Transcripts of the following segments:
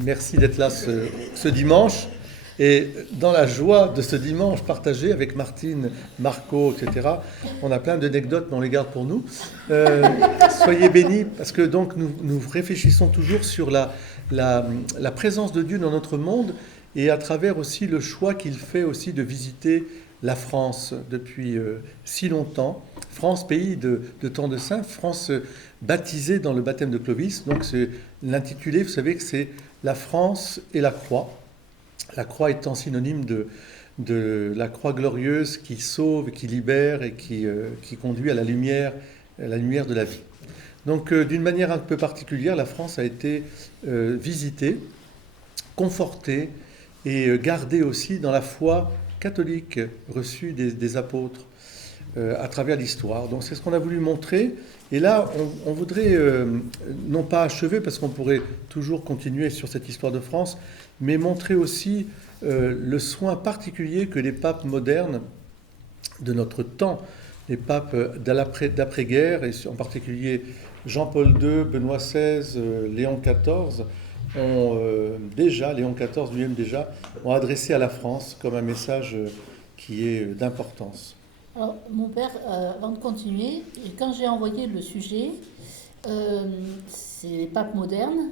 Merci d'être là ce dimanche. Et dans la joie de ce dimanche partagé avec Martine, Marco, etc., on a plein d'anecdotes, mais on les garde pour nous. Soyez bénis, parce que donc nous réfléchissons toujours sur la présence de Dieu dans notre monde et à travers aussi le choix qu'il fait aussi de visiter la France depuis si longtemps. France, pays de temps de saints, France baptisée dans le baptême de Clovis. Donc c'est l'intitulé, vous savez que c'est la France et la croix. La croix étant synonyme de la croix glorieuse qui sauve, qui libère et qui conduit à la lumière de la vie. Donc d'une manière un peu particulière, la France a été visitée, confortée et gardée aussi dans la foi catholique reçue des apôtres à travers l'histoire. Donc c'est ce qu'on a voulu montrer. Et là, on voudrait non pas achever, parce qu'on pourrait toujours continuer sur cette histoire de France, mais montrer aussi le soin particulier que les papes modernes de notre temps, les papes d'après-guerre, et en particulier Jean-Paul II, Benoît XVI, Léon XIV, Léon XIV lui-même déjà, ont adressé à la France comme un message qui est d'importance. Alors, mon père, avant de continuer, quand j'ai envoyé le sujet, c'est les papes modernes,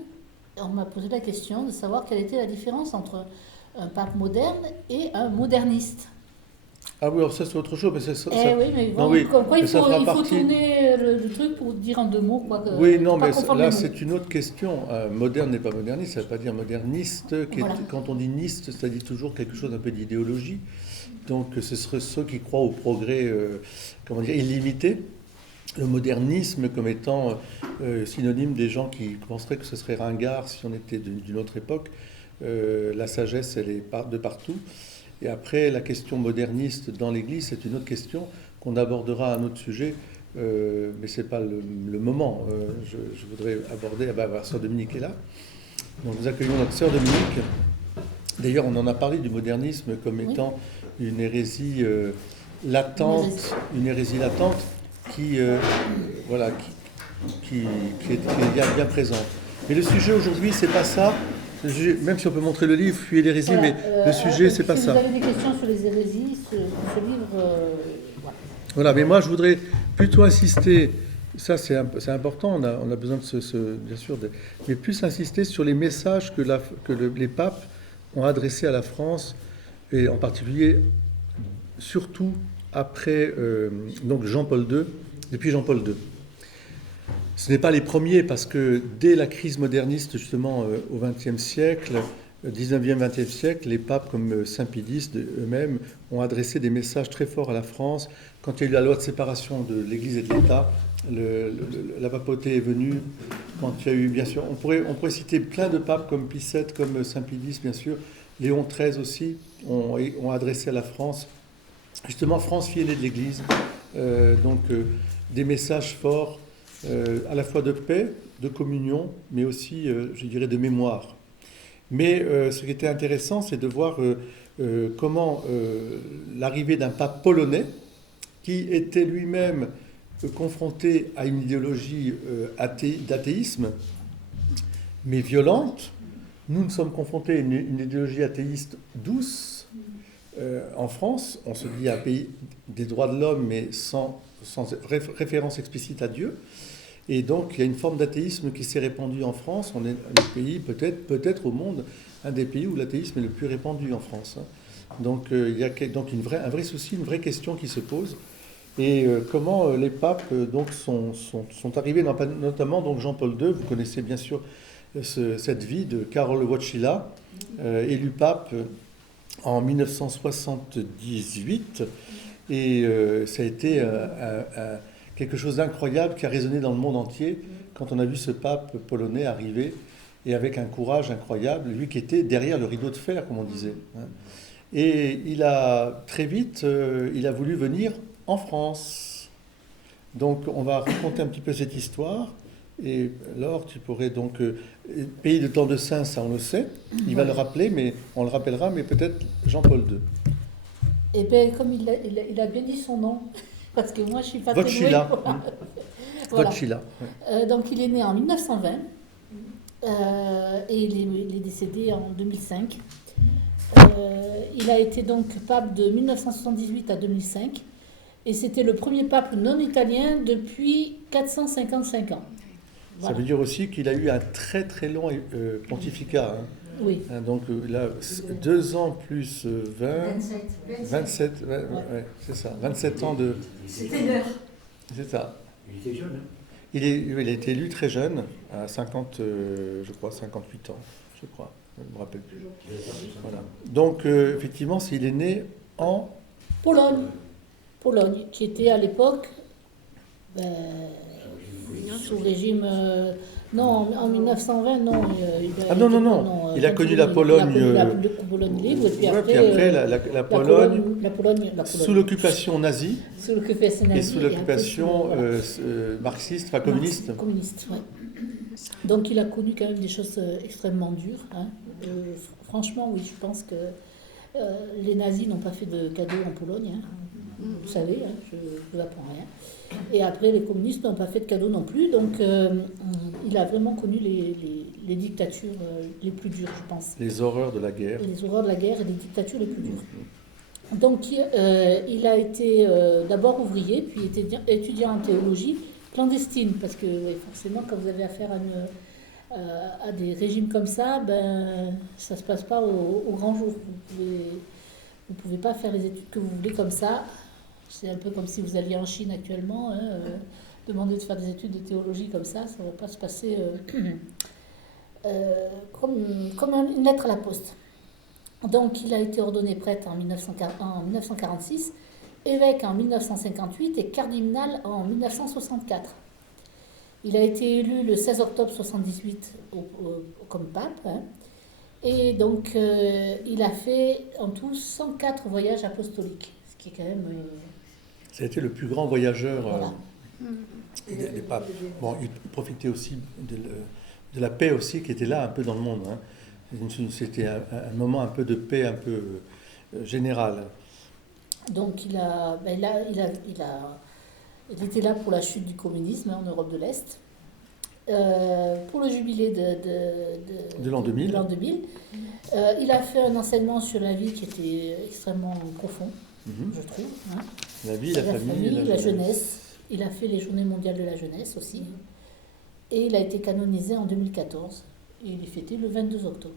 on m'a posé la question de savoir quelle était la différence entre un pape moderne et un moderniste. Ah oui, alors ça c'est autre chose, mais Oui, mais bon, oui, quoi, il faut partie... tourner le truc pour dire en deux mots. Quoi, oui, non, mais là c'est une autre question. Moderne n'est pas moderniste, ça ne veut pas dire moderniste. Voilà. Quand on dit niste, ça dit toujours quelque chose un peu d'idéologie. Donc ce seraient ceux qui croient au progrès illimité. Le modernisme comme étant synonyme des gens qui penseraient que ce serait ringard si on était d'une autre époque. La sagesse, elle est de partout. Et après, la question moderniste dans l'Église, c'est une autre question qu'on abordera à un autre sujet, mais ce n'est pas le moment. Je voudrais aborder, Sœur Dominique est là. Donc nous accueillons notre Sœur Dominique. D'ailleurs, on en a parlé du modernisme comme étant une hérésie latente, qui est bien présente. Mais le sujet aujourd'hui, c'est pas ça. Même si on peut montrer le livre, Fuyez l'hérésie, mais le sujet, c'est pas ça. Si vous avez des questions sur les hérésies, ce livre... Voilà, mais moi, je voudrais plutôt insister, ça c'est important, on a besoin bien sûr, mais plus insister sur les messages que les papes ont adressés à la France, et en particulier, surtout après donc Jean-Paul II, depuis Jean-Paul II. Ce n'est pas les premiers, parce que dès la crise moderniste, justement, au XXe siècle, 19e, 20e siècle, les papes comme Saint Pie X eux-mêmes ont adressé des messages très forts à la France. Quand il y a eu la loi de séparation de l'Église et de l'État, la papauté est venue. Quand il y a eu, bien sûr, on pourrait citer plein de papes comme Pie VII, comme Saint Pie X, bien sûr. Léon XIII aussi ont adressé à la France, justement, France, fille aînée de l'Église. Des messages forts, à la fois de paix, de communion, mais aussi, je dirais, de mémoire. Mais ce qui était intéressant, c'est de voir comment l'arrivée d'un pape polonais, qui était lui-même confronté à une idéologie d'athéisme, mais violente. Nous sommes confrontés à une idéologie athéiste douce. En France, on se dit un pays des droits de l'homme, mais sans référence explicite à Dieu. Et donc, il y a une forme d'athéisme qui s'est répandue en France. On est un pays, peut-être au monde, un des pays où l'athéisme est le plus répandu en France. Donc, il y a donc un vrai souci, une vraie question qui se pose. Et comment les papes donc, sont arrivés, notamment donc Jean-Paul II. Vous connaissez bien sûr cette vie de Karol Wojtyła, élu pape en 1978. Et ça a été quelque chose d'incroyable qui a résonné dans le monde entier quand on a vu ce pape polonais arriver et avec un courage incroyable, lui qui était derrière le rideau de fer, comme on disait. Et il a très vite, il a voulu venir en France. Donc on va raconter un petit peu cette histoire. Et Laure, tu pourrais donc... pays de temps de saints, ça on le sait. Il va le rappeler, mais on le rappellera, mais peut-être Jean-Paul II. Eh bien, comme il a bien dit son nom, parce que moi je suis pas très douée. Voilà. Wojtyła. Donc il est né en 1920 et il est décédé en 2005. Il a été donc pape de 1978 à 2005 et c'était le premier pape non italien depuis 455 ans. Ça veut dire aussi qu'il a eu un très très long pontificat. Hein. Oui. Hein, donc là, 2 ans plus 20, 27, ouais, c'est ça, 27 ans de... C'était l'heure. C'est ça. Il était jeune, hein. Il a été élu très jeune, à 50, je crois, 58 ans, je crois, je ne me rappelle plus. Voilà. Donc, effectivement, il est né en... Pologne, qui était à l'époque sous régime... non, en 1920, non. Il a connu la Pologne... La Pologne libre, et puis après... la Pologne la sous l'occupation nazie sous l'occupation nazie, et sous l'occupation marxiste, enfin communiste. Communiste, ouais. Donc il a connu quand même des choses extrêmement dures. Hein. Franchement, oui, je pense que les nazis n'ont pas fait de cadeaux en Pologne. Hein. Vous savez, hein, je ne vous apprends rien. Et après, les communistes n'ont pas fait de cadeaux non plus. Donc il a vraiment connu les dictatures les plus dures, je pense. Les horreurs de la guerre. Les horreurs de la guerre et les dictatures les plus dures. Donc il a été d'abord ouvrier, puis étudiant en théologie clandestine, parce que forcément quand vous avez affaire à des régimes comme ça, ça ne se passe pas au grand jour. Vous pouvez pas faire les études que vous voulez comme ça. C'est un peu comme si vous alliez en Chine actuellement, hein, demander de faire des études de théologie comme ça ne va pas se passer comme une lettre à la poste. Donc il a été ordonné prêtre en 1946, évêque en 1958 et cardinal en 1964. Il a été élu le 16 octobre 1978 comme pape. Hein, et donc il a fait en tout 104 voyages apostoliques, ce qui est quand même... Ça a été le plus grand voyageur voilà. des papes. Bon, il profitait aussi de la paix aussi qui était là un peu dans le monde. Hein. C'était un moment un peu de paix un peu générale. Donc il était là pour la chute du communisme en Europe de l'Est, pour le jubilé de l'an 2000. Il a fait un enseignement sur la vie qui était extrêmement profond, je trouve. Hein. La vie, la famille, la jeunesse. Il a fait les Journées mondiales de la jeunesse aussi. Et il a été canonisé en 2014. Et il est fêté le 22 octobre.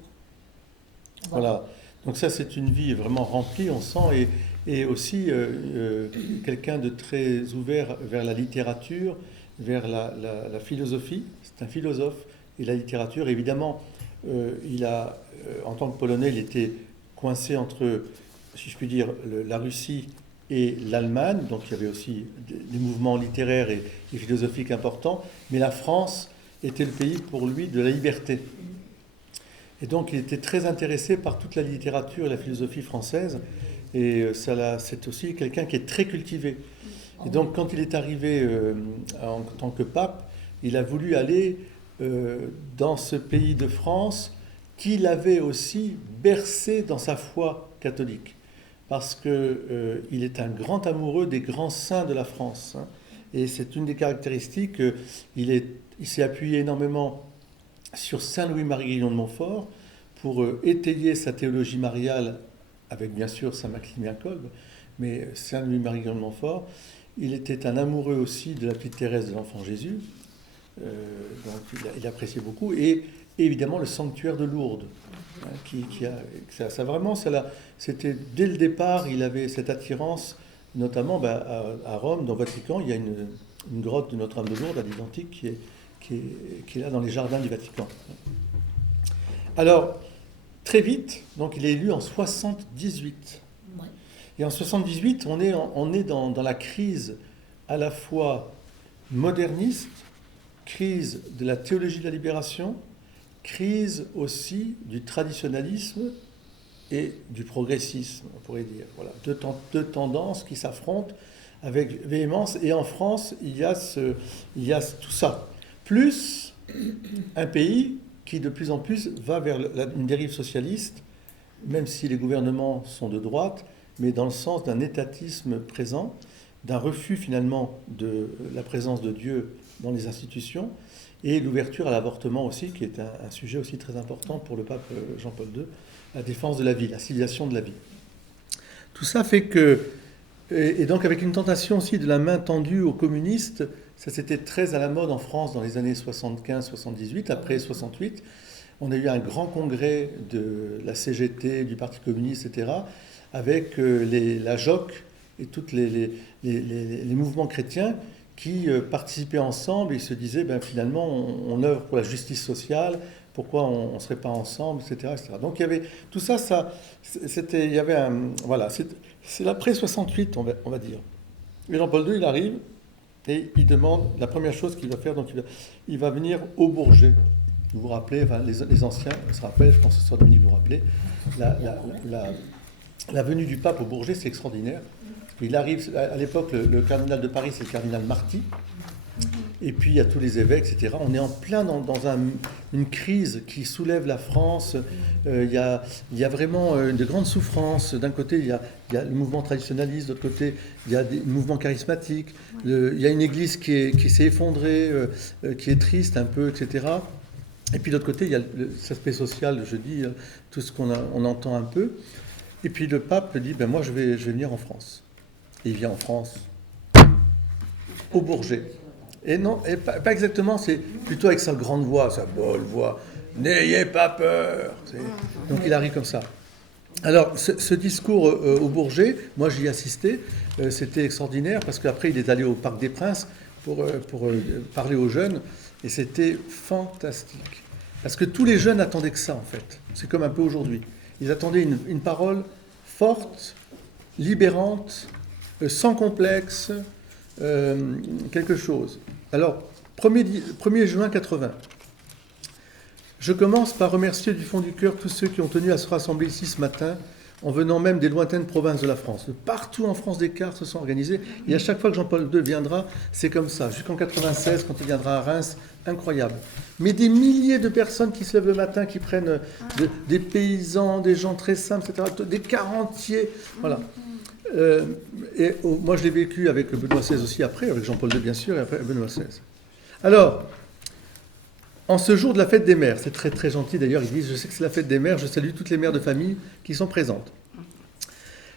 Voilà. Donc ça, c'est une vie vraiment remplie, on sent, et aussi quelqu'un de très ouvert vers la littérature, vers la philosophie. C'est un philosophe. Et la littérature, évidemment, en tant que Polonais, il était coincé entre, si je puis dire, la Russie et l'Allemagne. Donc il y avait aussi des mouvements littéraires et philosophiques importants. Mais la France était le pays pour lui de la liberté. Et donc il était très intéressé par toute la littérature et la philosophie française. Et c'est aussi quelqu'un qui est très cultivé. Et donc quand il est arrivé en tant que pape, il a voulu aller dans ce pays de France qu'il avait aussi bercé dans sa foi catholique. Parce qu'il est un grand amoureux des grands saints de la France. Hein. Et c'est une des caractéristiques. Il s'est appuyé énormément sur Saint Louis-Marie Grignon de Montfort pour étayer sa théologie mariale avec bien sûr Saint Maximilien Kolbe, mais Saint Louis-Marie Grignon de Montfort. Il était un amoureux aussi de la petite Thérèse de l'Enfant Jésus, donc il appréciait beaucoup, et évidemment le sanctuaire de Lourdes, hein, c'était dès le départ, il avait cette attirance, notamment à Rome, dans le Vatican, il y a une grotte de Notre-Dame de Lourdes à l'identique qui est là dans les jardins du Vatican. Alors, très vite, donc il est élu en 78. Ouais. Et en 78, on est dans la crise à la fois moderniste, crise de la théologie de la libération, crise aussi du traditionnalisme et du progressisme, on pourrait dire. Voilà, deux tendances qui s'affrontent avec véhémence. Et en France, il y a tout ça. Plus un pays qui de plus en plus va vers une dérive socialiste, même si les gouvernements sont de droite, mais dans le sens d'un étatisme présent, d'un refus finalement de la présence de Dieu dans les institutions, et l'ouverture à l'avortement aussi, qui est un sujet aussi très important pour le pape Jean-Paul II, la défense de la vie, la civilisation de la vie. Tout ça fait que, et donc avec une tentation aussi de la main tendue aux communistes, ça c'était très à la mode en France dans les années 75-78, après 68, on a eu un grand congrès de la CGT, du Parti communiste, etc., avec la JOC et tous les mouvements chrétiens qui participaient ensemble et se disaient, ben, finalement, on œuvre pour la justice sociale, pourquoi on ne serait pas ensemble, etc., etc. Donc il y avait tout ça, c'était, il y avait un, voilà, c'est l'après 68, on va dire. Et Jean-Paul II, il arrive et il demande, la première chose qu'il va faire, donc il va venir au Bourget. Vous vous rappelez, enfin, les anciens se rappellent, je pense que ce soir Dominique vous rappelez, la venue du pape au Bourget, c'est extraordinaire. Il arrive, à l'époque, le cardinal de Paris, c'est le cardinal Marty. Et puis il y a tous les évêques, etc. On est en plein dans une crise qui soulève la France. Il y a vraiment de grandes souffrances. D'un côté, il y a le mouvement traditionnaliste. D'autre côté, il y a des mouvements charismatiques. Il y a une église qui s'est effondrée, qui est triste un peu, etc. Et puis de l'autre côté, il y a l'aspect social, je dis, tout ce on entend un peu. Et puis le pape dit, ben moi je vais venir en France. Et il vient en France, au Bourget. Et non, et pas exactement, c'est plutôt avec sa grande voix, sa belle voix. N'ayez pas peur. Donc il arrive comme ça. Alors ce discours au Bourget, moi j'y ai assisté, c'était extraordinaire parce qu'après il est allé au Parc des Princes pour parler aux jeunes et c'était fantastique. Parce que tous les jeunes attendaient que ça en fait. C'est comme un peu aujourd'hui. Ils attendaient une parole forte, libérante, sans complexe, quelque chose. Alors, 1er juin 80. Je commence par remercier du fond du cœur tous ceux qui ont tenu à se rassembler ici ce matin, en venant même des lointaines provinces de la France. Partout en France, des cars se sont organisés, et à chaque fois que Jean-Paul II viendra, c'est comme ça. Jusqu'en 96, quand il viendra à Reims, incroyable. Mais des milliers de personnes qui se lèvent le matin, qui prennent des paysans, des gens très simples, etc., des quarantiers, voilà. Moi, je l'ai vécu avec Benoît XVI aussi après, avec Jean-Paul II bien sûr, et après Benoît XVI. Alors, en ce jour de la fête des mères, c'est très très gentil d'ailleurs, ils disent, je sais que c'est la fête des mères, je salue toutes les mères de famille qui sont présentes.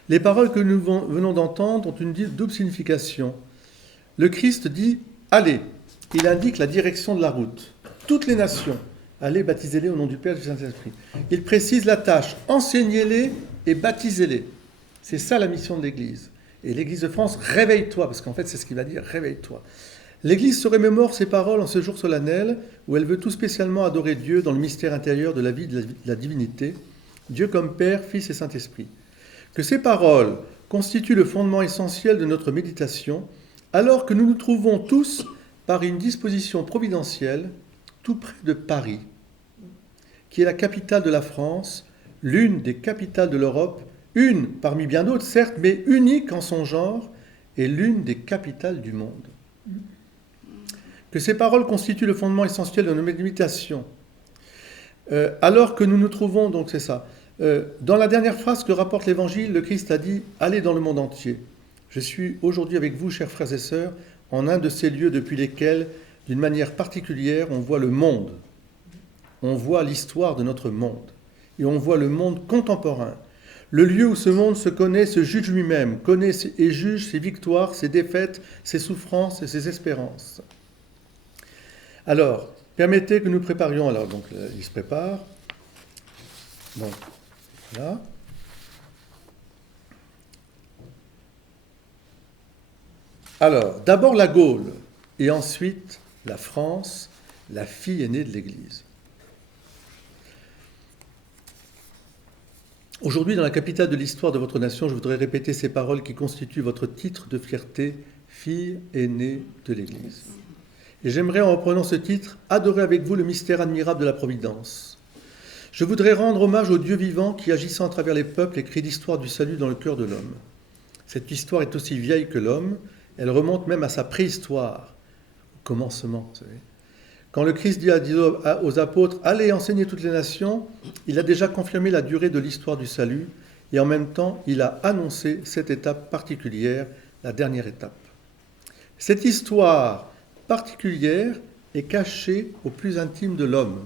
Les paroles que nous venons d'entendre ont une double signification. Le Christ dit, allez, il indique la direction de la route. Toutes les nations, allez, baptisez-les au nom du Père et du Saint-Esprit. Il précise la tâche, enseignez-les et baptisez-les. C'est ça la mission de l'Église. Et l'Église de France, réveille-toi, parce qu'en fait c'est ce qu'il va dire, réveille-toi. L'Église se remémore ces paroles en ce jour solennel où elle veut tout spécialement adorer Dieu dans le mystère intérieur de la vie de la divinité, Dieu comme Père, Fils et Saint-Esprit. Que ces paroles constituent le fondement essentiel de notre méditation, alors que nous nous trouvons tous, par une disposition providentielle, tout près de Paris, qui est la capitale de la France, l'une des capitales de l'Europe, une parmi bien d'autres, certes, mais unique en son genre, et l'une des capitales du monde. Que ces paroles constituent le fondement essentiel de nos méditations. Alors que nous nous trouvons, donc c'est ça, dans la dernière phrase que rapporte l'Évangile, le Christ a dit « Allez dans le monde entier ». Je suis aujourd'hui avec vous, chers frères et sœurs, en un de ces lieux depuis lesquels, d'une manière particulière, on voit le monde. On voit l'histoire de notre monde. Et on voit le monde contemporain. Le lieu où ce monde se connaît, se juge lui-même, connaît et juge ses victoires, ses défaites, ses souffrances et ses espérances. Alors, permettez que nous préparions. Alors, donc, il se prépare. Donc, là. Alors, d'abord la Gaule, et ensuite la France, la fille aînée de l'Église. Aujourd'hui, dans la capitale de l'histoire de votre nation, je voudrais répéter ces paroles qui constituent votre titre de fierté, fille aînée de l'Église. Et j'aimerais, en reprenant ce titre, adorer avec vous le mystère admirable de la Providence. Je voudrais rendre hommage au Dieu vivant qui, agissant à travers les peuples, écrit l'histoire du salut dans le cœur de l'homme. Cette histoire est aussi vieille que l'homme, elle remonte même à sa préhistoire, au commencement, vous savez. Quand le Christ dit aux apôtres « Allez enseigner toutes les nations », il a déjà confirmé la durée de l'histoire du salut et en même temps, il a annoncé cette étape particulière, la dernière étape. Cette histoire particulière est cachée au plus intime de l'homme.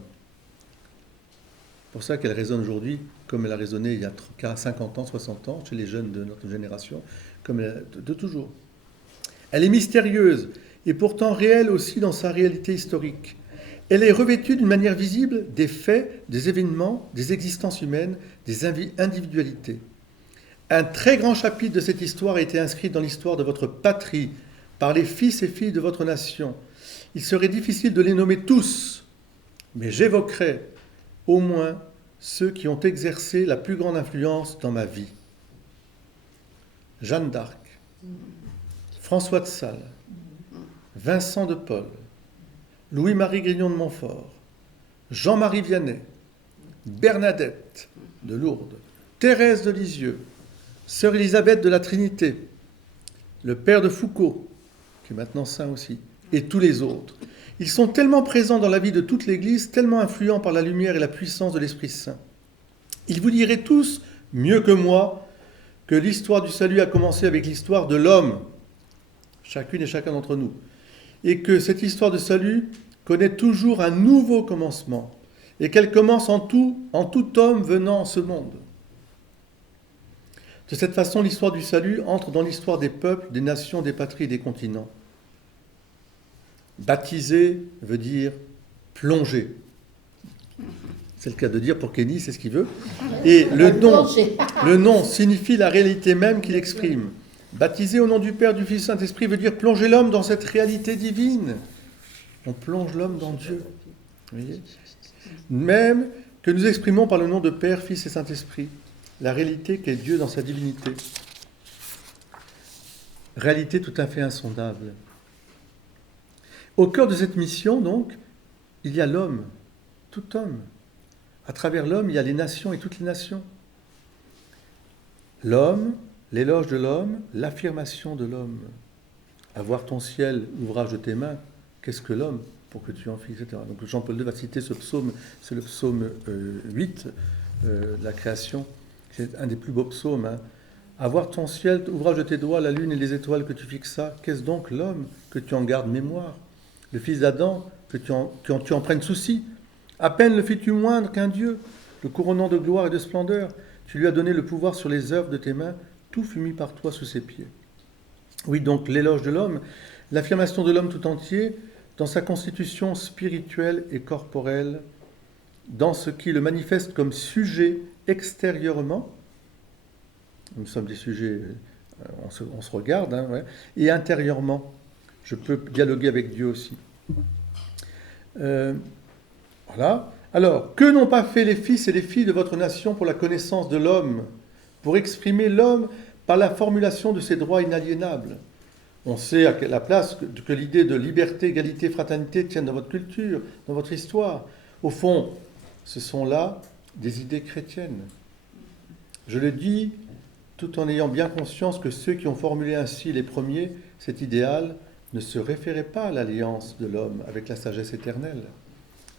C'est pour ça qu'elle résonne aujourd'hui comme elle a résonné il y a 50 ans, 60 ans, chez les jeunes de notre génération, comme de toujours. Elle est mystérieuse et pourtant réelle aussi dans sa réalité historique. Elle est revêtue d'une manière visible des faits, des événements, des existences humaines, des individualités. Un très grand chapitre de cette histoire a été inscrit dans l'histoire de votre patrie par les fils et filles de votre nation. Il serait difficile de les nommer tous, mais j'évoquerai au moins ceux qui ont exercé la plus grande influence dans ma vie. Jeanne d'Arc, François de Sales, Vincent de Paul, Louis-Marie Grignon de Montfort, Jean-Marie Vianney, Bernadette de Lourdes, Thérèse de Lisieux, Sœur Élisabeth de la Trinité, le père de Foucault, qui est maintenant saint aussi, et tous les autres. Ils sont tellement présents dans la vie de toute l'Église, tellement influents par la lumière et la puissance de l'Esprit Saint. Ils vous diraient tous, mieux que moi, que l'histoire du salut a commencé avec l'histoire de l'homme, chacune et chacun d'entre nous, et que cette histoire de salut connaît toujours un nouveau commencement, et qu'elle commence en tout homme venant en ce monde. De cette façon, l'histoire du salut entre dans l'histoire des peuples, des nations, des patries et des continents. Baptiser veut dire plonger. C'est le cas de dire pour Kenny, c'est ce qu'il veut. Et le nom signifie la réalité même qu'il exprime. Baptiser au nom du Père, du Fils, du Saint-Esprit veut dire plonger l'homme dans cette réalité divine. On plonge l'homme dans Dieu. Vous voyez ? Même que nous exprimons par le nom de Père, Fils et Saint-Esprit. La réalité qu'est Dieu dans sa divinité. Réalité tout à fait insondable. Au cœur de cette mission, donc, il y a l'homme, tout homme. À travers l'homme, il y a les nations et toutes les nations. L'homme, l'éloge de l'homme, l'affirmation de l'homme. Avoir ton ciel, ouvrage de tes mains, qu'est-ce que l'homme pour que tu en fasses, etc. Donc Jean-Paul II va citer ce psaume, c'est le psaume 8, la création. C'est un des plus beaux psaumes. Hein. Avoir ton ciel, ouvrage de tes doigts, la lune et les étoiles que tu fixas, qu'est-ce donc l'homme que tu en gardes mémoire? Le fils d'Adam que tu en prennes souci? À peine le fis-tu moindre qu'un Dieu, le couronnant de gloire et de splendeur. Tu lui as donné le pouvoir sur les œuvres de tes mains, tout fut mis par toi sous ses pieds. Oui, donc l'éloge de l'homme, l'affirmation de l'homme tout entier, dans sa constitution spirituelle et corporelle, dans ce qui le manifeste comme sujet extérieurement, nous sommes des sujets, on se regarde, hein, ouais, et intérieurement, je peux dialoguer avec Dieu aussi. Voilà. Alors, que n'ont pas fait les fils et les filles de votre nation pour la connaissance de l'homme, pour exprimer l'homme par la formulation de ses droits inaliénables? On sait à la place que l'idée de liberté, égalité, fraternité tienne dans votre culture, dans votre histoire. Au fond, ce sont là des idées chrétiennes. Je le dis tout en ayant bien conscience que ceux qui ont formulé ainsi les premiers, cet idéal, ne se référaient pas à l'alliance de l'homme avec la sagesse éternelle,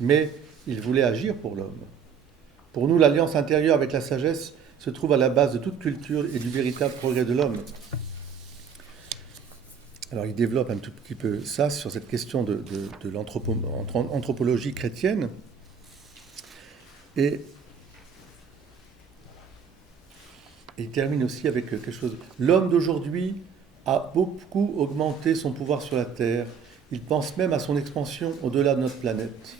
mais ils voulaient agir pour l'homme. Pour nous, l'alliance intérieure avec la sagesse se trouve à la base de toute culture et du véritable progrès de l'homme. Alors il développe un tout petit peu ça sur cette question de l'anthropologie chrétienne. Et il termine aussi avec quelque chose. L'homme d'aujourd'hui a beaucoup augmenté son pouvoir sur la Terre. Il pense même à son expansion au-delà de notre planète.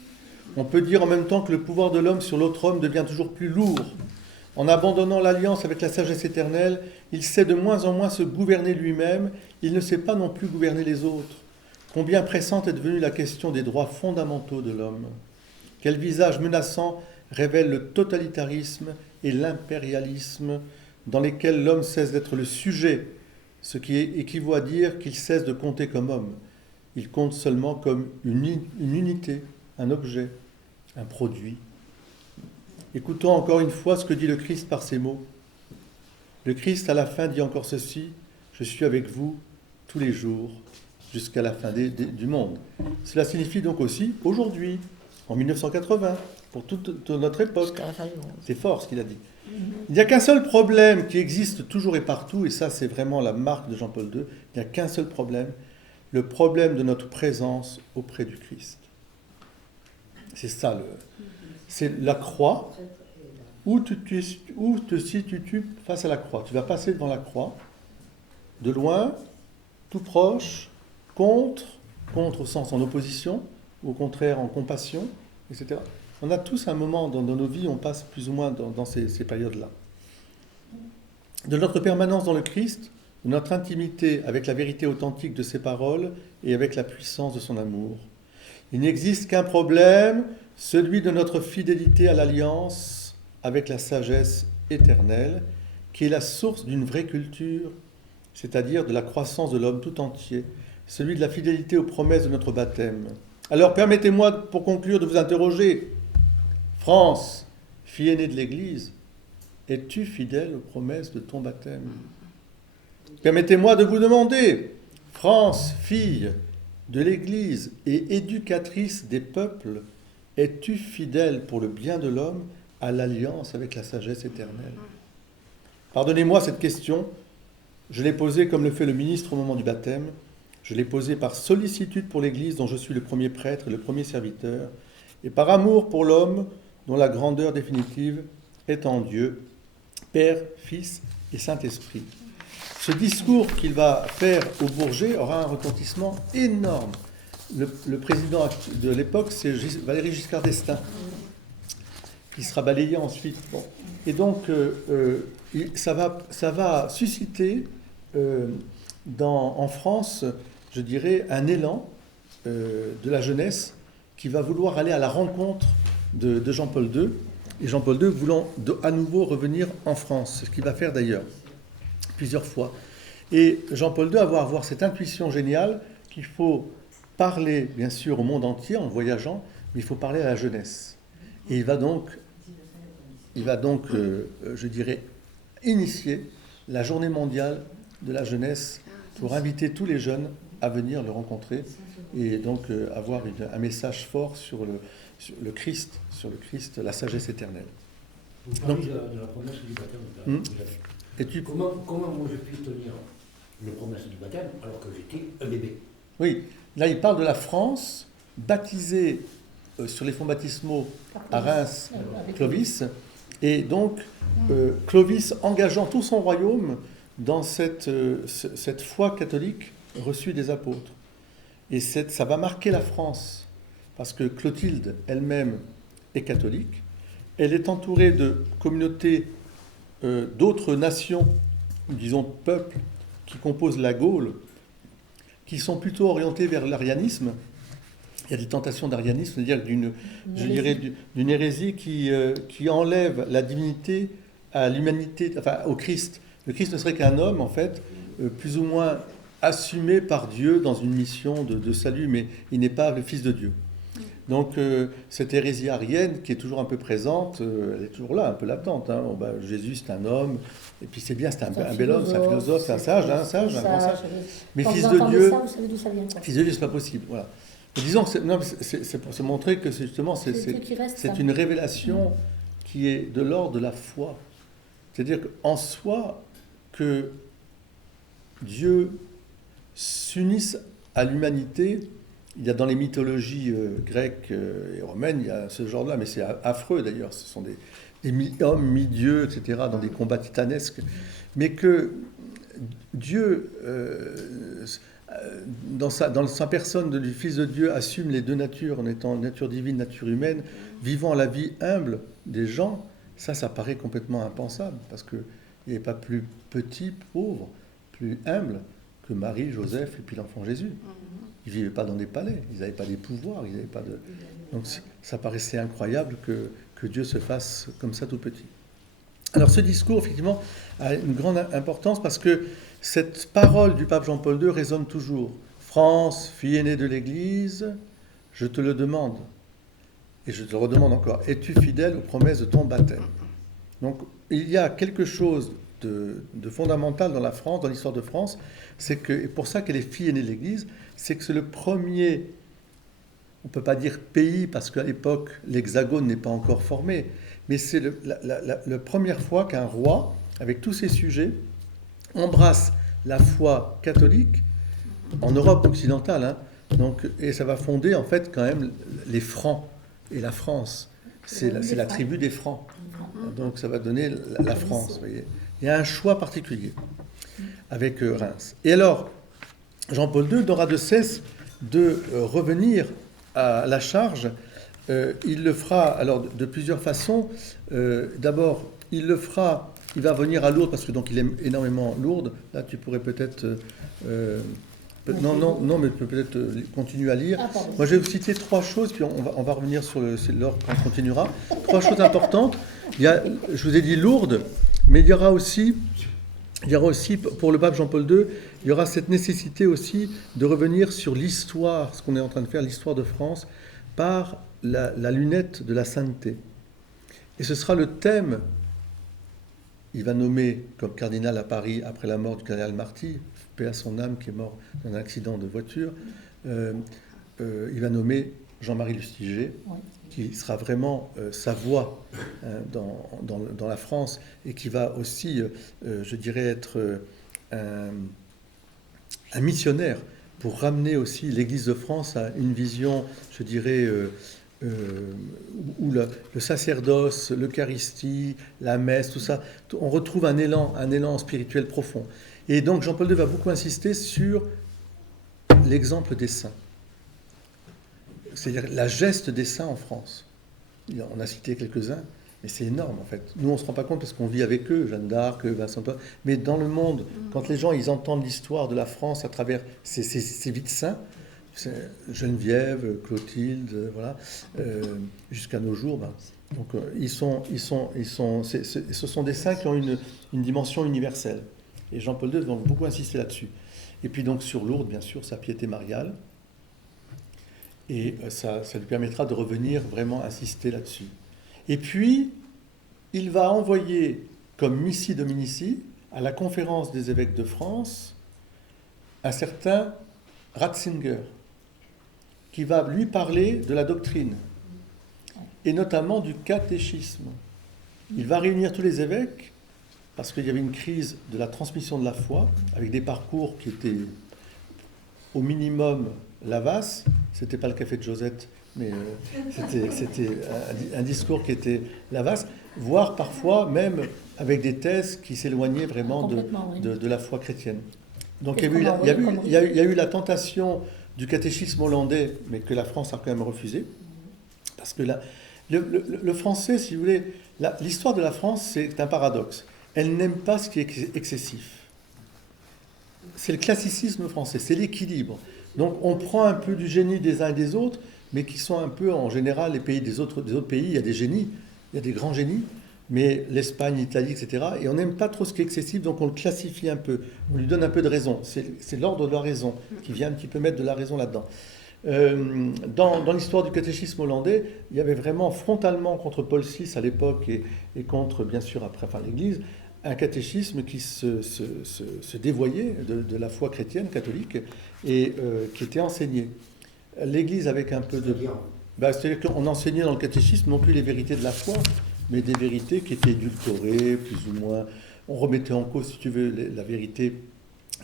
On peut dire en même temps que le pouvoir de l'homme sur l'autre homme devient toujours plus lourd. En abandonnant l'alliance avec la sagesse éternelle, il sait de moins en moins se gouverner lui-même, il ne sait pas non plus gouverner les autres. Combien pressante est devenue la question des droits fondamentaux de l'homme. Quel visage menaçant révèle le totalitarisme et l'impérialisme dans lesquels l'homme cesse d'être le sujet, ce qui équivaut à dire qu'il cesse de compter comme homme. Il compte seulement comme une unité, un objet, un produit. Écoutons encore une fois ce que dit le Christ par ces mots. Le Christ, à la fin, dit encore ceci, « Je suis avec vous tous les jours, jusqu'à la fin du monde. » Cela signifie donc aussi, aujourd'hui, en 1980, pour toute notre époque. C'est fort ce qu'il a dit. Il n'y a qu'un seul problème qui existe toujours et partout, et ça c'est vraiment la marque de Jean-Paul II, il n'y a qu'un seul problème, le problème de notre présence auprès du Christ. C'est ça, c'est la croix. Où te situes-tu face à la croix? Tu vas passer devant la croix, de loin, tout proche, contre au sens en opposition, ou au contraire en compassion, etc. On a tous un moment dans nos vies, on passe plus ou moins dans ces périodes-là. De notre permanence dans le Christ, de notre intimité avec la vérité authentique de ses paroles et avec la puissance de son amour. Il n'existe qu'un problème, celui de notre fidélité à l'alliance avec la sagesse éternelle, qui est la source d'une vraie culture, c'est-à-dire de la croissance de l'homme tout entier, celui de la fidélité aux promesses de notre baptême. Alors permettez-moi, pour conclure, de vous interroger. France, fille aînée de l'Église, es-tu fidèle aux promesses de ton baptême? Permettez-moi de vous demander, France, fille de l'Église et éducatrice des peuples, es-tu fidèle pour le bien de l'homme à l'alliance avec la sagesse éternelle? Pardonnez-moi cette question, je l'ai posée comme le fait le ministre au moment du baptême, je l'ai posée par sollicitude pour l'Église dont je suis le premier prêtre et le premier serviteur, et par amour pour l'homme dont la grandeur définitive est en Dieu, Père, Fils et Saint-Esprit. Ce discours qu'il va faire au Bourget aura un retentissement énorme. Le président de l'époque, c'est Valéry Giscard d'Estaing, qui sera balayé ensuite. Bon. Et donc, ça va susciter en France, je dirais, un élan de la jeunesse qui va vouloir aller à la rencontre de Jean-Paul II, et Jean-Paul II voulant à nouveau revenir en France, ce qu'il va faire d'ailleurs plusieurs fois. Et Jean-Paul II va avoir cette intuition géniale qu'il faut parler, bien sûr, au monde entier en voyageant, mais il faut parler à la jeunesse. Et il va donc, je dirais, initier la journée mondiale de la jeunesse pour inviter tous les jeunes à venir le rencontrer et donc avoir un message fort sur le Christ, la sagesse éternelle. Vous parlez de la promesse du baptême. Comment moi je puis tenir la promesse du baptême alors que j'étais un bébé? Oui, là il parle de la France baptisée sur les fonds baptismaux à Reims, Clovis, et donc Clovis engageant tout son royaume dans cette foi catholique reçue des apôtres. Et ça va marquer la France, parce que Clotilde elle-même est catholique. Elle est entourée de communautés d'autres nations, disons peuples, qui composent la Gaule, qui sont plutôt orientés vers l'arianisme. Il y a des tentations d'arianisme, c'est-à-dire d'une hérésie qui enlève la divinité à l'humanité, enfin au Christ. Le Christ ne serait qu'un homme, en fait, plus ou moins assumé par Dieu dans une mission de salut, mais il n'est pas le Fils de Dieu. Donc cette hérésie arienne qui est toujours un peu présente, elle est toujours là, un peu latente. Hein. Bon, Jésus c'est un homme, et puis c'est bien, c'est un bel homme, c'est un philosophe, c'est un sage, un grand sage. Mais Fils de Dieu, ça, vous savez d'où ça vient, quoi. Fils de Dieu c'est pas possible. Voilà. Mais disons que c'est pour se montrer que c'est justement c'est une révélation qui est de l'ordre de la foi. C'est-à-dire qu'en soi, que Dieu s'unisse à l'humanité. Il y a dans les mythologies grecques et romaines, il y a ce genre-là, mais c'est affreux d'ailleurs, ce sont des mi-hommes, mi-dieux, etc., dans des combats titanesques. Mais que Dieu, dans sa personne du Fils de Dieu, assume les deux natures, en étant nature divine, nature humaine, vivant la vie humble des gens, ça paraît complètement impensable, parce qu'il n'y avait pas plus petit, pauvre, plus humble que Marie, Joseph et puis l'enfant Jésus. Ils ne vivaient pas dans des palais, ils n'avaient pas des pouvoirs, ils n'avaient pas de... Donc ça paraissait incroyable que Dieu se fasse comme ça tout petit. Alors ce discours, effectivement, a une grande importance parce que cette parole du pape Jean-Paul II résonne toujours. France, fille aînée de l'Église, je te le demande, et je te le redemande encore, es-tu fidèle aux promesses de ton baptême? Donc il y a quelque chose de fondamental dans la France, dans l'histoire de France, c'est que, et pour ça qu'elle est fille aînée de l'Église, c'est que c'est le premier, on ne peut pas dire pays, parce qu'à l'époque, l'Hexagone n'est pas encore formé, mais c'est la première fois qu'un roi, avec tous ses sujets, embrasse la foi catholique en Europe occidentale. Hein, donc, et ça va fonder, en fait, quand même, les Francs. et la France, c'est la tribu des Francs. Donc ça va donner la France. Vous voyez. Il y a un choix particulier avec Reims. Et alors, Jean-Paul II n'aura de cesse de revenir à la charge. Il le fera alors de plusieurs façons. D'abord, il va venir à Lourdes parce que donc il aime énormément Lourdes. Là, tu pourrais peut-être non, mais peut-être continuer à lire. Moi, je vais vous citer 3 choses, puis on va revenir sur l'ordre quand on continuera. 3 choses importantes. Je vous ai dit Lourdes, mais il y aura aussi, pour le pape Jean-Paul II, il y aura cette nécessité aussi de revenir sur l'histoire, ce qu'on est en train de faire, l'histoire de France, par la lunette de la sainteté. Et ce sera le thème. Il va nommer comme cardinal à Paris, après la mort du cardinal Marty, paix à son âme, qui est mort dans un accident de voiture, il va nommer Jean-Marie Lustiger, qui sera vraiment sa voix dans la France, et qui va aussi, je dirais, être un missionnaire pour ramener aussi l'Église de France à une vision, je dirais, où le sacerdoce, l'Eucharistie, la messe, tout ça, on retrouve un élan spirituel profond. Et donc Jean-Paul II va beaucoup insister sur l'exemple des saints, c'est-à-dire la geste des saints en France. On a cité quelques-uns, mais c'est énorme en fait. Nous, on ne se rend pas compte parce qu'on vit avec eux, Jeanne d'Arc, Vincent Paul, mais dans le monde, quand les gens ils entendent l'histoire de la France à travers ces vies de saints, Geneviève, Clotilde, voilà, jusqu'à nos jours. Donc, ce sont des saints qui ont une dimension universelle. Et Jean-Paul II va beaucoup insister là-dessus. Et puis donc sur Lourdes, bien sûr, sa piété mariale. Et ça lui permettra de revenir vraiment insister là-dessus. Et puis, il va envoyer comme missi dominici à la conférence des évêques de France un certain Ratzinger, qui va lui parler de la doctrine, et notamment du catéchisme. Il va réunir tous les évêques, parce qu'il y avait une crise de la transmission de la foi, avec des parcours qui étaient au minimum Lavas, c'était pas le café de Josette, mais c'était un discours qui était Lavas, voire parfois même avec des thèses qui s'éloignaient vraiment de la foi chrétienne. Donc il y a eu la tentation du catéchisme hollandais, mais que la France a quand même refusé, parce que le français, si vous voulez, l'histoire de la France, c'est un paradoxe. Elle n'aime pas ce qui est excessif. C'est le classicisme français, c'est l'équilibre. Donc on prend un peu du génie des uns et des autres, mais qui sont un peu, en général, les pays des autres pays, il y a des génies, il y a des grands génies, mais l'Espagne, l'Italie, etc. Et on n'aime pas trop ce qui est excessif, donc on le classifie un peu, on lui donne un peu de raison. C'est l'ordre de la raison qui vient un petit peu mettre de la raison là-dedans. Dans l'histoire du catéchisme hollandais, il y avait vraiment frontalement contre Paul VI à l'époque et contre, bien sûr, après, l'Église, un catéchisme qui se dévoyait de la foi chrétienne, catholique, et qui était enseigné. L'Église avec un peu de... c'est-à-dire qu'on enseignait dans le catéchisme non plus les vérités de la foi, mais des vérités qui étaient édulcorées, plus ou moins. On remettait en cause, si tu veux, la vérité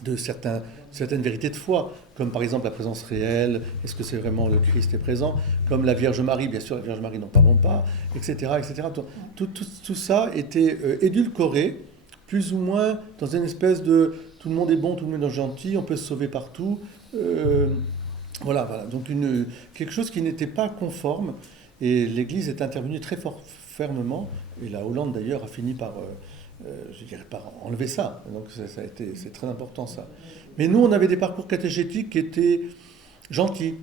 de certaines vérités de foi, comme par exemple la présence réelle, est-ce que c'est vraiment le Christ est présent, comme la Vierge Marie, bien sûr, la Vierge Marie n'en parlons pas, etc. etc. Tout ça était édulcoré, plus ou moins dans une espèce de tout le monde est bon, tout le monde est gentil, on peut se sauver partout. Voilà. Donc quelque chose qui n'était pas conforme, et l'Église est intervenue très fermement, et la Hollande d'ailleurs a fini par enlever ça. Donc c'est très important ça. Mais nous, on avait des parcours catéchétiques qui étaient gentils,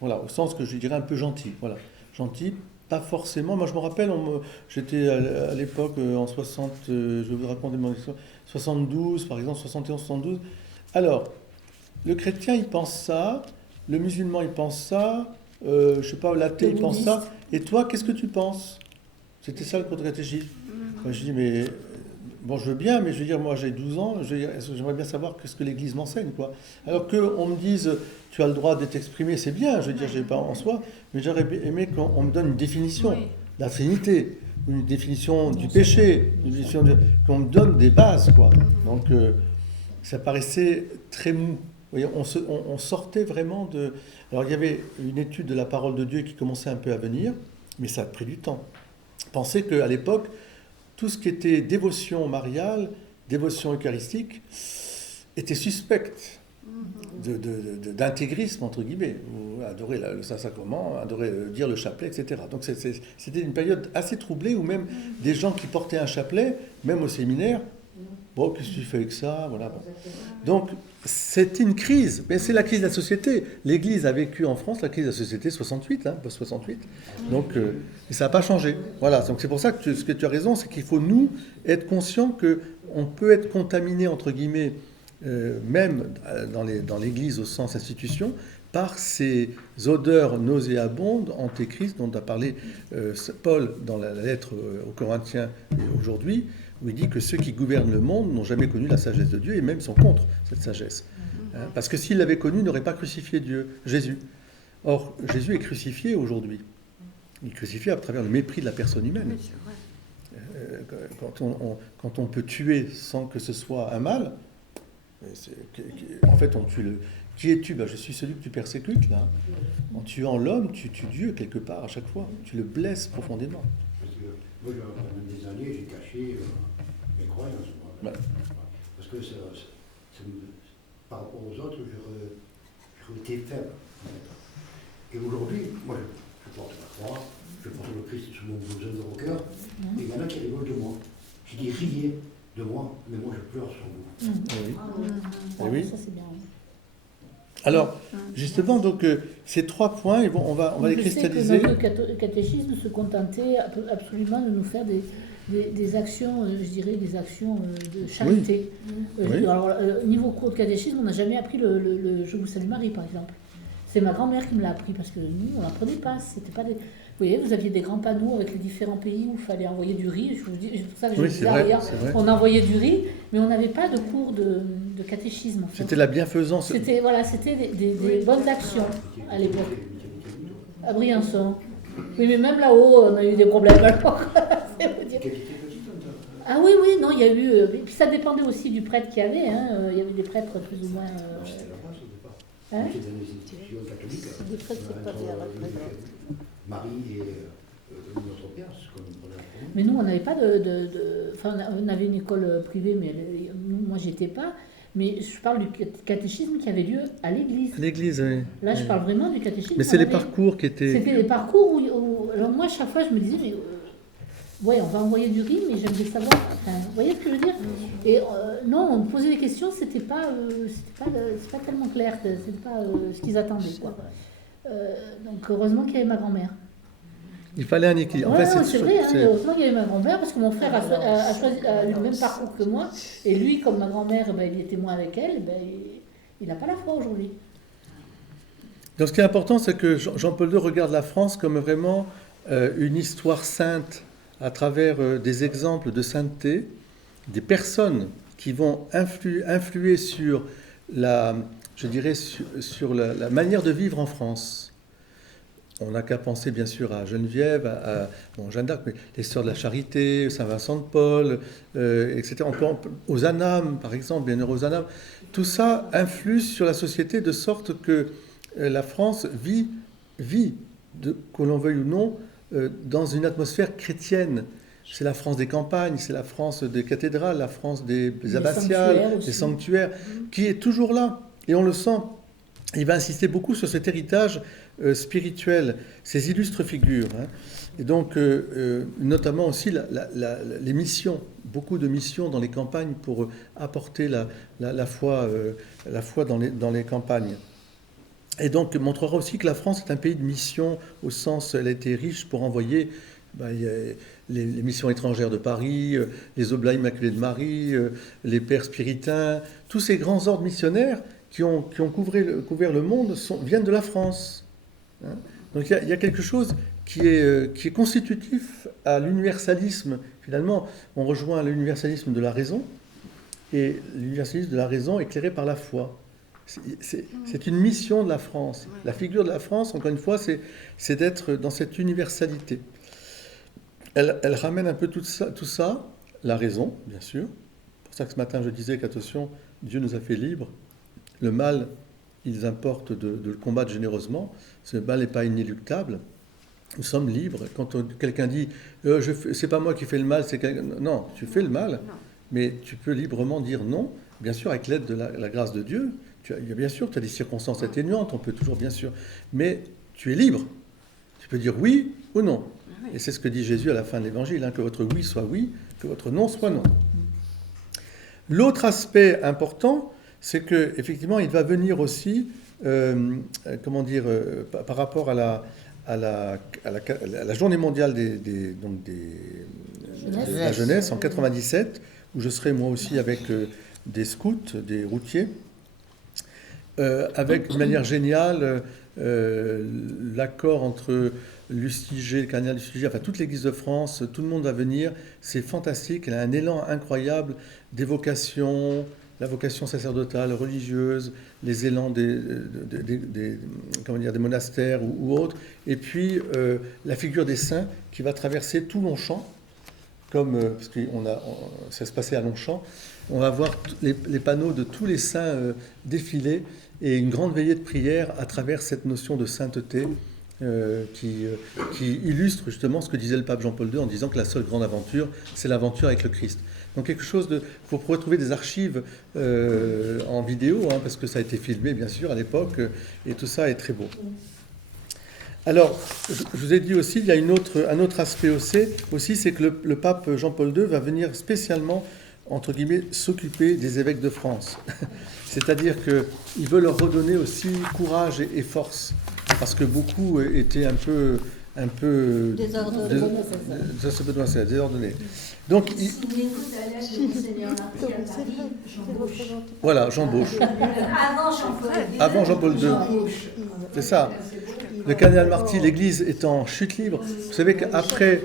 voilà, au sens que je dirais un peu gentils, voilà, gentils, pas forcément. Moi, je me rappelle, j'étais à l'époque en 60, je vais vous raconter mon histoire, 72 par exemple, 71, 72. Alors, le chrétien il pense ça, le musulman il pense ça, je sais pas, l'athée il pense ça, et toi, qu'est-ce que tu penses? C'était ça le cours de catéchisme. Moi, je dis, mais bon, je veux bien, mais je veux dire, moi j'ai 12 ans, j'aimerais bien savoir ce que l'Église m'enseigne, quoi. Alors qu'on me dise, tu as le droit d'être exprimé, c'est bien, je veux dire, j'ai pas en soi, mais j'aurais aimé qu'on me donne une définition de la Trinité, une définition du péché, qu'on me donne des bases, quoi. Donc, ça paraissait très mou. Vous voyez, on sortait vraiment de... Alors, il y avait une étude de la parole de Dieu qui commençait un peu à venir, Mais ça a pris du temps. Pensez qu'à l'époque, tout ce qui était dévotion mariale, dévotion eucharistique, était suspecte d'intégrisme, entre guillemets. Ou adorer le Saint-Sacrement, adorer dire le chapelet, etc. Donc c'était une période assez troublée où même des gens qui portaient un chapelet, même au séminaire, bon, qu'est-ce que tu fais avec ça, voilà. Bon. Donc c'était une crise, mais c'est la crise de la société. L'Église a vécu en France la crise de la société 68, post-68. Donc ça n'a pas changé. Voilà. Donc c'est pour ça que ce que tu as raison, c'est qu'il faut nous être conscients qu'on peut être contaminé, entre guillemets, même dans l'Église au sens institution, par ces odeurs nauséabondes, antéchrists, dont a parlé Paul dans la lettre aux Corinthiens aujourd'hui, où il dit que ceux qui gouvernent le monde n'ont jamais connu la sagesse de Dieu et même sont contre cette sagesse. Parce que s'ils l'avaient connue, ils n'auraient pas crucifié Jésus. Or, Jésus est crucifié aujourd'hui. Il est crucifié à travers le mépris de la personne humaine. Quand on peut tuer sans que ce soit un mal, en fait, on tue le... Qui es-tu ? Je suis celui que tu persécutes, là. En tuant l'homme, tu tues Dieu quelque part, à chaque fois. Tu le blesses profondément. Parce que moi, pendant des années, j'ai caché mes croyances. Ouais. Parce que par rapport aux autres, je étais faible. Et aujourd'hui, moi, je porte la croix, je porte le Christ sous mon blouson au cœur, et il y en a qui rigolent de moi. Qui disent riez de moi, mais moi je pleure sur vous. Oui. Ça, c'est bien. Alors, justement, donc, ces 3 points, on va les cristalliser. Notre catéchisme se contentait absolument de nous faire des actions, je dirais, des actions de charité. Oui. Alors, niveau cours de catéchisme, on n'a jamais appris le Je vous salue Marie, par exemple. C'est ma grand-mère qui me l'a appris, parce que nous, on ne l'apprenait pas. C'était pas des... Vous voyez, vous aviez des grands panneaux avec les différents pays où il fallait envoyer du riz. Je vous dis, c'est pour ça que je disais d'ailleurs, on envoyait du riz, mais on n'avait pas de cours de catéchisme. En fait. C'était la bienfaisance. C'était des bonnes actions à l'époque. À Briançon. Oui, mais même là-haut, on a eu des problèmes. Alors, ah oui, non, il y a eu... puis ça dépendait aussi du prêtre qu'il y avait. Il y avait des prêtres plus ou moins... C'était dans les institutions catholiques. Des prêtres, c'est pas bien. Marie et notre Père, c'est comme pour la première. Mais nous, on n'avait pas Enfin, on avait une école privée, mais moi, j'étais pas. Mais je parle du catéchisme qui avait lieu à l'église. À l'église, oui. Là, je parle vraiment du catéchisme. Mais c'est les parcours qui étaient... C'était les parcours où... Alors moi, chaque fois, je me disais, mais... ouais, on va envoyer du riz, mais j'aimerais savoir... Enfin, vous voyez ce que je veux dire ? Et non, on me posait des questions, c'était pas tellement clair, c'était pas ce qu'ils attendaient, quoi. Donc, heureusement qu'il y avait ma grand-mère. Il fallait un équilibre. Ouais, c'est vrai, heureusement qu'il y avait ma grand-mère, parce que mon frère a eu le même parcours que moi, et lui, comme ma grand-mère, il était moins avec elle, il n'a pas la foi aujourd'hui. Donc ce qui est important, c'est que Jean-Paul II regarde la France comme vraiment une histoire sainte à travers des exemples de sainteté, des personnes qui vont influer sur sur la manière de vivre en France. On n'a qu'à penser bien sûr à Geneviève, à Jeanne d'Arc, mais les Sœurs de la Charité, Saint-Vincent de Paul, etc. Aux Anames, par exemple, Bienheureux aux Anames. Tout ça influe sur la société de sorte que la France vit que l'on veuille ou non, dans une atmosphère chrétienne. C'est la France des campagnes, c'est la France des cathédrales, la France des abbatiales, des sanctuaires, qui est toujours là. Et on le sent. Il va insister beaucoup sur cet héritage spirituel, ces illustres figures. Et donc, notamment aussi les missions, beaucoup de missions dans les campagnes pour apporter la foi dans les campagnes. Et donc, montrera aussi que la France est un pays de mission, au sens, elle a été riche pour envoyer les missions étrangères de Paris, les Oblats Immaculés de Marie, les Pères Spiritains, tous ces grands ordres missionnaires qui ont couvert le monde viennent de la France. Donc il y a quelque chose qui est constitutif à l'universalisme. Finalement, on rejoint l'universalisme de la raison, et l'universalisme de la raison éclairé par la foi. C'est une mission de la France. La figure de la France, encore une fois, c'est d'être dans cette universalité. Elle ramène un peu tout ça, la raison, bien sûr. C'est pour ça que ce matin, je disais qu'attention, Dieu nous a fait libres. Le mal, il importe de le combattre généreusement. Ce mal n'est pas inéluctable. Nous sommes libres. Quand quelqu'un dit c'est pas moi qui fais le mal, c'est quelqu'un. Non, tu fais le mal, mais tu peux librement dire non, bien sûr, avec l'aide de la grâce de Dieu. Bien sûr, tu as des circonstances atténuantes, on peut toujours, bien sûr, mais tu es libre. Tu peux dire oui ou non. Et c'est ce que dit Jésus à la fin de l'Évangile, hein, que votre oui soit oui, que votre non soit non. L'autre aspect important, c'est qu'effectivement, il va venir aussi, par rapport à la journée mondiale de la jeunesse en 97, où je serai moi aussi avec des scouts, des routiers, avec de manière géniale l'accord entre l'USTIG, le cardinal l'USTIG, enfin toute l'Église de France, tout le monde va venir, c'est fantastique, elle a un élan incroyable d'évocation, la vocation sacerdotale, religieuse, les élans des monastères ou autres, et puis la figure des saints qui va traverser tout Longchamp, parce que ça se passait à Longchamp, on va voir les panneaux de tous les saints défiler, et une grande veillée de prière à travers cette notion de sainteté qui illustre justement ce que disait le pape Jean-Paul II en disant que la seule grande aventure, c'est l'aventure avec le Christ. Donc quelque chose de... Vous pourrez trouver des archives en vidéo, hein, parce que ça a été filmé bien sûr à l'époque, et tout ça est très beau. Alors, je vous ai dit aussi, il y a un autre aspect aussi, c'est que le pape Jean-Paul II va venir spécialement, entre guillemets, s'occuper des évêques de France. C'est-à-dire qu'il veut leur redonner aussi courage et force, parce que beaucoup étaient un peu désordonnés. Donc, voilà, j'embauche. Avant Jean-Paul II. C'est ça. Le cardinal Marty, l'Église est en chute libre. Vous savez qu'après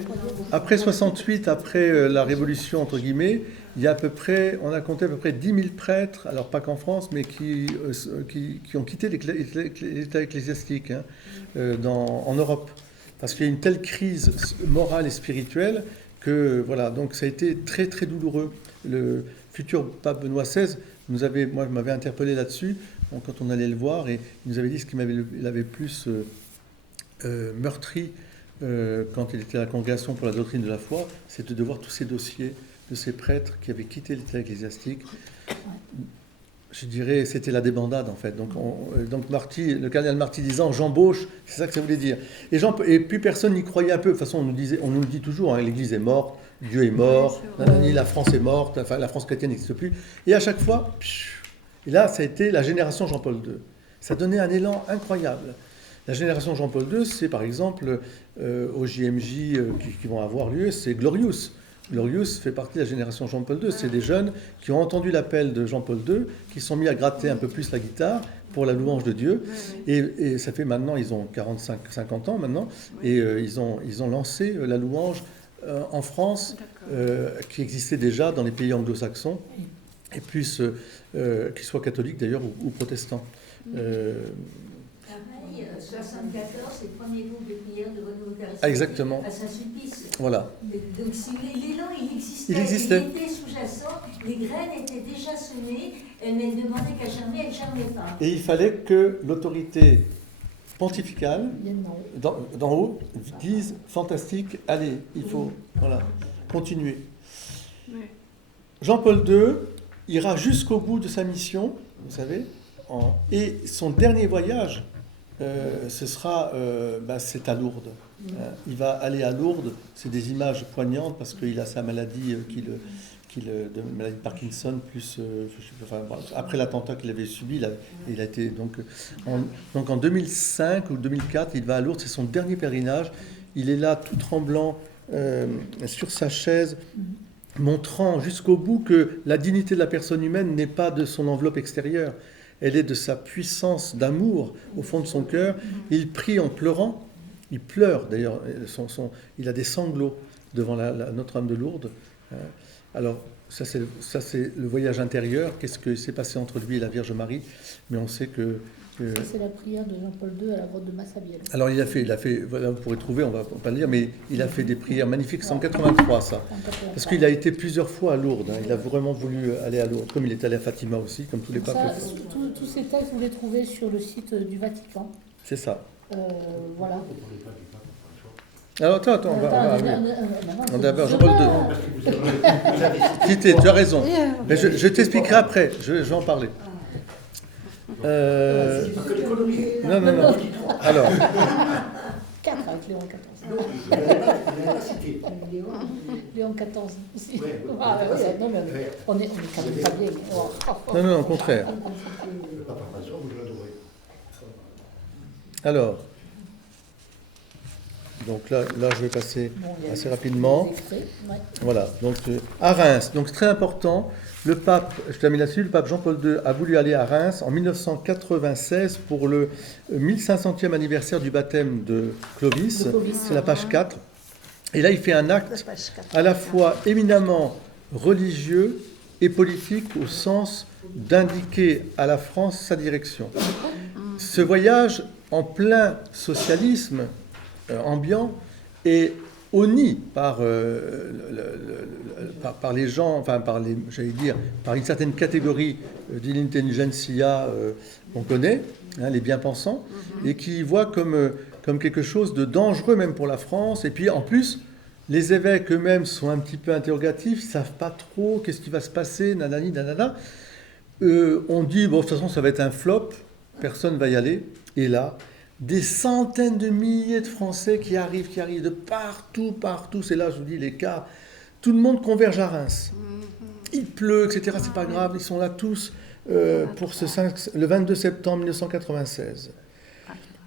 68, après la Révolution, entre guillemets, il y a on a compté à peu près 10 000 prêtres, alors pas qu'en France, mais qui ont quitté l'État ecclésiastique en Europe. Parce qu'il y a une telle crise morale et spirituelle que, voilà, donc ça a été très très douloureux. Le futur pape Benoît XVI m'avait interpellé là-dessus, quand on allait le voir, et il nous avait dit ce qu'il avait plus meurtri quand il était à la congrégation pour la doctrine de la foi, c'était de voir tous ces dossiers de ces prêtres qui avaient quitté l'État ecclésiastique. Je dirais, c'était la débandade en fait. Donc Marty, le cardinal Marty disant j'embauche, c'est ça que ça voulait dire. Et puis personne n'y croyait un peu. De toute façon, on nous le dit toujours, hein, l'Église est morte, Dieu est mort, la France est morte, enfin la France chrétienne n'existe plus. Et à chaque fois, et là, ça a été la génération Jean-Paul II. Ça donnait un élan incroyable. La génération Jean-Paul II, c'est par exemple au JMJ qui vont avoir lieu, c'est Glorious. Glorious fait partie de la génération Jean-Paul II. C'est des jeunes qui ont entendu l'appel de Jean-Paul II, qui sont mis à gratter un peu plus la guitare pour la louange de Dieu. Et ça fait maintenant, ils ont 50 ans maintenant, et ils ont lancé la louange en France, qui existait déjà dans les pays anglo-saxons, et plus qu'ils soient catholiques d'ailleurs ou protestants. 74, c'est le premier groupe de prière de renouveau charismatique exactement. À Saint-Sulpice. Voilà. Donc si l'élan, il existait. Il était sous-jacent, les graines étaient déjà semées, mais elles ne demandaient qu'à germer, elles ne germaient pas. Et il fallait que l'autorité pontificale, d'en haut, dise fantastique, allez, il faut continuer. Ouais. Jean-Paul II ira jusqu'au bout de sa mission, vous savez, et son dernier voyage, ce sera, c'est à Lourdes. Il va aller à Lourdes. C'est des images poignantes parce qu'il a sa maladie, de maladie de Parkinson, plus après l'attentat qu'il avait subi, il a été donc en 2005 ou 2004, il va à Lourdes. C'est son dernier pèlerinage. Il est là, tout tremblant, sur sa chaise, montrant jusqu'au bout que la dignité de la personne humaine n'est pas de son enveloppe extérieure. Elle est de sa puissance d'amour au fond de son cœur. Il prie en pleurant. Il pleure d'ailleurs. Il a des sanglots devant Notre-Dame de Lourdes. Alors ça c'est le voyage intérieur. Qu'est-ce que s'est passé entre lui et la Vierge Marie? Mais on sait que c'est la prière de Jean-Paul II à la grotte de Massabielle. Alors il a fait, voilà, vous pourrez trouver, on va pas le lire, mais il a fait des prières magnifiques. C'est en 83 ça, parce qu'il a été plusieurs fois à Lourdes. Il a vraiment voulu aller à Lourdes, comme il est allé à Fatima aussi, comme tous les papes. Tous ces textes, vous les trouvez sur le site du Vatican. C'est ça. Voilà. Alors attends, on va on d'abord Jean-Paul II. Parce que vous avez cité. Cité, tu as raison. Mais je t'expliquerai après, je vais en parler. C'est pas que l'économie. Non. Alors, 4 avec Léon XIV. Non, vous n'avez pas cité. Léon XIV aussi. Ouais, Non, mais on est quand même pas bien. non, au contraire. Le papa François, vous l'adorez. Alors, donc là, je vais passer assez rapidement. Voilà, donc à Reims, donc très important, le pape, je termine là-dessus, le pape Jean-Paul II a voulu aller à Reims en 1996 pour le 1500e anniversaire du baptême de Clovis, c'est la page 4. Et là, il fait un acte à la fois éminemment religieux et politique au sens d'indiquer à la France sa direction. Ce voyage en plein socialisme ambiant est honni par les gens, enfin j'allais dire, par une certaine catégorie d'intelligentsia qu'on connaît, hein, les bien-pensants, et qui voient comme quelque chose de dangereux même pour la France. Et puis en plus, les évêques eux-mêmes sont un petit peu interrogatifs, ils ne savent pas trop qu'est-ce qui va se passer, nanani, nanana. On dit, bon, de toute façon, ça va être un flop, personne ne va y aller. Et là, des centaines de milliers de Français qui arrivent de partout. C'est là, je vous dis, les cas. Tout le monde converge à Reims. Il pleut, etc. C'est pas grave, ils sont là tous pour le 22 septembre 1996.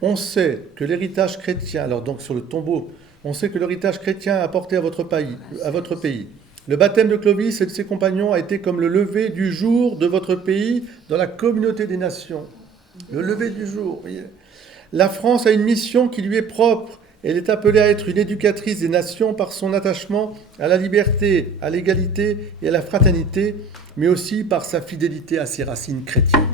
On sait que l'héritage chrétien, alors donc sur le tombeau, on sait que l'héritage chrétien apporté à votre pays. Le baptême de Clovis et de ses compagnons a été comme le lever du jour de votre pays dans la communauté des nations. Le lever du jour, voyez. La France a une mission qui lui est propre. Elle est appelée à être une éducatrice des nations par son attachement à la liberté, à l'égalité et à la fraternité, mais aussi par sa fidélité à ses racines chrétiennes.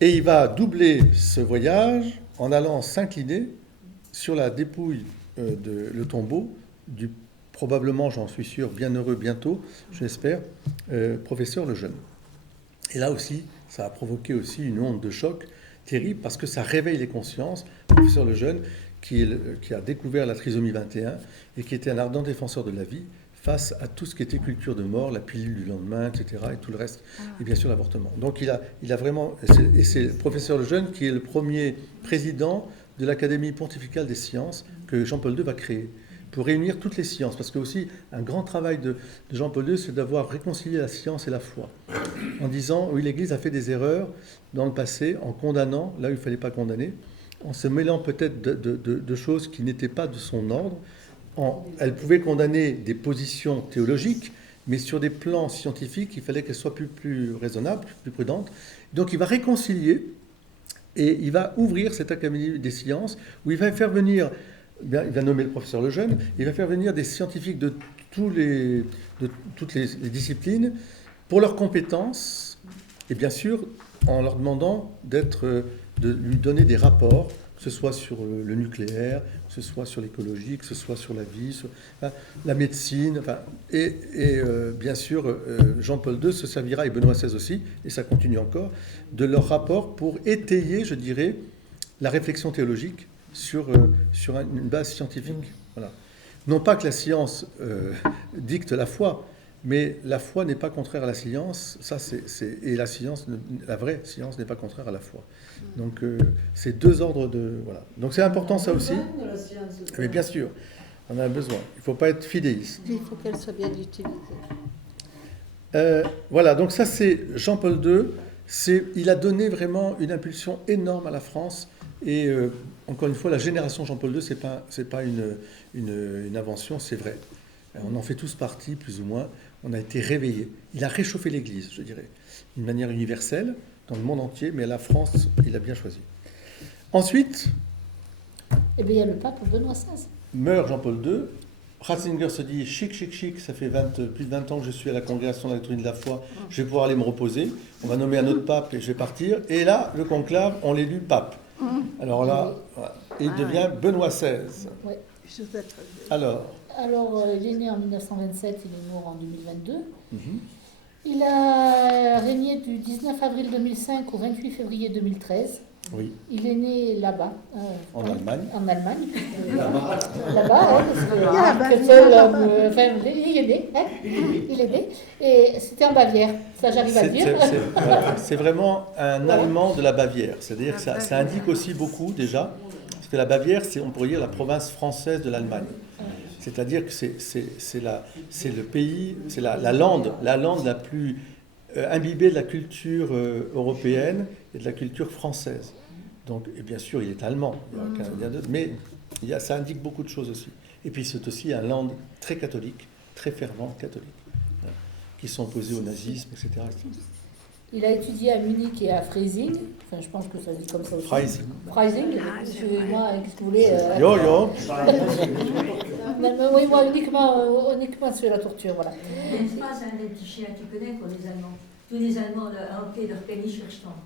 Et il va doubler ce voyage en allant s'incliner sur la dépouille le tombeau du probablement, j'en suis sûr, bienheureux bientôt, j'espère, professeur Lejeune. Et là aussi, ça a provoqué aussi une onde de choc terrible parce que ça réveille les consciences. Professeur Lejeune, qui a découvert la trisomie 21 et qui était un ardent défenseur de la vie face à tout ce qui était culture de mort, la pilule du lendemain, etc., et tout le reste, et bien sûr l'avortement. Donc il a vraiment... Et c'est le professeur Lejeune qui est le premier président de l'Académie pontificale des sciences que Jean-Paul II va créer, pour réunir toutes les sciences. Parce que aussi, un grand travail de Jean-Paul II, c'est d'avoir réconcilié la science et la foi. En disant, oui, l'Église a fait des erreurs dans le passé, en condamnant, là où il ne fallait pas condamner, en se mêlant peut-être de choses qui n'étaient pas de son ordre. Elle pouvait condamner des positions théologiques, mais sur des plans scientifiques, il fallait qu'elles soient plus raisonnables, plus prudentes. Donc il va réconcilier, et il va ouvrir cette Académie des sciences, où il va faire venir... Il va nommer le professeur Lejeune, il va faire venir des scientifiques de toutes les disciplines pour leurs compétences, et bien sûr en leur demandant de lui donner des rapports, que ce soit sur le nucléaire, que ce soit sur l'écologie, que ce soit sur la vie, sur la médecine, bien sûr Jean-Paul II se servira, et Benoît XVI aussi, et ça continue encore, de leurs rapports pour étayer, je dirais, la réflexion théologique sur une base scientifique. Voilà. Non pas que la science dicte la foi, mais la foi n'est pas contraire à la science, et la vraie science n'est pas contraire à la foi. Donc c'est deux ordres de... Voilà. Donc c'est important ça aussi. Mais bien sûr, on a besoin. Il ne faut pas être fidéiste. Il faut qu'elle soit bien utilisée. Voilà, donc ça c'est Jean-Paul II. Il a donné vraiment une impulsion énorme à la France. Et encore une fois, la génération Jean-Paul II, c'est pas une invention, c'est vrai. On en fait tous partie, plus ou moins. On a été réveillés. Il a réchauffé l'Église, je dirais, d'une manière universelle, dans le monde entier, mais à la France, il a bien choisi. Ensuite... Eh bien, il y a le pape Benoît XVI. Meurt Jean-Paul II. Ratzinger se dit, chic, ça fait plus de 20 ans que je suis à la congrégation de la doctrine de la foi, je vais pouvoir aller me reposer. On va nommer un autre pape et je vais partir. Et là, le conclave, on l'élit pape. Alors là, voilà. Il devient Benoît XVI. Ouais. Alors, il est né en 1927, il est mort en 2022. Il a régné du 19 avril 2005 au 28 février 2013. Oui, Il est né là-bas. en Allemagne. En Allemagne. Là-bas. Là-bas, hein, parce que, Il y a la que Bavière seul, là-bas. enfin, il est né. Hein, il est né. Et c'était en Bavière. Ça, j'arrive à le dire. Voilà. C'est vraiment un Voilà. Allemand de la Bavière. C'est-à-dire que ça indique aussi beaucoup déjà, parce que la Bavière, on pourrait dire la province française de l'Allemagne. C'est-à-dire que c'est le pays, c'est la lande la plus imbibée de la culture européenne et de la culture française. Donc, et bien sûr, il est allemand, mais ça indique beaucoup de choses aussi. Et puis c'est aussi un land très catholique, très fervent catholique, qui sont opposés au nazisme, etc. Il a étudié à Munich et à Freising. Enfin, je pense que ça se dit comme ça aussi. Freising. Freising, excusez-moi, qu'est-ce que vous voulez Yo, yo. Oui, moi, uniquement sur la torture, voilà. Il y a une phrase, un petit chien, tu connais pour les Allemands. Tous les Allemands ont fait leur péniche Verstand.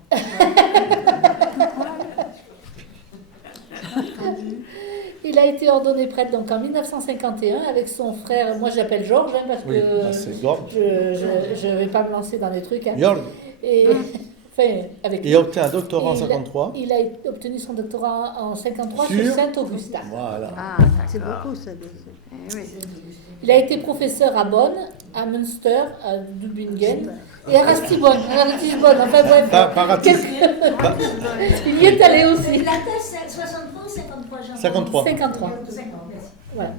Il a été ordonné prêtre donc en 1951 avec son frère, moi j'appelle Georges, hein, parce Oui, que bah, c'est Georges. je ne vais pas me lancer dans les trucs. Hein. Jörg. Et, enfin, avec Et il a obtenu un doctorat en il a- 53. Il a obtenu son doctorat en 53 Sur sur Saint-Augustin. Voilà. Ah, c'est beaucoup ça. Il a été professeur à Bonn, à Münster, à Tübingen et à Ratisbonne. Enfin bref, Pas raté. il y est allé aussi. La thèse, c'est 63 ou 53, Jean-Paul 53. 53. 50, merci. Voilà.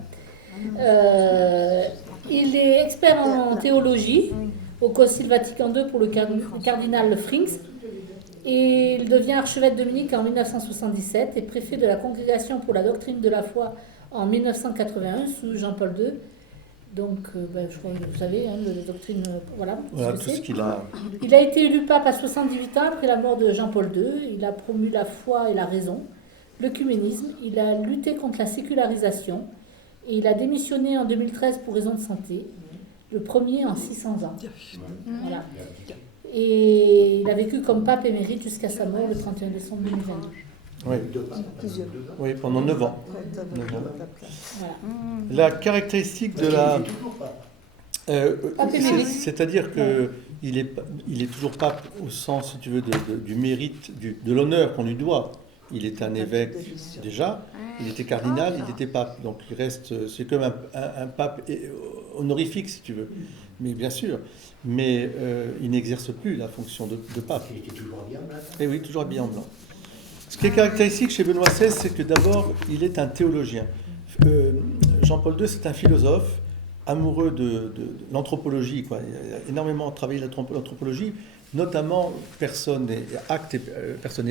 Il est expert en théologie au Concile Vatican II pour le cardinal Frings. Et il devient archevêque de Munich en 1977 et préfet de la Congrégation pour la doctrine de la foi en 1981 sous Jean-Paul II. Donc, je crois que vous savez, hein, la doctrine, voilà. Voilà ce que tout c'est. ce qu'il a. Il a été élu pape à 78 ans après la mort de Jean-Paul II. Il a promu la foi et la raison, l'œcuménisme. Il a lutté contre la sécularisation et il a démissionné en 2013 pour raison de santé, le premier en 600 ans. Voilà. Et il a vécu comme pape émérite jusqu'à sa mort le 31 décembre 2022. Oui, oui, pendant 9 ans. Voilà. La caractéristique de la. Pape émérite. C'est-à-dire qu'il est toujours pape au sens, si tu veux, du mérite, de l'honneur qu'on lui doit. Il est un évêque déjà, il était cardinal, il était pape. Donc il reste, c'est comme un pape honorifique, si tu veux. Mais bien sûr, mais il n'exerce plus la fonction de pape. Il était toujours bien, là. Et oui, toujours habillé en blanc. Ce qui est caractéristique chez Benoît XVI, c'est que d'abord, il est un théologien. Jean-Paul II, c'est un philosophe amoureux de l'anthropologie, quoi. Il a énormément travaillé l'anthropologie, notamment Personne et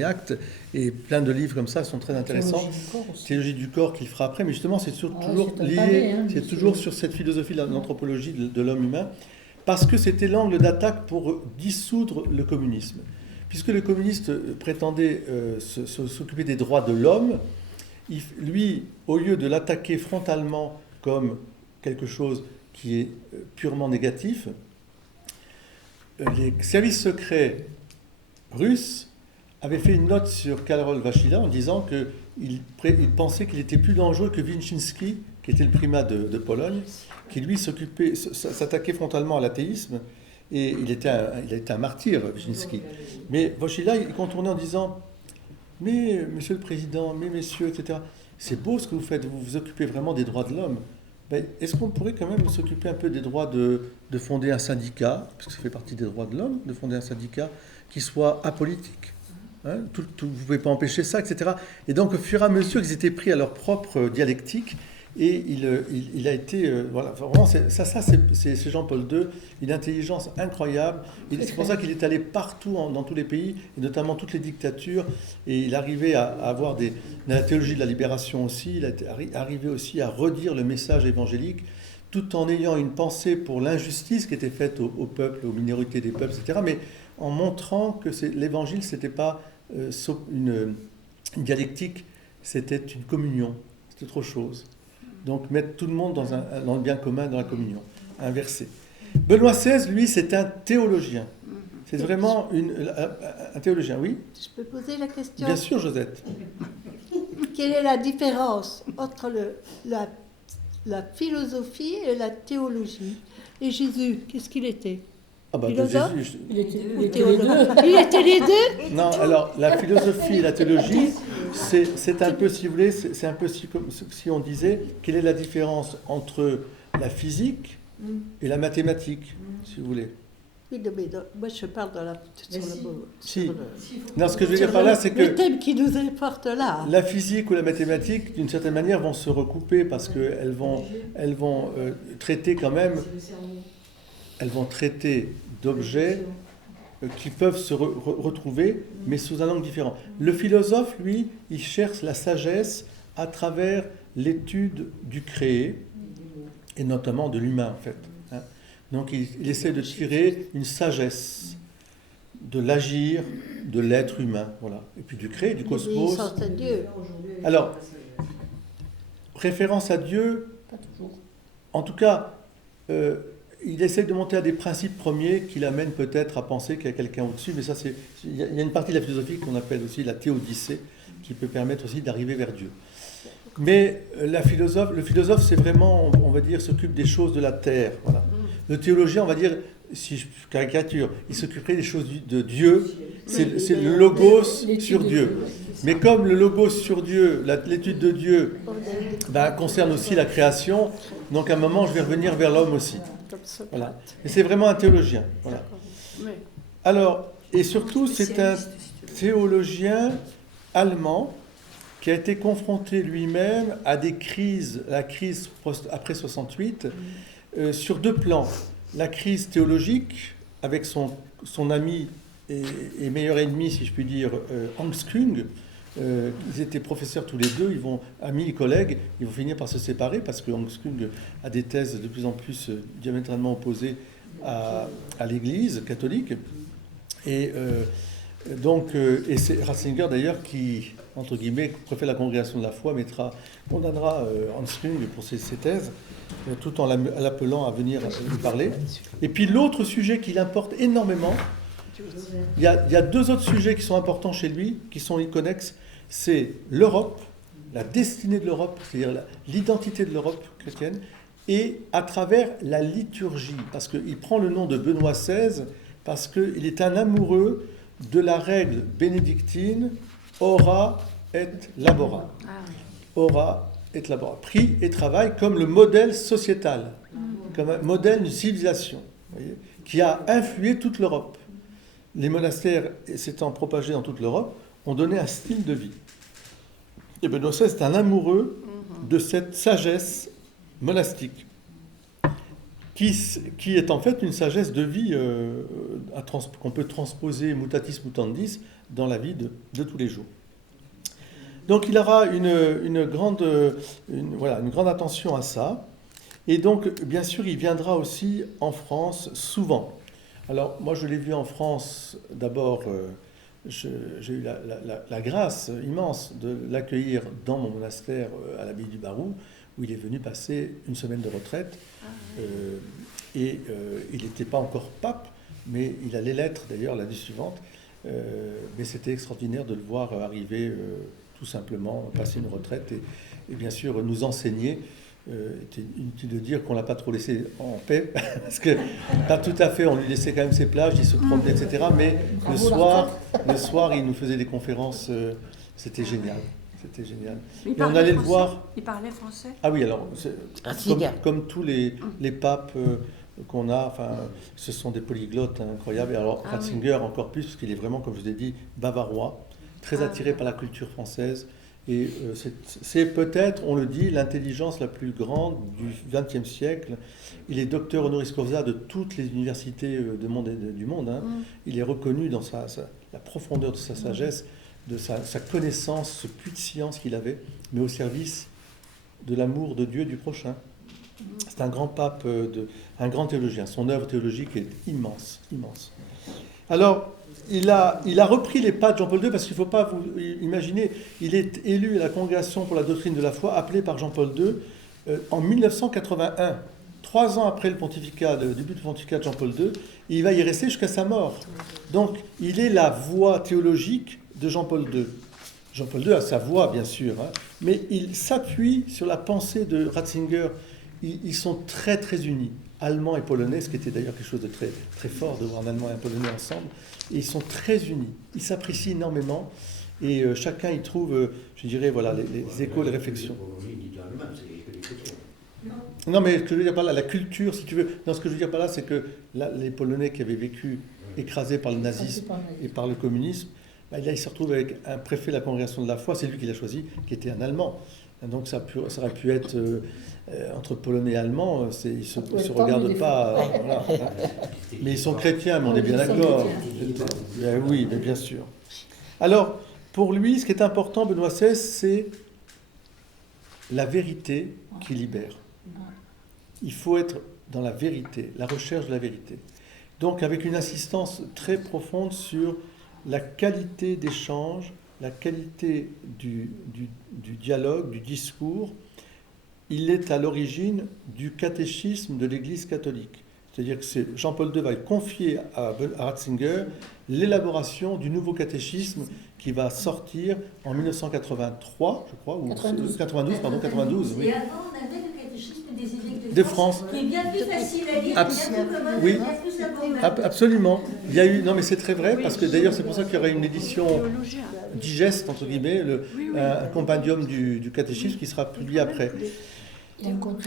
acte, et plein de livres comme ça sont très intéressants. Théologie du corps aussi. Théologie du corps qu'il fera après, mais justement, c'est toujours c'est un lié, pavé, hein, c'est mais toujours c'est- sur cette philosophie de l'anthropologie de l'homme humain, parce que c'était l'angle d'attaque pour dissoudre le communisme. Puisque le communiste prétendait s'occuper des droits de l'homme, lui, au lieu de l'attaquer frontalement comme quelque chose qui est purement négatif, les services secrets russes avaient fait une note sur Karol Wojtyła en disant qu'il pensait qu'il était plus dangereux que Wilczynski, qui était le primat de Pologne, qui lui s'attaquait frontalement à l'athéisme. Et il était un martyr, Wilczynski. Mais Wojtyła, il contournait en disant « Mais, monsieur le président, mais messieurs, etc., c'est beau ce que vous faites, vous vous occupez vraiment des droits de l'homme. Ben, est-ce qu'on pourrait quand même s'occuper un peu des droits de fonder un syndicat, parce que ça fait partie des droits de l'homme, de fonder un syndicat qui soit apolitique, hein, vous ne pouvez pas empêcher ça, etc. » Et donc, au fur et à mesure qu'ils étaient pris à leur propre dialectique, et il a été, voilà, vraiment, c'est Jean-Paul II, une intelligence incroyable. C'est pour ça qu'il est allé partout, dans tous les pays, et notamment toutes les dictatures, et il arrivait à avoir dans la théologie de la libération aussi, il est arrivé aussi à redire le message évangélique, tout en ayant une pensée pour l'injustice qui était faite au peuple, aux minorités des peuples, etc., mais en montrant que l'évangile, ce n'était pas une dialectique, c'était une communion, c'était autre chose. Donc mettre tout le monde dans le bien commun, dans la communion. Inversé. Benoît XVI, lui, c'est un théologien. C'est vraiment un théologien, oui. Je peux poser la question? Bien sûr, Josette. Quelle est la différence entre la philosophie et la théologie? Et Jésus, qu'est-ce qu'il était? Ah bah, de Philosophe Jésus, Il était Ou les deux. théologue. Il était les deux. non, alors la philosophie et la théologie, c'est un peu, si vous voulez, c'est un peu comme si on disait quelle est la différence entre la physique et la mathématique, si vous voulez. Oui, mais moi je parle de la, sur Si. sur Non, ce que je veux dire par là, c'est le que thème qui nous importe là. la physique ou la mathématique, d'une certaine manière, vont se recouper parce qu'elles vont traiter quand même, elles vont traiter d'objets qui peuvent se retrouver, mais sous un angle différent. Le philosophe, lui, il cherche la sagesse à travers l'étude du créé, et notamment de l'humain, en fait. Hein. Donc, il essaie de tirer une sagesse de l'agir de l'être humain, voilà. Et puis du créé, du cosmos. L'obéissance à Dieu. Alors, référence à Dieu, Pas toujours. en tout cas, il essaie de monter à des principes premiers qui l'amènent peut-être à penser qu'il y a quelqu'un au-dessus, mais ça, il y a une partie de la philosophie qu'on appelle aussi la théodicée, qui peut permettre aussi d'arriver vers Dieu. Mais le philosophe, c'est vraiment, on va dire, s'occupe des choses de la terre. Voilà. Le théologien, on va dire, si je caricature, il s'occuperait des choses de Dieu, c'est le logos sur Dieu. Mais comme le logos sur Dieu, l'étude de Dieu, concerne aussi la création, donc à un moment, je vais revenir vers l'homme aussi. Voilà. Et c'est vraiment un théologien. Voilà. Alors, et surtout, c'est un théologien allemand qui a été confronté lui-même à des crises, la crise après 68, sur deux plans. La crise théologique, avec son ami et meilleur ennemi, si je puis dire, Hans Küng. Ils étaient professeurs tous les deux, amis et collègues, ils vont finir par se séparer parce que Hans Küng a des thèses de plus en plus diamétralement opposées à l'Église catholique. Et c'est Ratzinger d'ailleurs qui, entre guillemets, préfet la congrégation de la foi, condamnera Hans Küng pour ses thèses, tout en l'appelant à venir lui parler. Et puis l'autre sujet qui l'importe énormément, il y a deux autres sujets qui sont importants chez lui, qui sont connexes, c'est l'Europe, la destinée de l'Europe, c'est-à-dire l'identité de l'Europe chrétienne, et à travers la liturgie, parce qu'il prend le nom de Benoît XVI, parce qu'il est un amoureux de la règle bénédictine ora et labora. Ora et labora. Prie et travail comme le modèle sociétal, comme un modèle d'une civilisation, voyez, qui a influé toute l'Europe. Les monastères, s'étant propagés dans toute l'Europe, ont donné un style de vie. Et Benoît XVI est un amoureux de cette sagesse monastique, qui est en fait une sagesse de vie qu'on peut transposer mutatis mutandis dans la vie de tous les jours. Donc il aura une grande attention à ça. Et donc, bien sûr, il viendra aussi en France souvent. Alors, moi, je l'ai vu en France, d'abord, j'ai eu la grâce immense de l'accueillir dans mon monastère à l'abbaye du Barou, où il est venu passer une semaine de retraite. Il n'était pas encore pape, mais il a les lettres, d'ailleurs, l'année suivante. Mais c'était extraordinaire de le voir arriver, tout simplement, passer une retraite et bien sûr, nous enseigner. C'était inutile de dire qu'on ne l'a pas trop laissé en paix, parce que pas tout à fait, on lui laissait quand même ses plages, il se promenait, etc. Mais le soir, il nous faisait des conférences, c'était génial. C'était génial. Et on allait le voir. Il parlait français. Ah oui, alors, comme tous les papes qu'on a, enfin, ce sont des polyglottes incroyables. Et alors, Ratzinger, encore plus, parce qu'il est vraiment, comme je vous ai dit, bavarois, très attiré par la culture française. Et c'est peut-être, on le dit, l'intelligence la plus grande du XXe siècle. Il est docteur honoris causa de toutes les universités du monde. Hein. Il est reconnu dans la profondeur de sa sagesse, de sa connaissance, ce puits de science qu'il avait, mais au service de l'amour de Dieu et du prochain. C'est un grand pape, un grand théologien. Son œuvre théologique est immense, immense. Alors, il a repris les pas de Jean-Paul II, parce qu'il ne faut pas vous imaginer, il est élu à la Congrégation pour la doctrine de la foi, appelé par Jean-Paul II en 1981, 3 ans après le début du pontificat de Jean-Paul II, et il va y rester jusqu'à sa mort. Donc, il est la voix théologique de Jean-Paul II. Jean-Paul II a sa voix, bien sûr, hein, mais il s'appuie sur la pensée de Ratzinger, ils sont très très unis, Allemands et Polonais, ce qui était d'ailleurs quelque chose de très, très fort de voir un Allemand et un Polonais ensemble. Et ils sont très unis, ils s'apprécient énormément et chacun y trouve, je dirais, voilà, les échos, les réflexions. Non, mais ce que je veux dire par là, la culture, si tu veux. Non, ce que je veux dire par là, c'est que là, les Polonais qui avaient vécu écrasés par le nazisme et par le communisme, là, ils se retrouvent avec un préfet de la congrégation de la foi, c'est lui qui l'a choisi, qui était un Allemand. Donc ça aurait pu être entre Polonais et Allemands, ils ne se regardent pas. Voilà. Mais ils sont chrétiens, mais on est bien d'accord. Ben oui, mais bien sûr. Alors, pour lui, ce qui est important, Benoît XVI, c'est la vérité qui libère. Il faut être dans la vérité, la recherche de la vérité. Donc avec une insistance très profonde sur la qualité d'échange, la qualité du dialogue, du discours. Il est à l'origine du catéchisme de l'Église catholique. C'est-à-dire que Jean-Paul II va confier à Ratzinger l'élaboration du nouveau catéchisme qui va sortir en 1983, je crois, ou 92, oui. Et avant, on avait le catéchisme des évêques de France. Qui est bien plus facile à lire, bien plus commode, oui. bien plus abordable. Absolument. Il y a eu, non mais c'est très vrai, parce que d'ailleurs c'est pour ça qu'il y aurait une édition digeste, entre guillemets, un compendium du catéchisme qui sera publié après.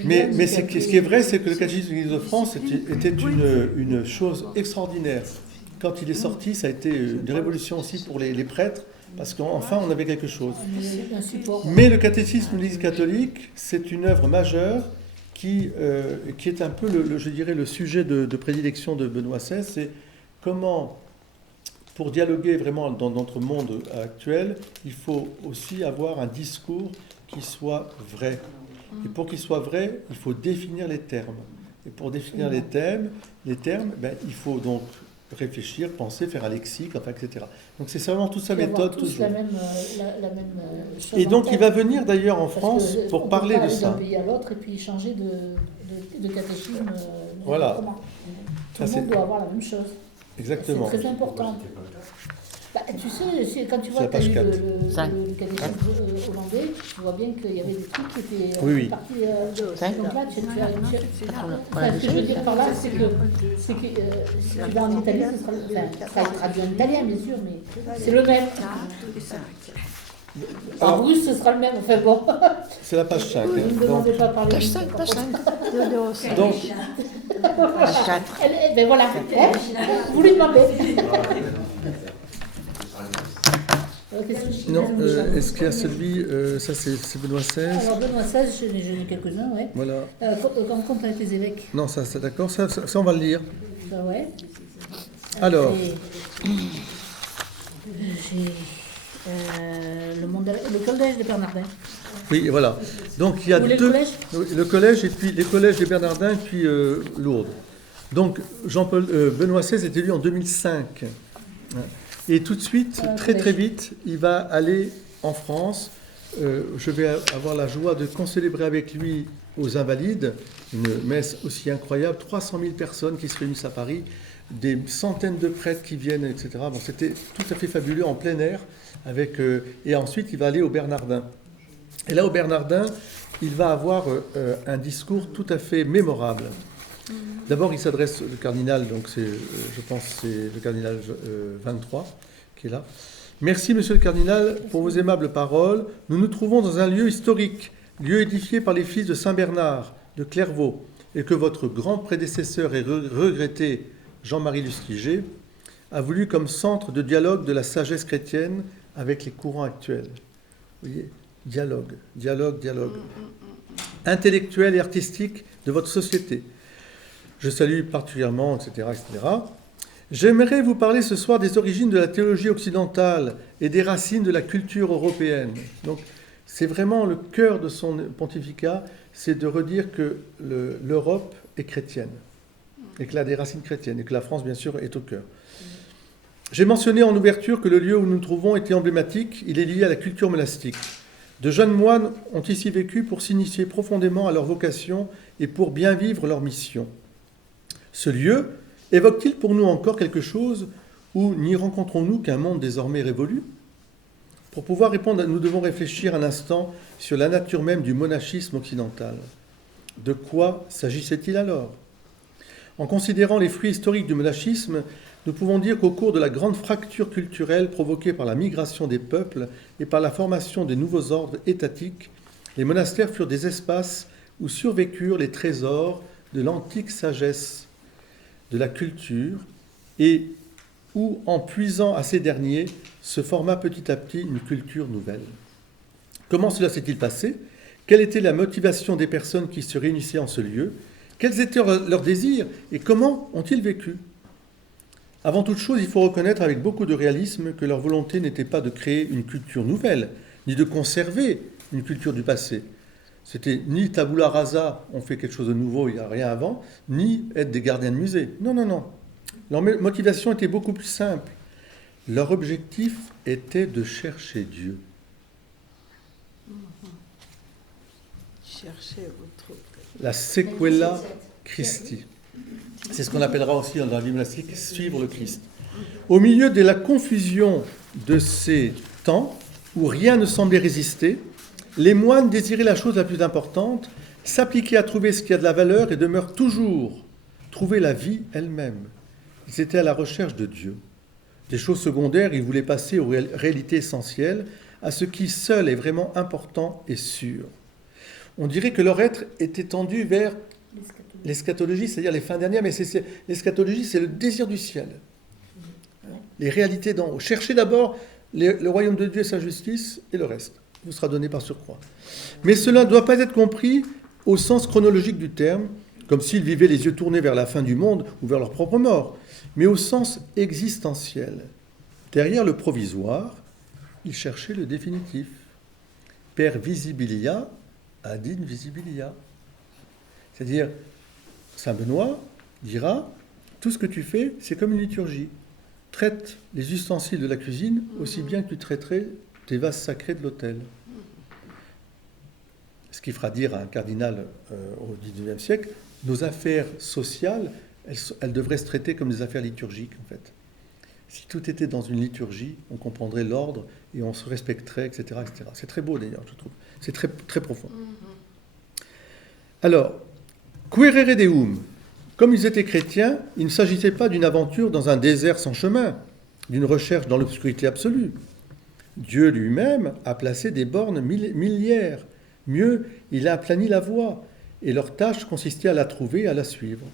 Mais ce qui est vrai, c'est que le catéchisme de l'Église de France était une chose extraordinaire. Quand il est sorti, ça a été une révolution aussi pour les prêtres, parce qu'enfin on avait quelque chose. Mais le catéchisme de l'Église catholique, c'est une œuvre majeure qui est un peu, je dirais, le sujet de prédilection de Benoît XVI. C'est comment, pour dialoguer vraiment dans notre monde actuel, il faut aussi avoir un discours qui soit vrai. Et pour qu'il soit vrai, il faut définir les termes. Et pour définir les termes, il faut donc réfléchir, penser, faire un lexique, enfin, etc. Donc c'est vraiment toute sa méthode toujours. La même chose. Et donc il va venir d'ailleurs en France pour parler de ça. D'un pays à l'autre et puis changer de catéchisme. Voilà. Tout le monde doit avoir la même chose. Exactement. C'est très important. Bah, tu sais, quand tu vois que tu as eu le catéchisme hollandais, tu vois bien qu'il y avait des trucs qui étaient partis. Donc là, tu as ce que je veux dire par là, c'est que si tu vas en Italie, ça sera traduit en italien, bien sûr, mais c'est le même. En russe, ce sera le même. Enfin bon. C'est la page 5. Ne me demandez pas parler. Page 5. Donc, Page 4. Ben voilà. Vous lui demandez. Non, est-ce qu'il y a celui, ça c'est Benoît XVI. Alors Benoît XVI, j'en ai quelques-uns, ouais. Voilà. En compte avec les évêques. Non, ça d'accord, ça on va le lire. Ben ouais. Alors. J'ai le collège des Bernardins. Oui, voilà. Donc il y a deux. Le collège et puis les collèges des Bernardins puis Lourdes. Donc Benoît XVI est élu en 2005. Et tout de suite, très vite, il va aller en France. Je vais avoir la joie de concélébrer avec lui aux Invalides, une messe aussi incroyable, 300 000 personnes qui se réunissent à Paris, des centaines de prêtres qui viennent, etc. Bon, c'était tout à fait fabuleux en plein air. Et ensuite, il va aller au Bernardin. Et là, au Bernardin, il va avoir un discours tout à fait mémorable. D'abord, il s'adresse au cardinal, donc je pense que c'est le cardinal 23 qui est là. Merci, monsieur le cardinal, pour vos aimables paroles. Nous nous trouvons dans un lieu historique, lieu édifié par les fils de Saint-Bernard, de Clairvaux, et que votre grand prédécesseur et regretté Jean-Marie Lustiger a voulu comme centre de dialogue de la sagesse chrétienne avec les courants actuels. Vous voyez, dialogue. Intellectuel et artistique de votre société. Je salue particulièrement, etc., etc. J'aimerais vous parler ce soir des origines de la théologie occidentale et des racines de la culture européenne. Donc, c'est vraiment le cœur de son pontificat, c'est de redire que l'Europe est chrétienne, et qu'elle a des racines chrétiennes, et que la France, bien sûr, est au cœur. J'ai mentionné en ouverture que le lieu où nous nous trouvons était emblématique, il est lié à la culture monastique. De jeunes moines ont ici vécu pour s'initier profondément à leur vocation et pour bien vivre leur mission. Ce lieu évoque-t-il pour nous encore quelque chose ou n'y rencontrons-nous qu'un monde désormais révolu ? Pour pouvoir répondre, nous devons réfléchir un instant sur la nature même du monachisme occidental. De quoi s'agissait-il alors? En considérant les fruits historiques du monachisme, nous pouvons dire qu'au cours de la grande fracture culturelle provoquée par la migration des peuples et par la formation des nouveaux ordres étatiques, les monastères furent des espaces où survécurent les trésors de l'antique sagesse de la culture et où, en puisant à ces derniers, se forma petit à petit une culture nouvelle. Comment cela s'est-il passé? Quelle était la motivation des personnes qui se réunissaient en ce lieu? Quels étaient leurs désirs et comment ont-ils vécu? Avant toute chose, il faut reconnaître avec beaucoup de réalisme que leur volonté n'était pas de créer une culture nouvelle, ni de conserver une culture du passé. C'était ni tabula rasa, on fait quelque chose de nouveau, il n'y a rien avant, ni être des gardiens de musée. Non, non, non. Leur motivation était beaucoup plus simple. Leur objectif était de chercher Dieu. Cherchez votre... La sequela Christi. C'est ce qu'on appellera aussi dans la vie monastique suivre le Christ. Au milieu de la confusion de ces temps où rien ne semblait résister, les moines désiraient la chose la plus importante, s'appliquer à trouver ce qui a de la valeur et demeure toujours trouver la vie elle-même. Ils étaient à la recherche de Dieu. Des choses secondaires, ils voulaient passer aux réalités essentielles, à ce qui seul est vraiment important et sûr. On dirait que leur être était tendu vers l'eschatologie, c'est-à-dire les fins dernières, mais l'eschatologie, c'est le désir du ciel. Les réalités d'en haut. Cherchez d'abord le royaume de Dieu et sa justice, et le reste vous sera donné par surcroît. Mais cela ne doit pas être compris au sens chronologique du terme, comme s'ils vivaient les yeux tournés vers la fin du monde ou vers leur propre mort, mais au sens existentiel. Derrière le provisoire, ils cherchaient le définitif. Per visibilia ad invisibilia. C'est-à-dire, Saint Benoît dira, tout ce que tu fais, c'est comme une liturgie. Traite les ustensiles de la cuisine aussi bien que tu traiterais tes vases sacrés de l'autel. Ce qui fera dire à un cardinal au XIXe siècle, nos affaires sociales, elles devraient se traiter comme des affaires liturgiques, en fait. Si tout était dans une liturgie, on comprendrait l'ordre et on se respecterait, etc., etc. C'est très beau, d'ailleurs, je trouve. C'est très, très profond. Alors, quaerere deum, comme ils étaient chrétiens, il ne s'agissait pas d'une aventure dans un désert sans chemin, d'une recherche dans l'obscurité absolue. Dieu lui-même a placé des bornes milliaires. Mieux, il a aplani la voie, et leur tâche consistait à la trouver et à la suivre.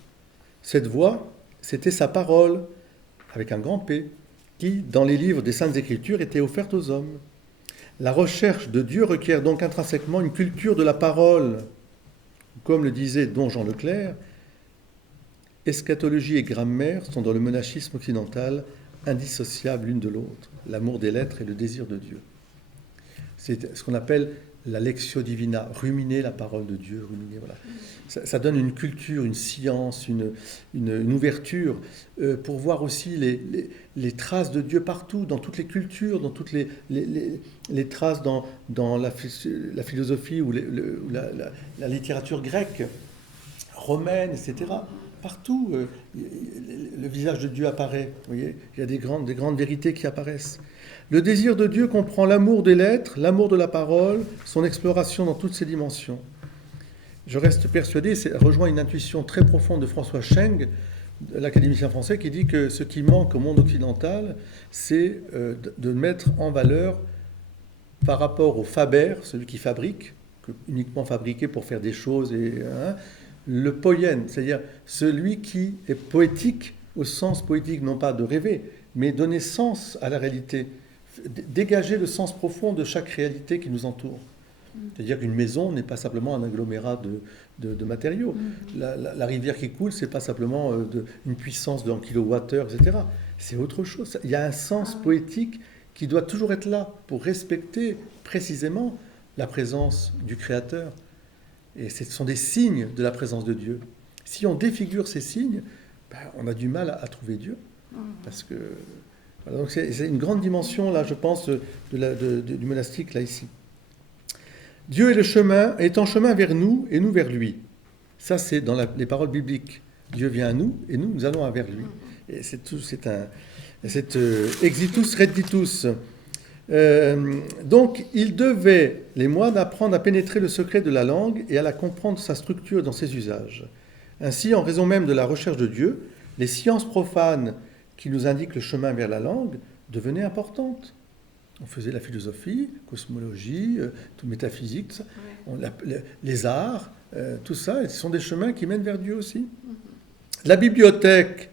Cette voie, c'était sa parole, avec un grand P, qui, dans les livres des Saintes Écritures, était offerte aux hommes. La recherche de Dieu requiert donc intrinsèquement une culture de la parole. Comme le disait don Jean Leclerc, eschatologie et grammaire sont dans le monachisme occidental indissociables l'une de l'autre, l'amour des lettres et le désir de Dieu. C'est ce qu'on appelle la lectio divina, ruminer la parole de Dieu, ruminer, voilà. Ça donne une culture, une science, une ouverture pour voir aussi les traces de Dieu partout, dans toutes les cultures, dans toutes les traces dans la philosophie ou la littérature grecque, romaine, etc. Partout, le visage de Dieu apparaît. Vous voyez, il y a des grandes vérités qui apparaissent. Le désir de Dieu comprend l'amour des lettres, l'amour de la parole, son exploration dans toutes ses dimensions. Je reste persuadé, ça rejoint une intuition très profonde de François Scheng, l'académicien français, qui dit que ce qui manque au monde occidental, c'est de mettre en valeur, par rapport au faber, celui qui fabrique, uniquement fabriqué pour faire des choses, le poien, c'est-à-dire celui qui est poétique, au sens poétique, non pas de rêver, mais donner sens à la réalité, dégager le sens profond de chaque réalité qui nous entoure. C'est-à-dire qu'une maison n'est pas simplement un agglomérat de matériaux. La rivière qui coule, c'est pas simplement une puissance de kilowattheure, etc. C'est autre chose. Il y a un sens poétique qui doit toujours être là pour respecter précisément la présence du Créateur. Et ce sont des signes de la présence de Dieu. Si on défigure ces signes, on a du mal à trouver Dieu. Parce que... Voilà, donc c'est une grande dimension, là, je pense, du monastique, là, ici. Dieu est le chemin, est en chemin vers nous et nous vers lui. Ça, c'est dans les paroles bibliques. Dieu vient à nous et nous allons vers lui. Et c'est exitus redditus. Donc, ils devaient, les moines, apprendre à pénétrer le secret de la langue et à la comprendre sa structure dans ses usages. Ainsi, en raison même de la recherche de Dieu, les sciences profanes qui nous indiquent le chemin vers la langue devenaient importantes. On faisait la philosophie, cosmologie, tout métaphysique, tout ça. Les arts, tout ça, ce sont des chemins qui mènent vers Dieu aussi. La bibliothèque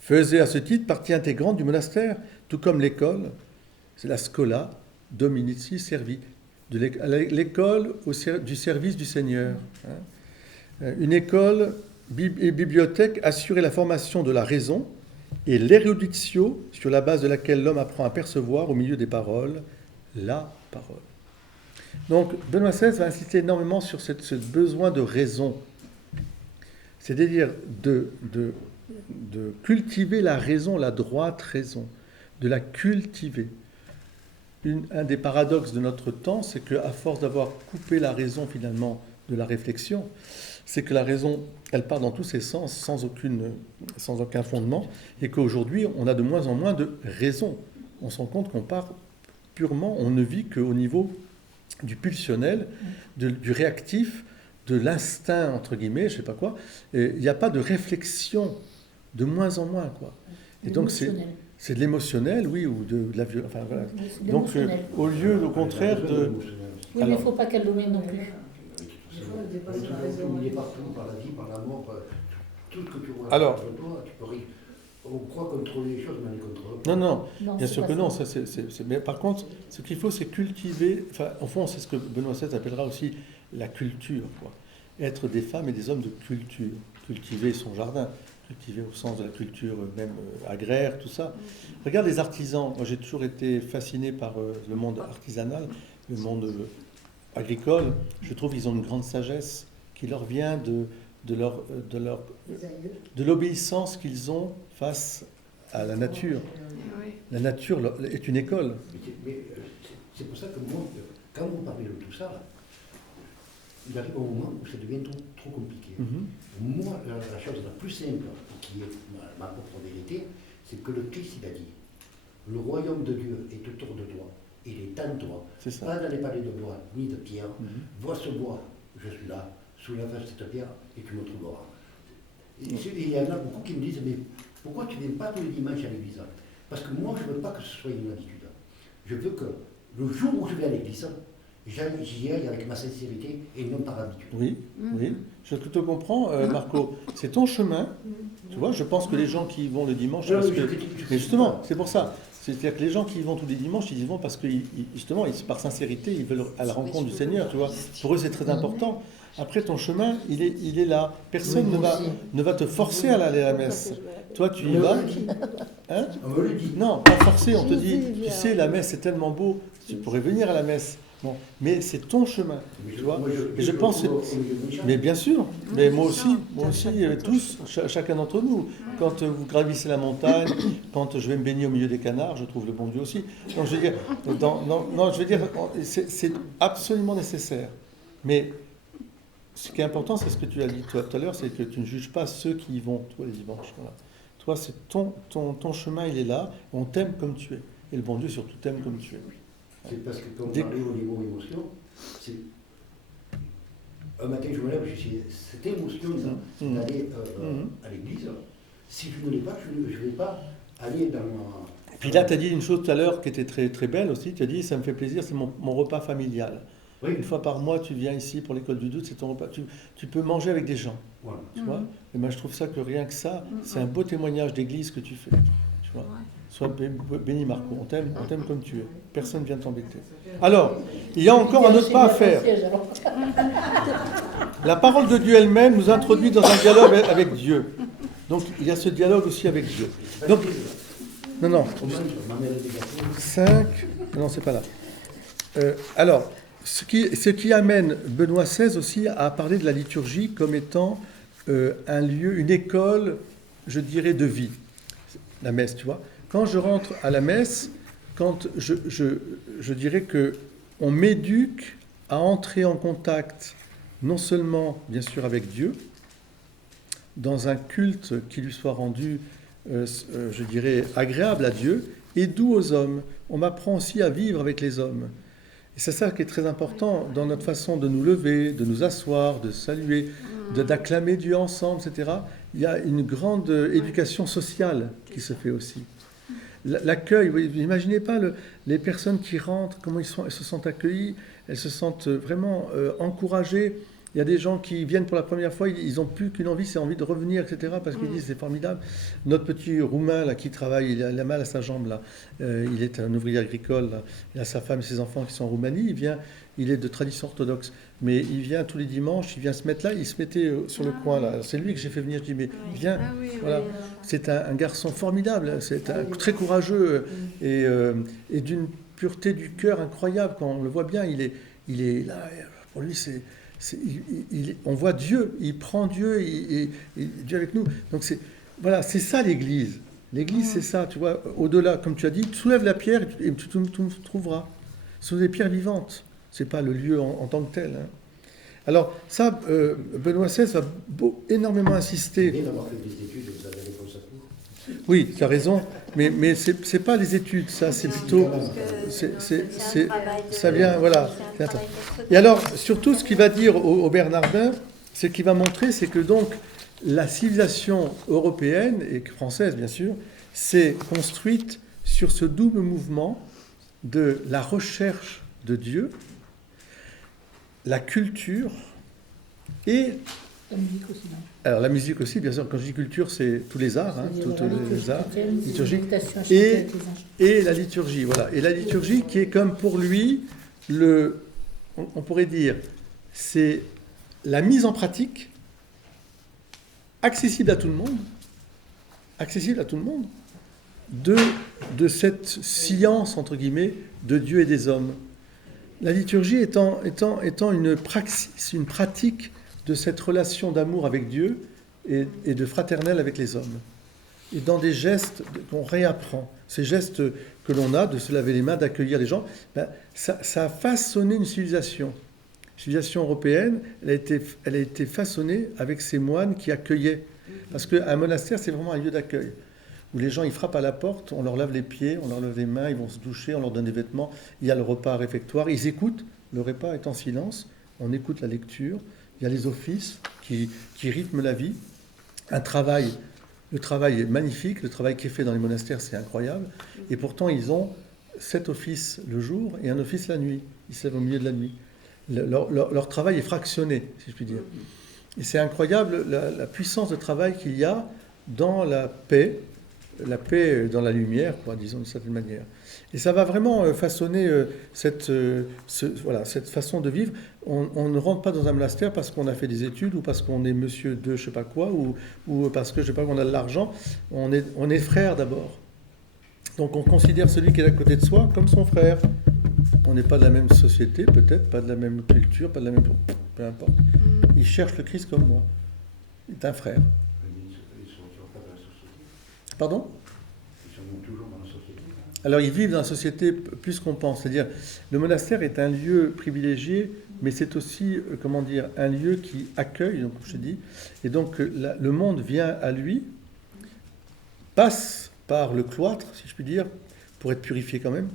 faisait à ce titre partie intégrante du monastère, tout comme l'école. C'est la scola dominici servi, de l'école du service du Seigneur. Une école et bibliothèque assurait la formation de la raison et l'éruditio sur la base de laquelle l'homme apprend à percevoir au milieu des paroles la parole. Donc Benoît XVI va insister énormément sur ce besoin de raison, c'est-à-dire de cultiver la raison, la droite raison, de la cultiver. Un des paradoxes de notre temps, c'est qu'à force d'avoir coupé la raison finalement de la réflexion, c'est que la raison, elle part dans tous ses sens, sans aucun fondement, et qu'aujourd'hui, on a de moins en moins de raison. On se rend compte qu'on part purement, on ne vit qu'au niveau du pulsionnel, du réactif, de l'instinct, entre guillemets, je ne sais pas quoi. Il n'y a pas de réflexion, de moins en moins, quoi. Et donc, c'est de l'émotionnel, oui, ou de la violence. Enfin, voilà. Donc, au lieu, au contraire, de... Oui, mais il ne faut pas qu'elle domine non plus. Il est partout, par la vie, par l'amour, tout ce que tu vois. Alors, toi, tu peux rien. On croit contrôler les choses, mais on les contrôle. Non, bien sûr que non. Ça, mais par contre, ce qu'il faut, c'est cultiver. Enfin, au fond, c'est ce que Benoît XVI appellera aussi la culture, quoi. Être des femmes et des hommes de culture. Cultiver son jardin, cultiver au sens de la culture même agraire, tout ça. Regarde les artisans. Moi, j'ai toujours été fasciné par le monde artisanal, le monde agricole. Je trouve qu'ils ont une grande sagesse qui leur vient de l'obéissance qu'ils ont face à la nature. La nature est une école. Mais c'est pour ça que moi, quand vous parlez de tout ça, il arrive un moment où ça devient trop compliqué. Moi, la chose la plus simple, qui est ma propre vérité, c'est que le Christ, il a dit, le royaume de Dieu est autour de toi, il est en toi. Pas dans les palais de bois, ni de pierre. Vois ce bois, je suis là, soulève cette pierre et tu me trouveras. Il y en a beaucoup qui me disent, mais pourquoi tu ne viens pas tous les dimanches à l'église? Parce que moi, je ne veux pas que ce soit une habitude. Je veux que le jour où je vais à l'église, j'y aille avec ma sincérité et non par habitude. Oui, je te comprends, Marco. C'est ton chemin. Tu vois, je pense que les gens qui y vont le dimanche... Mais justement, c'est pour ça. C'est-à-dire que les gens qui y vont tous les dimanches, ils y vont parce que, justement, par sincérité, ils veulent à la rencontre du Seigneur, tu vois. Pour eux, c'est très important. Après, ton chemin, il est là. Personne ne va te forcer à aller à la messe. Toi, tu y vas. Hein? Non, pas forcer. On te dit, tu sais, la messe, c'est tellement beau, tu pourrais venir à la messe. Bon, mais c'est ton chemin, tu vois. Et je pense, mais bien sûr, mais moi aussi, tous, chacun d'entre nous. Quand vous gravissez la montagne, quand je vais me baigner au milieu des canards, je trouve le bon Dieu aussi. Donc je veux dire, c'est absolument nécessaire. Mais ce qui est important, c'est ce que tu as dit tout à l'heure, c'est que tu ne juges pas ceux qui y vont, toi, les dimanches. Voilà. Toi, c'est ton chemin, il est là. On t'aime comme tu es, et le bon Dieu surtout t'aime comme tu es. C'est parce que quand on arrive au niveau émotion, c'est... Un matin, je me lève, j'ai cette émotion d'aller à l'église. Si je ne l'ai pas, je ne vais pas aller dans ma... Puis là, tu as dit une chose tout à l'heure qui était très, très belle aussi. Tu as dit, ça me fait plaisir, c'est mon repas familial. Oui. Une fois par mois, tu viens ici pour l'école du doute, c'est ton repas. Tu peux manger avec des gens. Voilà. Tu vois. Et moi, je trouve ça que rien que ça, c'est un beau témoignage d'église que tu fais. Tu vois. Sois béni, Marco. On t'aime comme tu es. Personne ne vient t'embêter. Alors, il y a encore un autre pas à faire. La parole de Dieu elle-même nous introduit dans un dialogue avec Dieu. Donc, il y a ce dialogue aussi avec Dieu. Donc, non. 5. Non, c'est pas là. Alors, ce qui amène Benoît XVI aussi à parler de la liturgie comme étant un lieu, une école, je dirais, de vie. La messe, tu vois. Quand je rentre à la messe, quand je dirais qu'on m'éduque à entrer en contact non seulement, bien sûr, avec Dieu, dans un culte qui lui soit rendu, je dirais, agréable à Dieu, et doux aux hommes. On m'apprend aussi à vivre avec les hommes. Et c'est ça qui est très important dans notre façon de nous lever, de nous asseoir, de saluer, d'acclamer Dieu ensemble, etc. Il y a une grande éducation sociale qui se fait aussi. L'accueil, vous n'imaginez pas les personnes qui rentrent, comment elles se sentent accueillies, elles se sentent vraiment encouragées. Il y a des gens qui viennent pour la première fois, ils n'ont plus qu'une envie, c'est envie de revenir, etc. Parce qu'ils disent c'est formidable. Notre petit Roumain là, qui travaille, il a mal à sa jambe, là. Il est un ouvrier agricole, là. Il a sa femme et ses enfants qui sont en Roumanie. Il est de tradition orthodoxe. Mais il vient tous les dimanches, il vient se mettre là, il se mettait sur le coin là. Alors, c'est lui que j'ai fait venir, je dis mais viens. Voilà. C'est un garçon formidable, c'est très courageux et d'une pureté du cœur incroyable. Quand on le voit bien, il est là, pour lui on voit Dieu, il prend Dieu et Dieu avec nous. Donc c'est ça l'Église. L'Église, c'est ça, tu vois, au-delà, comme tu as dit, soulève la pierre et tu trouveras. Ce sont des pierres vivantes, c'est pas le lieu en tant que tel. Hein. Alors ça, Benoît XVI va énormément insister. Vous d'avoir fait des études, vous avez les réponses à tout. Oui, tu as raison, mais c'est pas les études, ça, c'est plutôt... Ça vient, voilà. Et alors, surtout, ce qu'il va dire au Bernardin, ce qu'il va montrer, c'est que donc, la civilisation européenne, et française bien sûr, s'est construite sur ce double mouvement de la recherche de Dieu, la culture et... La musique aussi, non? Alors la musique aussi, bien sûr, quand je dis culture, c'est tous les arts, hein, tous les arts, liturgiques, et la liturgie, voilà. Et la liturgie qui est comme pour lui, on pourrait dire, c'est la mise en pratique, accessible à tout le monde, de cette science, entre guillemets, de Dieu et des hommes. La liturgie étant une praxis, une pratique de cette relation d'amour avec Dieu et de fraternel avec les hommes. Et dans des gestes qu'on réapprend, ces gestes que l'on a, de se laver les mains, d'accueillir les gens, ça a façonné une civilisation. Une civilisation européenne, elle a été façonnée avec ces moines qui accueillaient. Parce qu'un monastère, c'est vraiment un lieu d'accueil, où les gens, ils frappent à la porte, on leur lave les pieds, on leur lave les mains, ils vont se doucher, on leur donne des vêtements, il y a le repas réfectoire, ils écoutent, le repas est en silence, on écoute la lecture, il y a les offices qui rythment la vie, le travail est magnifique, le travail qui est fait dans les monastères, c'est incroyable, et pourtant ils ont 7 offices le jour et un office la nuit, ils se lèvent au milieu de la nuit. Leur travail est fractionné, si je puis dire. Et c'est incroyable la puissance de travail qu'il y a dans la paix dans la lumière, quoi, disons d'une certaine manière. Et ça va vraiment façonner cette façon de vivre. On ne rentre pas dans un monastère parce qu'on a fait des études ou parce qu'on est monsieur de je sais pas quoi ou parce que je sais pas qu'on a de l'argent. On est frères d'abord. Donc on considère celui qui est à côté de soi comme son frère. On n'est pas de la même société, peut-être, pas de la même culture, pas de la même... Peu importe. Il cherche le Christ comme moi. Il est un frère. Ils sont toujours pas dans la société. Pardon ? Ils sont toujours dans la société. Alors, ils vivent dans la société plus qu'on pense. C'est-à-dire, le monastère est un lieu privilégié, mais c'est aussi, un lieu qui accueille, donc, je dis. Et donc, le monde vient à lui, passe par le cloître, si je puis dire, pour être purifié quand même.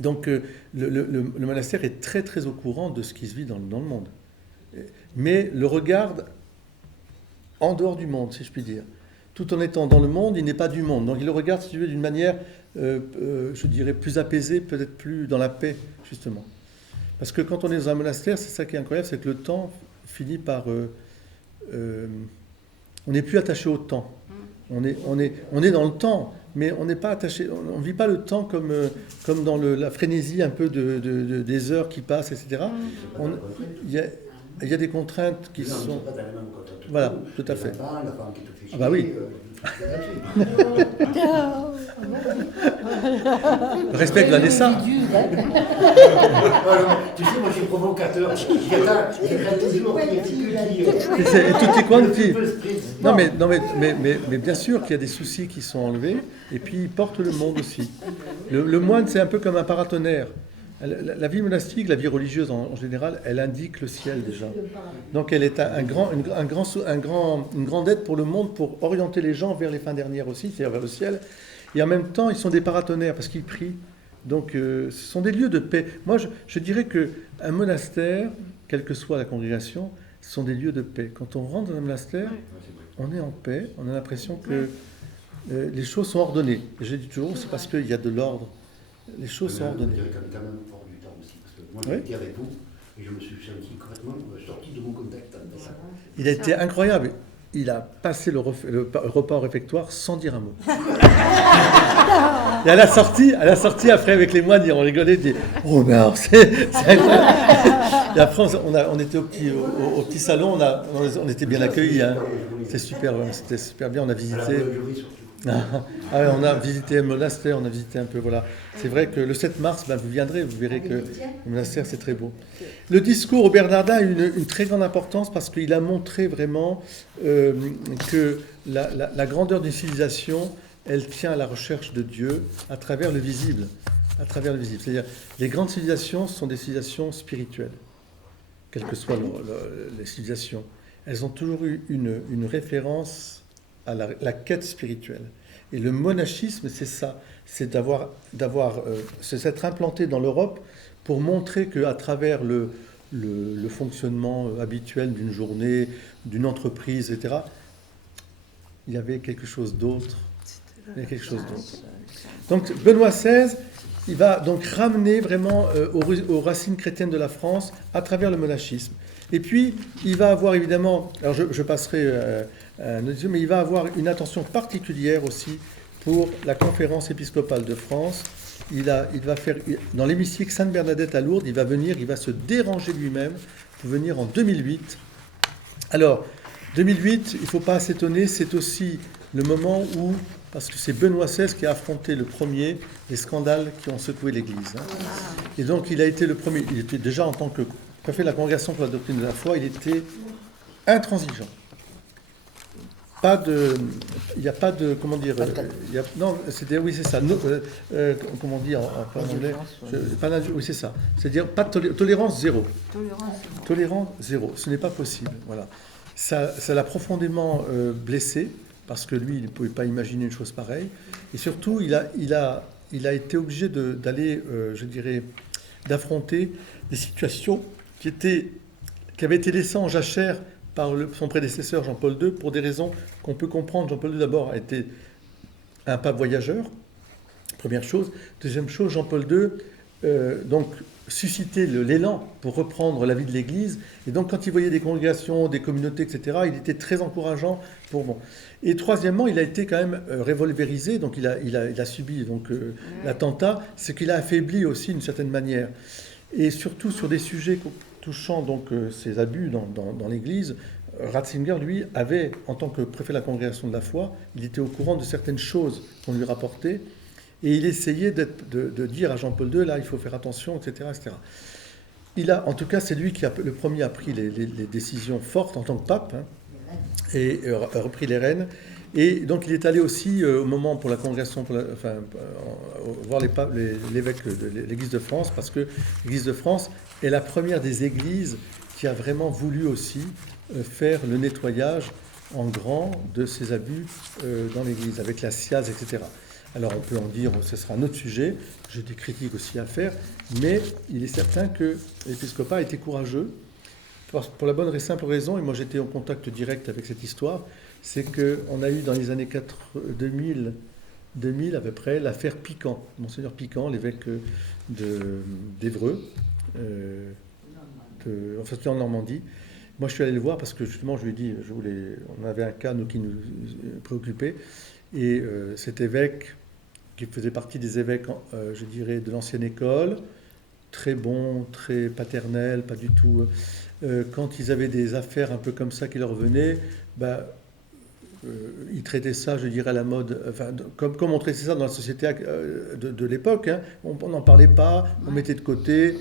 Donc, le monastère est très, très au courant de ce qui se vit dans le monde. Mais le regarde en dehors du monde, si je puis dire. Tout en étant dans le monde, il n'est pas du monde. Donc il le regarde, si tu veux, d'une manière, je dirais, plus apaisée, peut-être plus dans la paix, justement. Parce que quand on est dans un monastère, c'est ça qui est incroyable, c'est que le temps finit par... on n'est plus attaché au temps. On est dans le temps, mais on n'est pas attaché... On ne vit pas le temps comme dans la frénésie un peu des heures qui passent, etc. Il y a des contraintes qui sont... Pas dans la même contrainte. Voilà, tout à fait. La femme qui te fait chier, Ah bah oui. Respecte Vanessa. Tu sais, moi je suis provocateur. J'attends toujours Et tutti quanti. Non mais bien sûr qu'il y a des soucis qui sont enlevés, et puis il porte le monde aussi. Le moine, c'est un peu comme un paratonnerre. La vie monastique, la vie religieuse en général, elle indique le ciel déjà. Donc elle est une grande aide pour le monde, pour orienter les gens vers les fins dernières aussi, c'est-à-dire vers le ciel. Et en même temps, ils sont des paratonnerres parce qu'ils prient. Donc ce sont des lieux de paix. Moi, je dirais qu'un monastère, quelle que soit la congrégation, ce sont des lieux de paix. Quand on rentre dans un monastère, on est en paix, on a l'impression que les choses sont ordonnées. Et je dis toujours, c'est parce qu'il y a de l'ordre. Les choses sont ordonnées. Je dirais quand même hors du temps aussi, parce que moi j'ai été avec vous et je me suis senti complètement sorti de mon contact. Il a été incroyable. Il a passé le repas au réfectoire sans dire un mot. Et à la sortie après avec les moines, on rigolait, dit oh merde, c'est incroyable. Et après on était au petit salon, on était bien accueillis. Hein. C'était super bien, on a visité. On a visité un monastère, on a visité un peu, voilà. C'est vrai que le 7 mars, vous viendrez, vous verrez que le monastère, c'est très beau. Le discours au Bernardin a une très grande importance parce qu'il a montré vraiment que la grandeur d'une civilisation, elle tient à la recherche de Dieu à travers le visible. C'est-à-dire, les grandes civilisations sont des civilisations spirituelles, quelles que soient les civilisations. Elles ont toujours eu une référence à la quête spirituelle. Et le monachisme, c'est ça, c'est c'est s'être implanté dans l'Europe pour montrer qu'à travers le fonctionnement habituel d'une journée, d'une entreprise, etc., il y avait quelque chose d'autre. Donc Benoît XVI, il va donc ramener vraiment aux racines chrétiennes de la France à travers le monachisme. Et puis, il va avoir évidemment, alors je passerai mais il va avoir une attention particulière aussi pour la conférence épiscopale de France. Il va faire, dans l'hémicycle Sainte-Bernadette à Lourdes, il va se déranger lui-même pour venir en 2008. Alors, 2008, il ne faut pas s'étonner, c'est aussi le moment où, parce que c'est Benoît XVI qui a affronté le premier les scandales qui ont secoué l'Église. Hein. Et donc, il a été le premier, il était déjà en tant que préfet de la Congrégation pour la doctrine de la foi, il était intransigeant. Il n'y a pas de, comment dire, oui c'est ça, comment dire en anglais, oui c'est ça, c'est-à-dire pas de tolérance zéro. Tolérance zéro, ce n'est pas possible, voilà. Ça l'a profondément blessé, parce que lui, il ne pouvait pas imaginer une chose pareille, et surtout, il a été obligé d'aller, je dirais, d'affronter des situations qui avaient été laissées en jachère par son prédécesseur Jean-Paul II, pour des raisons qu'on peut comprendre. Jean-Paul II, d'abord, a été un pape voyageur, première chose. Deuxième chose, Jean-Paul II, donc, suscitait l'élan pour reprendre la vie de l'Église. Et donc, quand il voyait des congrégations, des communautés, etc., il était très encourageant pour... Bon. Et troisièmement, il a été quand même revolverisé, donc il a subi l'attentat, ce qui l'a affaibli aussi d'une certaine manière. Et surtout sur des sujets touchant donc ces abus dans l'Église, Ratzinger, lui, avait, en tant que préfet de la Congrégation de la foi, il était au courant de certaines choses qu'on lui rapportait, et il essayait de dire à Jean-Paul II, là, il faut faire attention, etc., etc. En tout cas, c'est lui qui le premier a pris les décisions fortes en tant que pape, hein, et a repris les rênes. Et donc, il est allé aussi, au moment pour la congrégation, voir l'évêque de l'Église de France, parce que l'Église de France est la première des églises qui a vraiment voulu aussi faire le nettoyage en grand de ces abus dans l'Église, avec la SIAZ, etc. Alors, on peut en dire, ce sera un autre sujet, j'ai des critiques aussi à faire, mais il est certain que l'épiscopat a été courageux, pour la bonne et simple raison, et moi j'étais en contact direct avec cette histoire, c'est qu'on a eu dans les années 2000 à peu près, l'affaire Piquant, Monseigneur Piquant, l'évêque d'Évreux, en Normandie. Moi je suis allé le voir parce que justement je lui ai dit, on avait un cas qui nous préoccupait, et cet évêque, qui faisait partie des évêques, je dirais, de l'ancienne école, très bon, très paternel, pas du tout... quand ils avaient des affaires un peu comme ça qui leur venaient, ils traitaient ça, je dirais, à la mode, comme on traitait ça dans la société de l'époque. Hein. On n'en parlait pas, on mettait de côté,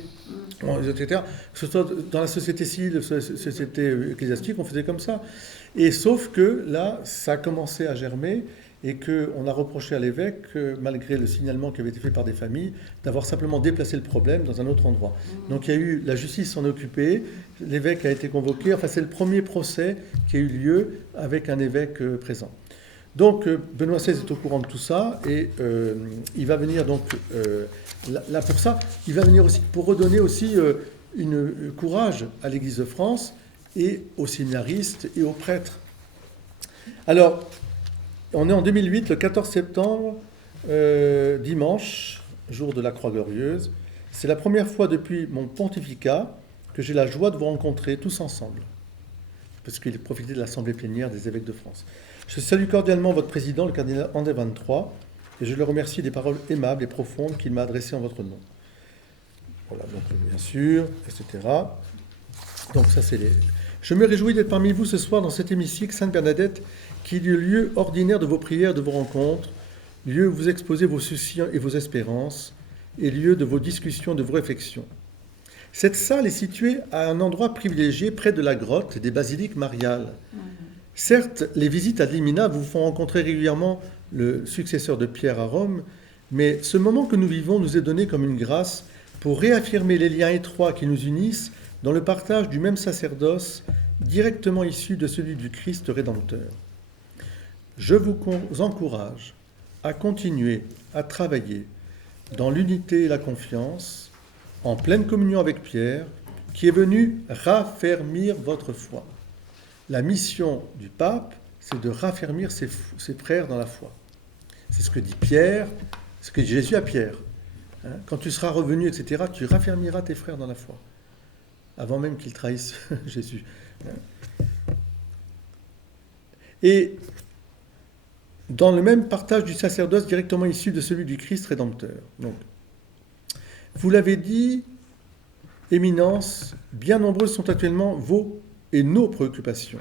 etc. Que ce soit dans la société civile, la société ecclésiastique, on faisait comme ça. Et sauf que là, ça a commencé à germer, et qu'on a reproché à l'évêque, malgré le signalement qui avait été fait par des familles, d'avoir simplement déplacé le problème dans un autre endroit. Donc il y a eu, la justice s'en est occupée, l'évêque a été convoqué, enfin c'est le premier procès qui a eu lieu avec un évêque présent. Donc Benoît XVI est au courant de tout ça, et il va venir donc, là pour ça, il va venir aussi pour redonner aussi une courage à l'Église de France, et aux séminaristes et aux prêtres. Alors, on est en 2008, le 14 septembre, dimanche, jour de la Croix Glorieuse. C'est la première fois depuis mon pontificat que j'ai la joie de vous rencontrer tous ensemble, parce qu'il est profité de l'Assemblée plénière des évêques de France. Je salue cordialement votre président, le cardinal André 23, et je le remercie des paroles aimables et profondes qu'il m'a adressées en votre nom. Voilà, donc bien sûr, etc. Donc ça, c'est les... Je me réjouis d'être parmi vous ce soir dans cet hémicycle Sainte-Bernadette, qui est le lieu ordinaire de vos prières, de vos rencontres, lieu où vous exposez vos soucis et vos espérances, et lieu de vos discussions, de vos réflexions. Cette salle est située à un endroit privilégié près de la grotte des basiliques mariales. Certes, les visites à Limina vous font rencontrer régulièrement le successeur de Pierre à Rome, mais ce moment que nous vivons nous est donné comme une grâce pour réaffirmer les liens étroits qui nous unissent dans le partage du même sacerdoce directement issu de celui du Christ Rédempteur. Je vous encourage à continuer à travailler dans l'unité et la confiance, en pleine communion avec Pierre, qui est venu raffermir votre foi. La mission du pape, c'est de raffermir ses frères dans la foi. C'est ce que dit Pierre, ce que dit Jésus à Pierre. Quand tu seras revenu, etc., tu raffermiras tes frères dans la foi, avant même qu'ils trahissent Jésus. Et dans le même partage du sacerdoce directement issu de celui du Christ Rédempteur. Donc, vous l'avez dit, Éminence, bien nombreuses sont actuellement vos et nos préoccupations.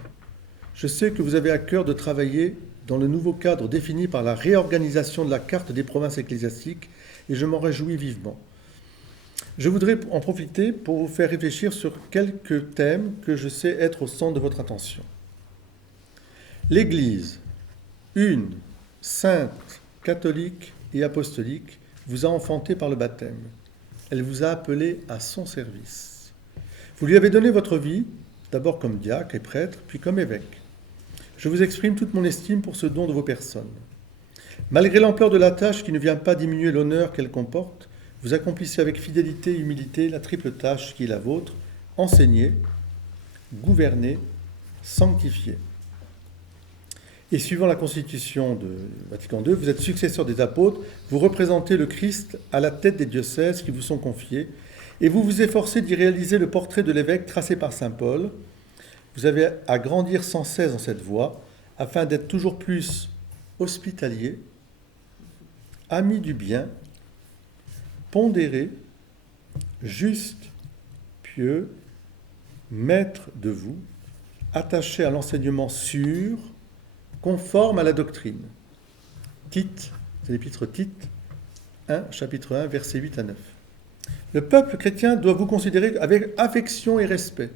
Je sais que vous avez à cœur de travailler dans le nouveau cadre défini par la réorganisation de la carte des provinces ecclésiastiques, et je m'en réjouis vivement. Je voudrais en profiter pour vous faire réfléchir sur quelques thèmes que je sais être au centre de votre attention. L'Église, une, sainte, catholique et apostolique, vous a enfanté par le baptême. Elle vous a appelé à son service. Vous lui avez donné votre vie, d'abord comme diacre et prêtre, puis comme évêque. Je vous exprime toute mon estime pour ce don de vos personnes. Malgré l'ampleur de la tâche qui ne vient pas diminuer l'honneur qu'elle comporte, vous accomplissez avec fidélité et humilité la triple tâche qui est la vôtre, enseigner, gouverner, sanctifier. Et suivant la constitution de Vatican II, vous êtes successeur des apôtres, vous représentez le Christ à la tête des diocèses qui vous sont confiés, et vous vous efforcez d'y réaliser le portrait de l'évêque tracé par saint Paul. Vous avez à grandir sans cesse dans cette voie, afin d'être toujours plus hospitalier, ami du bien, pondéré, juste, pieux, maître de vous, attaché à l'enseignement sûr, conforme à la doctrine. Tite, c'est l'épître Tite 1, chapitre 1, versets 8 à 9. Le peuple chrétien doit vous considérer avec affection et respect.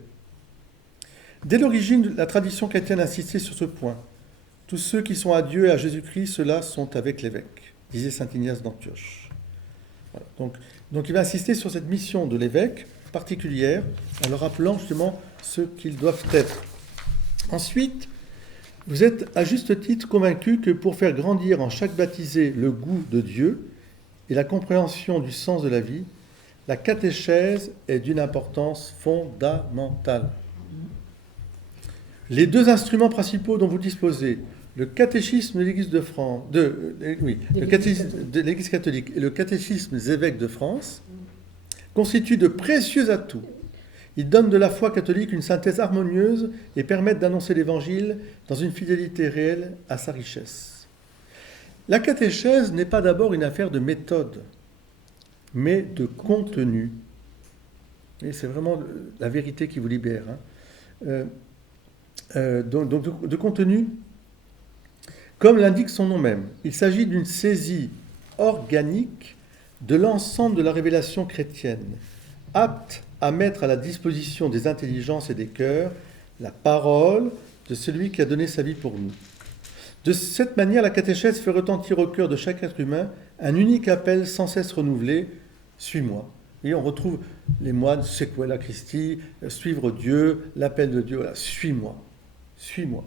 Dès l'origine, la tradition chrétienne insistait sur ce point. Tous ceux qui sont à Dieu et à Jésus-Christ, ceux-là sont avec l'évêque, disait saint Ignace d'Antioche. Voilà. Donc il va insister sur cette mission de l'évêque particulière, en leur rappelant justement ce qu'ils doivent être. Ensuite, vous êtes à juste titre convaincu que pour faire grandir en chaque baptisé le goût de Dieu et la compréhension du sens de la vie, la catéchèse est d'une importance fondamentale. Les deux instruments principaux dont vous disposez, le catéchisme de l'Église de France, le catéchisme de l'Église catholique et le catéchisme des évêques de France, constituent de précieux atouts. Ils donnent de la foi catholique une synthèse harmonieuse et permettent d'annoncer l'Évangile dans une fidélité réelle à sa richesse. La catéchèse n'est pas d'abord une affaire de méthode, mais de contenu. Et c'est vraiment la vérité qui vous libère. Donc de contenu, comme l'indique son nom même. Il s'agit d'une saisie organique de l'ensemble de la révélation chrétienne, apte à mettre à la disposition des intelligences et des cœurs la parole de celui qui a donné sa vie pour nous. De cette manière, la catéchèse fait retentir au cœur de chaque être humain un unique appel sans cesse renouvelé, « Suis-moi ». Et on retrouve les moines, Sequela Christi, suivre Dieu, l'appel de Dieu, voilà, suis-moi, suis-moi.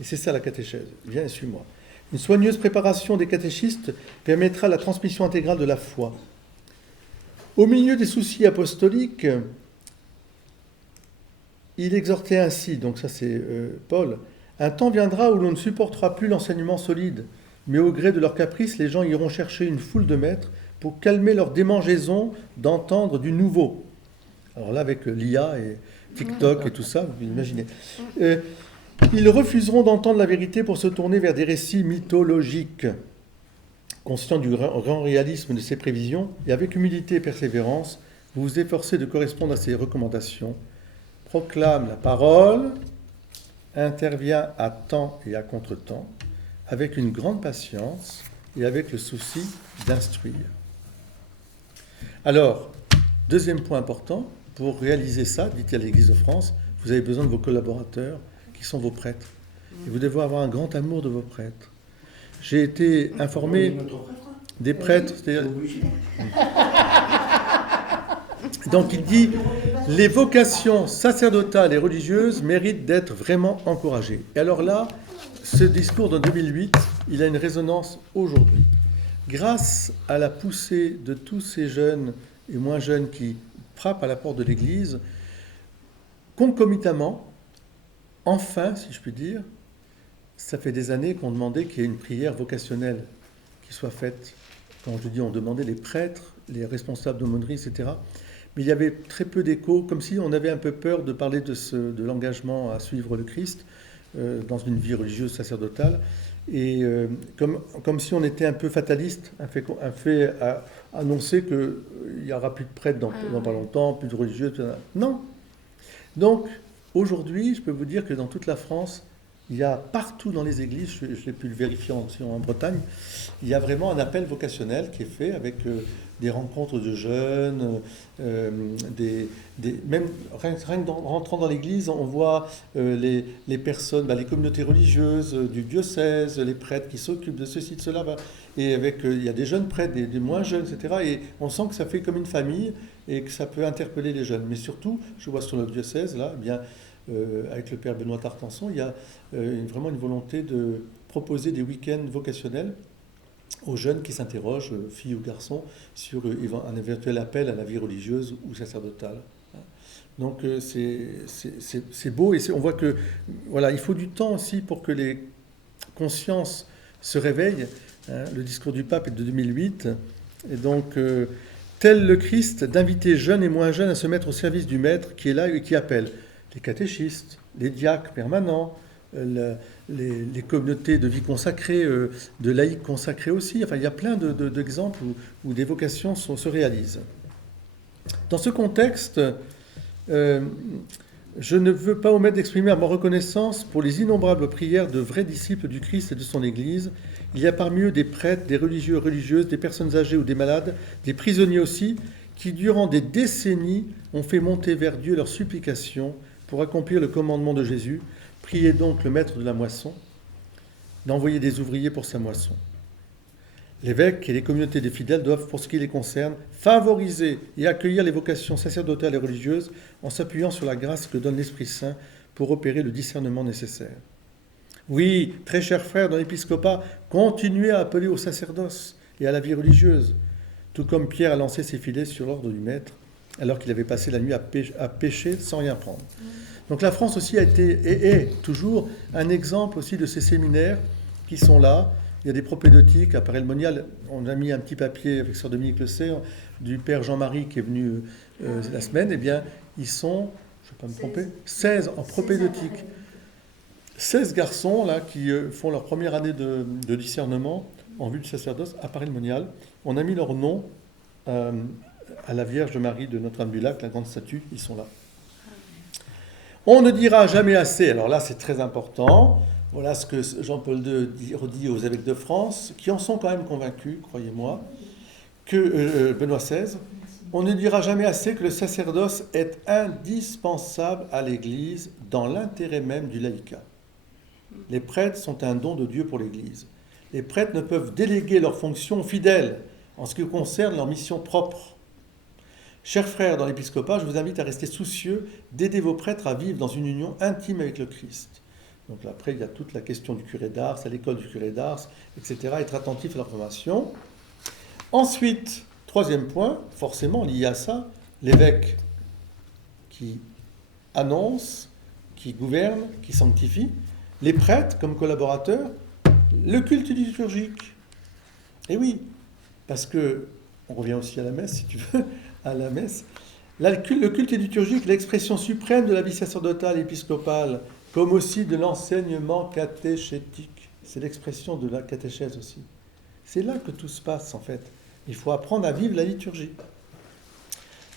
Et c'est ça la catéchèse, viens et suis-moi. Une soigneuse préparation des catéchistes permettra la transmission intégrale de la foi. Au milieu des soucis apostoliques, il exhortait ainsi, donc ça c'est Paul, « Un temps viendra où l'on ne supportera plus l'enseignement solide, mais au gré de leurs caprices, les gens iront chercher une foule de maîtres pour calmer leur démangeaison d'entendre du nouveau. » Alors là, avec l'IA et TikTok et tout ça, vous imaginez. Ils refuseront d'entendre la vérité pour se tourner vers des récits mythologiques. Conscient du grand réalisme de ces prévisions, et avec humilité et persévérance, vous vous efforcez de correspondre à ces recommandations. Proclame la parole, intervient à temps et à contre-temps, avec une grande patience et avec le souci d'instruire. Alors, deuxième point important, pour réaliser ça, dit-il à l'Église de France, vous avez besoin de vos collaborateurs, qui sont vos prêtres. Et vous devez avoir un grand amour de vos prêtres. J'ai été informé des prêtres, c'est-à-dire... Donc il dit, les vocations sacerdotales et religieuses méritent d'être vraiment encouragées. Et alors là, ce discours de 2008, il a une résonance aujourd'hui. Grâce à la poussée de tous ces jeunes et moins jeunes qui frappent à la porte de l'Église, concomitamment, enfin, si je puis dire, ça fait des années qu'on demandait qu'il y ait une prière vocationnelle qui soit faite. Quand je dis on demandait les prêtres, les responsables d'aumônerie, etc. Mais il y avait très peu d'écho, comme si on avait un peu peur de parler de l'engagement à suivre le Christ dans une vie religieuse sacerdotale. Et comme si on était un peu fataliste, un fait à annoncer qu'il n'y aura plus de prêtres dans pas longtemps, plus de religieux, etc. Non. Donc, aujourd'hui, je peux vous dire que dans toute la France, il y a partout dans les églises, je l'ai pu le vérifier en Bretagne, il y a vraiment un appel vocationnel qui est fait avec des rencontres de jeunes, même rien que rentrant dans l'église, on voit les personnes, les communautés religieuses du diocèse, les prêtres qui s'occupent de ceci, de cela, et avec il y a des jeunes prêtres, des moins jeunes, etc. Et on sent que ça fait comme une famille et que ça peut interpeller les jeunes. Mais surtout, je vois sur notre diocèse, là, eh bien, avec le père Benoît Tartanson, il y a vraiment une volonté de proposer des week-ends vocationnels aux jeunes qui s'interrogent, filles ou garçons, sur un éventuel appel à la vie religieuse ou sacerdotale. Donc c'est beau et on voit que voilà, il faut du temps aussi pour que les consciences se réveillent. Le discours du pape est de 2008 et donc tel le Christ, d'inviter jeunes et moins jeunes à se mettre au service du Maître qui est là et qui appelle les catéchistes, les diacres permanents, les communautés de vie consacrée, de laïcs consacrés aussi. Enfin, il y a plein d'exemples où des vocations se réalisent. Dans ce contexte, je ne veux pas omettre d'exprimer ma reconnaissance pour les innombrables prières de vrais disciples du Christ et de son Église. Il y a parmi eux des prêtres, des religieux, religieuses, des personnes âgées ou des malades, des prisonniers aussi, qui durant des décennies ont fait monter vers Dieu leurs supplications pour accomplir le commandement de Jésus. Priez donc le maître de la moisson d'envoyer des ouvriers pour sa moisson. L'évêque et les communautés des fidèles doivent, pour ce qui les concerne, favoriser et accueillir les vocations sacerdotales et religieuses en s'appuyant sur la grâce que donne l'Esprit Saint pour opérer le discernement nécessaire. Oui, très chers frères dans l'épiscopat, continuez à appeler au sacerdoce et à la vie religieuse, tout comme Pierre a lancé ses filets sur l'ordre du Maître, alors qu'il avait passé la nuit à pêcher sans rien prendre. Donc la France aussi a été et est toujours un exemple aussi de ces séminaires qui sont là. Il y a des propédeutiques à Paray-le-Monial. On a mis un petit papier avec Sœur Dominique Le Serre du Père Jean-Marie qui est venu la semaine. Eh bien, ils sont, je ne vais pas me tromper, 16 en propédeutique. 16 garçons là qui font leur première année de discernement en vue du sacerdoce à Paray-le-Monial. On a mis leur nom à la Vierge Marie de Notre-Dame-du-Lac, la grande statue. Ils sont là. On ne dira jamais assez, alors là c'est très important, voilà ce que Jean-Paul II redit aux évêques de France, qui en sont quand même convaincus, croyez-moi, que Benoît XVI, on ne dira jamais assez que le sacerdoce est indispensable à l'Église dans l'intérêt même du laïcat. Les prêtres sont un don de Dieu pour l'Église. Les prêtres ne peuvent déléguer leurs fonctions aux fidèles en ce qui concerne leur mission propre. Chers frères dans l'épiscopat, je vous invite à rester soucieux d'aider vos prêtres à vivre dans une union intime avec le Christ. Donc là, après, il y a toute la question du curé d'Ars, à l'école du curé d'Ars, etc. Être attentif à leur formation. Ensuite, troisième point, forcément lié à ça, l'évêque qui annonce, qui gouverne, qui sanctifie, les prêtres comme collaborateurs, le culte liturgique. Et oui, parce que, on revient aussi à la messe, si tu veux, à la messe, là, le culte liturgique, l'expression suprême de la vie sacerdotale et épiscopale, comme aussi de l'enseignement catéchétique. C'est l'expression de la catéchèse aussi. C'est là que tout se passe, en fait. Il faut apprendre à vivre la liturgie.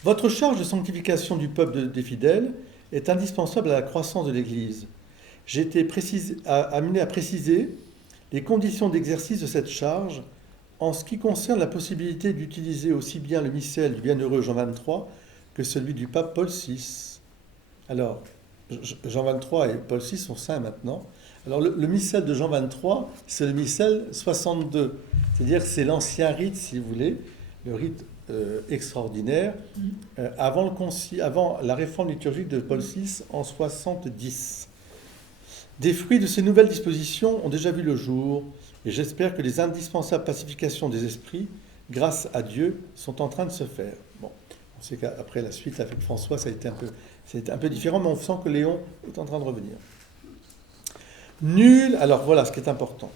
Votre charge de sanctification du peuple des fidèles est indispensable à la croissance de l'Église. J'ai été amené à préciser les conditions d'exercice de cette charge en ce qui concerne la possibilité d'utiliser aussi bien le missel du bienheureux Jean XXIII que celui du pape Paul VI. Alors, Jean XXIII et Paul VI sont saints maintenant. Alors, le missel de Jean XXIII, c'est le missel 62. C'est-à-dire que c'est l'ancien rite, si vous voulez, le rite extraordinaire, avant la réforme liturgique de Paul VI en 70. Des fruits de ces nouvelles dispositions ont déjà vu le jour, et j'espère que les indispensables pacifications des esprits, grâce à Dieu, sont en train de se faire. Bon, on sait qu'après la suite, avec François, ça a été un peu différent, mais on sent que Léon est en train de revenir. Nul, alors voilà ce qui est important.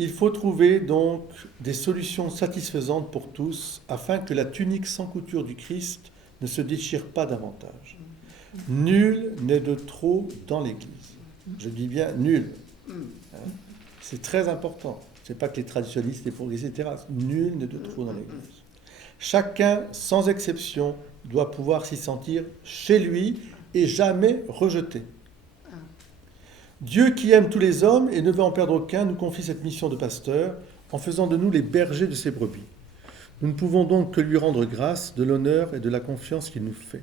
Il faut trouver donc des solutions satisfaisantes pour tous, afin que la tunique sans couture du Christ ne se déchire pas davantage. Nul n'est de trop dans l'Église. Je dis bien nul. C'est très important. Ce n'est pas que les traditionnistes, les progressistes, etc. Nul n'est de trop dans l'Église. Chacun, sans exception, doit pouvoir s'y sentir chez lui et jamais rejeté. Dieu qui aime tous les hommes et ne veut en perdre aucun nous confie cette mission de pasteur en faisant de nous les bergers de ses brebis. Nous ne pouvons donc que lui rendre grâce de l'honneur et de la confiance qu'il nous fait.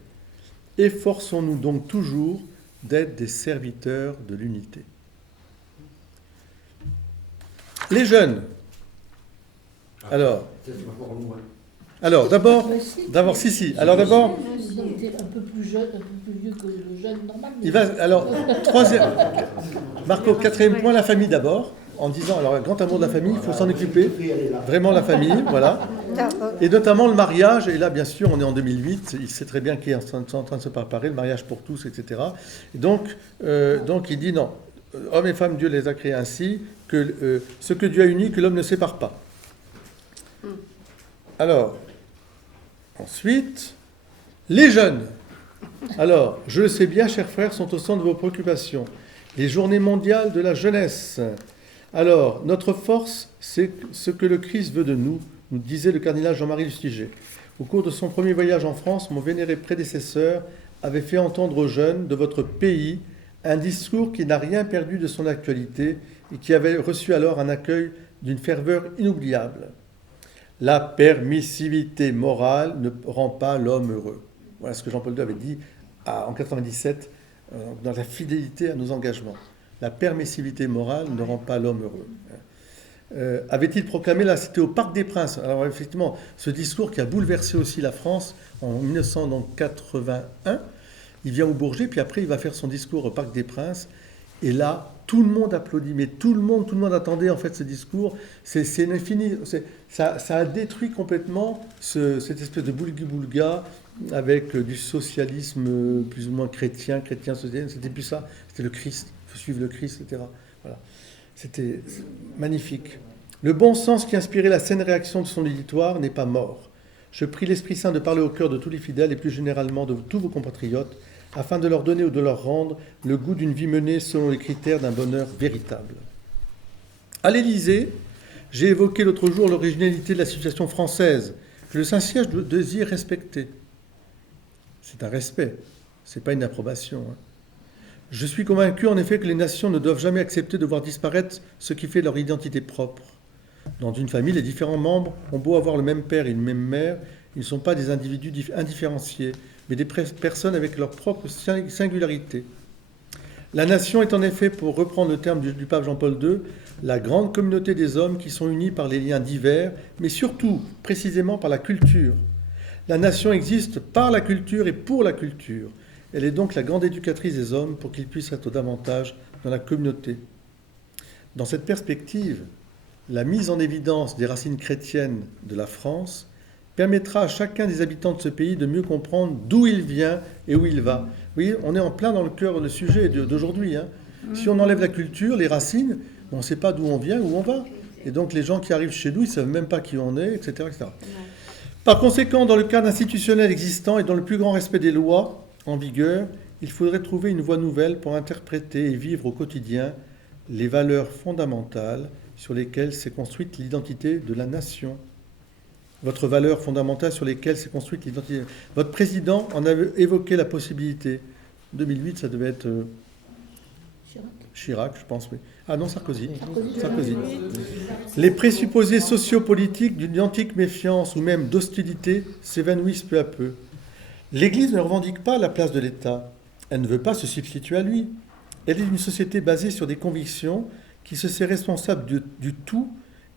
Efforçons-nous donc toujours d'être des serviteurs de l'unité. Les jeunes. Alors d'abord, si. Alors d'abord, Donc, t'es un peu plus jeune, un peu plus vieux que le jeune normal. troisième. Marco, quatrième point, la famille d'abord. En disant, alors, un grand amour de la famille, il faut s'en occuper. Vraiment la famille, voilà. Et notamment le mariage. Et là, bien sûr, on est en 2008. Il sait très bien qu'il est en train de se préparer, le mariage pour tous, etc. Et donc il dit non. Hommes et femmes, Dieu les a créés ainsi, que ce que Dieu a uni, que l'homme ne sépare pas. Alors, ensuite, les jeunes. Alors, je le sais bien, chers frères, sont au centre de vos préoccupations. Les journées mondiales de la jeunesse. Alors, notre force, c'est ce que le Christ veut de nous, nous disait le cardinal Jean-Marie Lustiger. Au cours de son premier voyage en France, mon vénéré prédécesseur avait fait entendre aux jeunes de votre pays un discours qui n'a rien perdu de son actualité et qui avait reçu alors un accueil d'une ferveur inoubliable. La permissivité morale ne rend pas l'homme heureux. Voilà ce que Jean-Paul II avait dit en 97 dans la fidélité à nos engagements. La permissivité morale ne rend pas l'homme heureux. Avait-il proclamé, là c'était au Parc des Princes. Alors effectivement, ce discours qui a bouleversé aussi la France en 1981, il vient au Bourget, puis après il va faire son discours au Parc des Princes, et là, tout le monde applaudit, mais tout le monde attendait en fait ce discours. C'est infini. Ça a détruit complètement cette espèce de boulga avec du socialisme plus ou moins chrétien socialiste. C'était plus ça, c'était le Christ. Il faut suivre le Christ, etc. Voilà. C'était magnifique. Le bon sens qui inspirait la saine réaction de son éditoire n'est pas mort. Je prie l'Esprit Saint de parler au cœur de tous les fidèles et plus généralement de tous vos compatriotes, afin de leur donner ou de leur rendre le goût d'une vie menée selon les critères d'un bonheur véritable. À l'Élysée, j'ai évoqué l'autre jour l'originalité de la situation française, que le Saint-Siège désire respecter. C'est un respect, ce n'est pas une approbation. Je suis convaincu en effet que les nations ne doivent jamais accepter de voir disparaître ce qui fait leur identité propre. Dans une famille, les différents membres ont beau avoir le même père et une même mère, ils ne sont pas des individus indifférenciés, mais des personnes avec leur propre singularité. La nation est en effet, pour reprendre le terme du pape Jean-Paul II, la grande communauté des hommes qui sont unis par les liens divers, mais surtout, précisément, par la culture. La nation existe par la culture et pour la culture. Elle est donc la grande éducatrice des hommes pour qu'ils puissent être davantage dans la communauté. Dans cette perspective, la mise en évidence des racines chrétiennes de la France permettra à chacun des habitants de ce pays de mieux comprendre d'où il vient et où il va. Vous voyez, on est en plein dans le cœur du sujet d'aujourd'hui. Si on enlève la culture, les racines, on ne sait pas d'où on vient, où on va. Et donc les gens qui arrivent chez nous, ils ne savent même pas qui on est, etc., etc. Par conséquent, dans le cadre institutionnel existant et dans le plus grand respect des lois en vigueur, il faudrait trouver une voie nouvelle pour interpréter et vivre au quotidien les valeurs fondamentales sur lesquelles s'est construite l'identité de la nation. Votre valeur fondamentale sur lesquelles s'est construite l'identité. Votre président en avait évoqué la possibilité. 2008, ça devait être Chirac, je pense. Oui. Ah non, Sarkozy. Les présupposés sociopolitiques d'une antique méfiance ou même d'hostilité s'évanouissent peu à peu. L'Église ne revendique pas la place de l'État. Elle ne veut pas se substituer à lui. Elle est une société basée sur des convictions qui se sait responsable du tout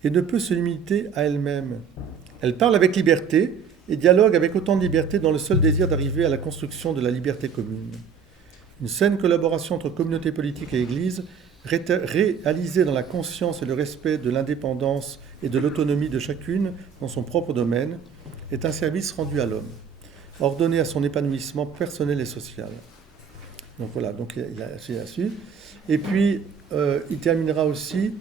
et ne peut se limiter à elle-même. Elle parle avec liberté et dialogue avec autant de liberté dans le seul désir d'arriver à la construction de la liberté commune. Une saine collaboration entre communauté politique et Église, réalisée dans la conscience et le respect de l'indépendance et de l'autonomie de chacune dans son propre domaine, est un service rendu à l'homme, ordonné à son épanouissement personnel et social. Donc voilà, donc il a su. Et puis, il terminera aussi,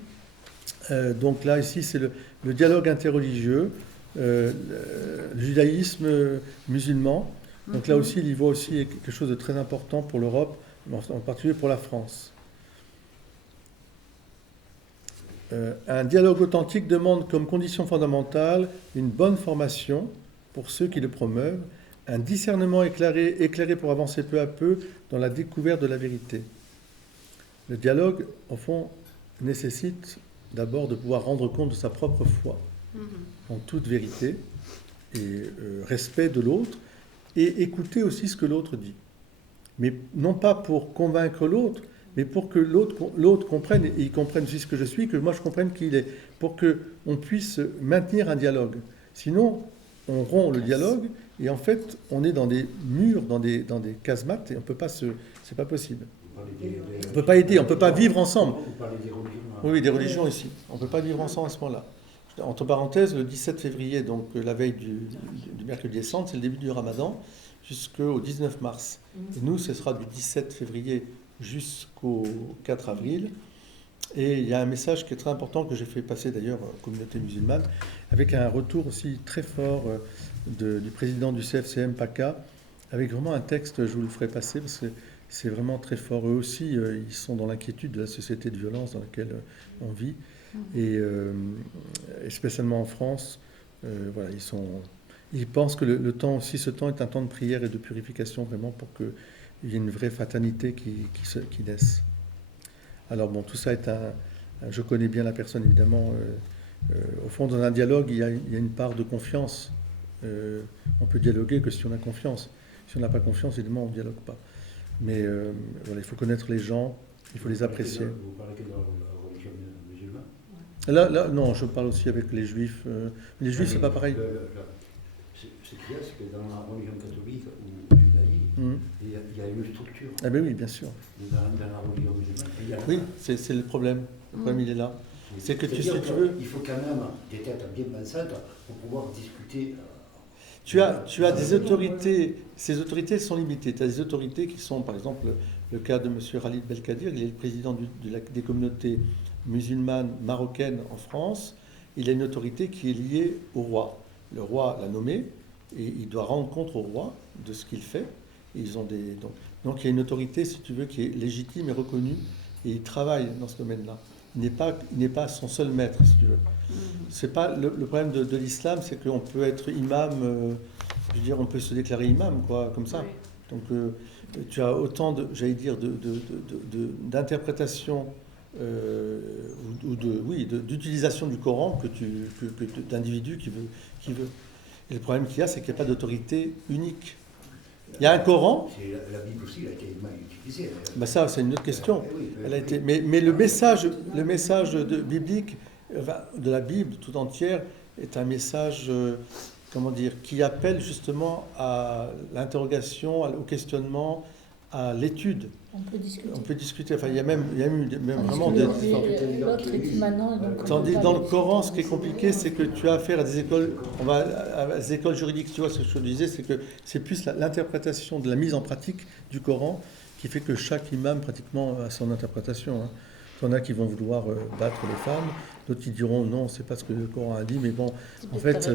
donc là, ici, c'est le dialogue interreligieux, le judaïsme musulman. Donc là aussi, il y voit aussi quelque chose de très important pour l'Europe, en particulier pour la France. Un dialogue authentique demande comme condition fondamentale une bonne formation pour ceux qui le promeuvent, un discernement éclairé pour avancer peu à peu dans la découverte de la vérité. Le dialogue, au fond, nécessite d'abord de pouvoir rendre compte de sa propre foi en toute vérité et respect de l'autre, et écouter aussi ce que l'autre dit. Mais non pas pour convaincre l'autre, mais pour que l'autre comprenne, et il comprenne aussi ce que je suis, que moi je comprenne qui il est, pour qu'on puisse maintenir un dialogue. Sinon, on rompt le dialogue, et en fait, on est dans des murs, dans des casemates, et on peut pas c'est pas possible. On ne peut pas aider, on ne peut pas vivre ensemble. Vous parlez des religions. Oui, des religions ici. On ne peut pas vivre ensemble à ce moment-là. Entre parenthèses, le 17 février, donc la veille du mercredi santé, c'est le début du Ramadan, jusqu'au 19 mars. Et nous, ce sera du 17 février jusqu'au 4 avril. Et il y a un message qui est très important, que j'ai fait passer d'ailleurs aux communautés musulmanes, avec un retour aussi très fort du président du CFCM, PACA, avec vraiment un texte, je vous le ferai passer, parce que c'est vraiment très fort. Eux aussi, ils sont dans l'inquiétude de la société de violence dans laquelle on vit. Et spécialement en France, voilà, ils pensent que ce temps est un temps de prière et de purification, vraiment, pour qu'il y ait une vraie fraternité qui naisse. Alors bon, tout ça est je connais bien la personne, évidemment. Au fond, dans un dialogue, il y a une part de confiance. On peut dialoguer que si on a confiance. Si on n'a pas confiance, évidemment, on ne dialogue pas. Mais voilà, il faut connaître les gens, il faut les apprécier. Vous parlez que de la religion musulmane? Là, non, je parle aussi avec les juifs. Les juifs, c'est pas pareil. Ce qu'il y a, c'est que dans la religion catholique ou judaïque, il y a une structure. Ah ben oui, bien sûr. Dans la religion musulmane, oui, c'est le problème. Le problème, il est là. C'est que tu veux... Il faut quand même des têtes bien pensantes pour pouvoir discuter. Tu as des autorités, ces autorités sont limitées. Tu as des autorités qui sont, par exemple, le cas de M. Khalid Belkadir, il est le président des communautés musulmanes marocaines en France. Il a une autorité qui est liée au roi. Le roi l'a nommé et il doit rendre compte au roi de ce qu'il fait. Et donc il y a une autorité, si tu veux, qui est légitime et reconnue, et il travaille dans ce domaine-là. Il n'est pas son seul maître, si tu veux. C'est pas le problème de l'islam, c'est qu'on peut être imam, je veux dire, on peut se déclarer imam, quoi, comme ça. Donc tu as autant d'interprétation d'utilisation du Coran que d'individus qui veut. Et le problème qu'il y a, c'est qu'il n'y a pas d'autorité unique. Il y a un Coran. La Bible aussi a été mal utilisée. Ben ça, c'est une autre question. Oui, Elle a été, mais le message biblique, enfin, de la Bible tout entière est un message, comment dire, qui appelle justement à l'interrogation, au questionnement, à l'étude. On peut discuter. On peut discuter. Enfin, il y a même vraiment des... des... L'autre est immanent. Donc Tandis dans le Coran, ce qui est compliqué, c'est que tu as affaire à des écoles, à des écoles juridiques. Tu vois, ce que je te disais, c'est que c'est plus l'interprétation de la mise en pratique du Coran qui fait que chaque imam pratiquement a son interprétation. Hein. Il y en a qui vont vouloir battre les femmes, d'autres qui diront non, c'est pas ce que le Coran a dit, mais bon, en fait,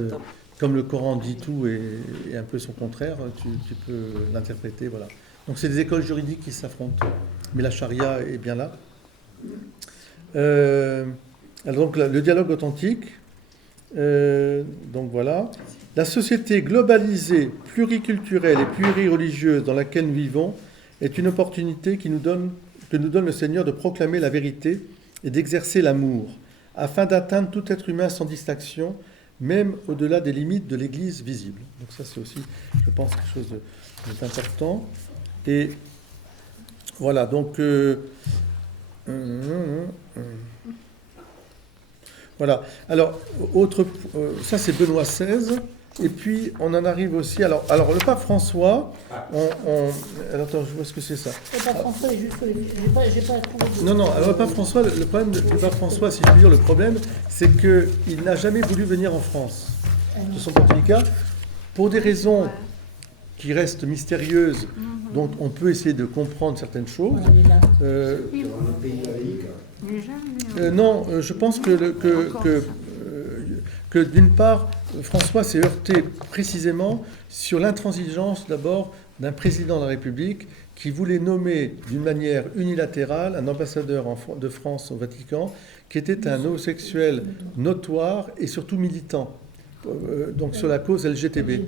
comme le Coran dit tout et un peu son contraire, tu peux l'interpréter, voilà. Donc c'est des écoles juridiques qui s'affrontent, mais la charia est bien là. Alors donc le dialogue authentique, donc voilà. La société globalisée, pluriculturelle et plurireligieuse dans laquelle nous vivons est une opportunité que nous donne le Seigneur de proclamer la vérité et d'exercer l'amour, afin d'atteindre tout être humain sans distinction, même au-delà des limites de l'Église visible. Donc ça c'est aussi, je pense, quelque chose d'important. Et voilà, donc voilà. Alors, ça c'est Benoît XVI. Et puis, on en arrive aussi... Alors le pape François... alors, attends, je vois ce que c'est ça. Le pape François est juste... J'ai pas trouvé... Non, alors le pape François, le problème du pape François, si je puis dire, le problème, c'est qu'il n'a jamais voulu venir en France, de son pontificat, pour des raisons qui restent mystérieuses, dont on peut essayer de comprendre certaines choses. Non, je pense que d'une part, François s'est heurté précisément sur l'intransigeance d'abord d'un président de la République qui voulait nommer d'une manière unilatérale un ambassadeur de France au Vatican qui était un homosexuel notoire et surtout militant. Donc sur la cause LGTB.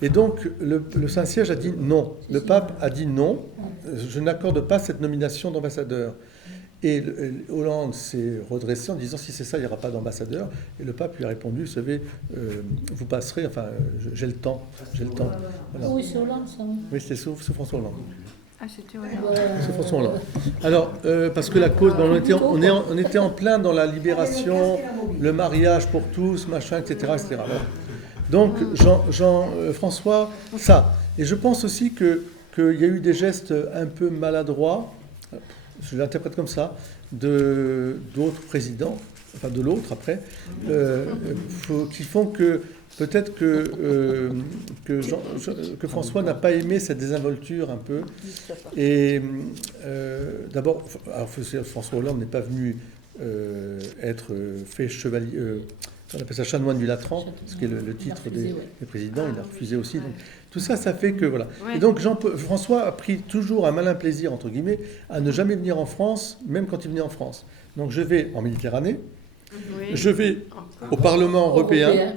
Et donc le Saint-Siège a dit non. Le pape a dit non, je n'accorde pas cette nomination d'ambassadeur. Et Hollande s'est redressé en disant si c'est ça, il n'y aura pas d'ambassadeur. Et le pape lui a répondu, vous savez, vous passerez, enfin, j'ai le temps. Voilà. Oui, c'est Hollande, ça. Oui, c'était sous François Hollande. Ah, c'était Hollande. C'est François Hollande. Alors, parce que la cause, on était en plein dans la libération, le mariage pour tous, machin, etc. etc. Donc, Jean-François, ça. Et je pense aussi qu'il y a eu des gestes un peu maladroits, je l'interprète comme ça, d'autres présidents, enfin de l'autre après, qui font que peut-être que François n'a pas aimé cette désinvolture un peu. Et d'abord, François Hollande n'est pas venu être fait chevalier, on appelle ça chanoine du Latran, ce qui est le titre des présidents, il a refusé aussi. Donc, tout ça, ça fait que voilà. Ouais. Et donc François a pris toujours un malin plaisir, entre guillemets, à ne jamais venir en France, même quand il venait en France. Donc je vais en Méditerranée, je vais au Parlement européen,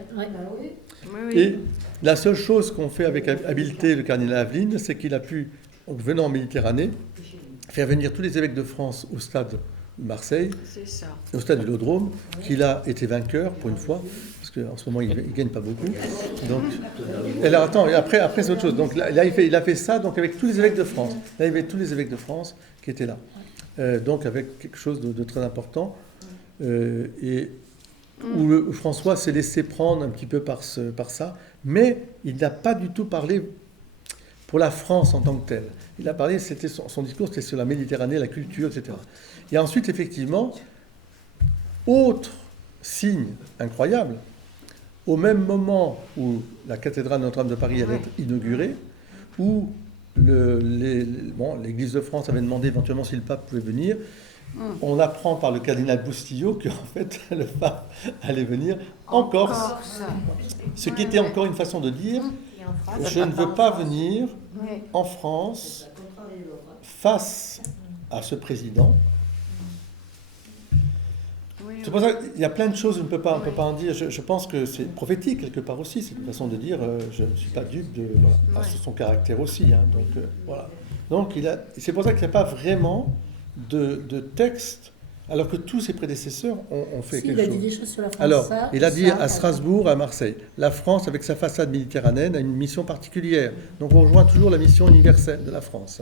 et la seule chose qu'on fait avec habileté le cardinal Aveline, c'est qu'il a pu, en venant en Méditerranée, faire venir tous les évêques de France au stade de Marseille, au stade de l'Odrome, qu'il a été vainqueur pour une fois, parce qu'en ce moment il ne gagne pas beaucoup. Donc, et là, attends, et après c'est autre chose. Donc là il a fait ça donc avec tous les évêques de France. Là il y avait tous les évêques de France qui étaient là. Donc avec quelque chose de très important. Et où François s'est laissé prendre un petit peu par ça, mais il n'a pas du tout parlé pour la France en tant que telle. Il a parlé, son discours, c'était sur la Méditerranée, la culture, etc. Et ensuite, effectivement, autre signe incroyable, au même moment où la cathédrale Notre-Dame de Paris allait être inaugurée, où l'Église de France avait demandé éventuellement si le pape pouvait venir, on apprend par le cardinal Boustillot qu'en fait, le pape allait venir en Corse. Ce qui était encore une façon de dire, je ne veux pas venir en France face à ce président. C'est pour ça qu'il y a plein de choses, on ne peut pas en dire. Je pense que c'est prophétique quelque part aussi. C'est une façon de dire, je ne suis pas dupe de son caractère aussi. Hein, donc voilà. Donc c'est pour ça qu'il n'y a pas vraiment de texte. alors que tous ses prédécesseurs ont fait Si, il quelque a chose. dit des choses sur la France. Alors, ça, il a dit ça, à Strasbourg, à Marseille, la France, avec sa façade méditerranéenne, a une mission particulière. Donc on rejoint toujours la mission universelle de la France.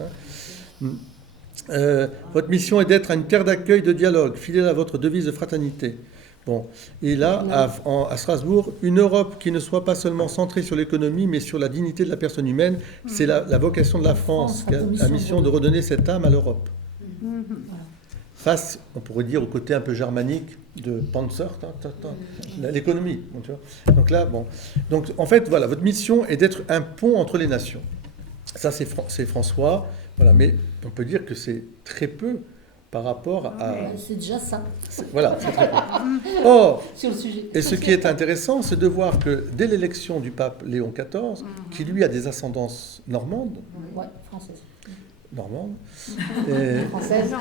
Votre mission est d'être une terre d'accueil, de dialogue, fidèle à votre devise de fraternité. Bon. Et là, à Strasbourg, une Europe qui ne soit pas seulement centrée sur l'économie, mais sur la dignité de la personne humaine, c'est la vocation de la France, qui a la mission de redonner cette âme à l'Europe. Face, on pourrait dire, au côté un peu germanique de Panzer, l'économie. Tu vois. Donc là, bon. Donc en fait, voilà, votre mission est d'être un pont entre les nations. Ça, c'est François. Voilà, mais on peut dire que c'est très peu par rapport à... C'est déjà ça, Voilà, c'est très peu. Or, sur le sujet. et ce qui est intéressant, c'est de voir que dès l'élection du pape Léon XIV, qui lui a des ascendances normandes, Ouais, française. normandes, Française.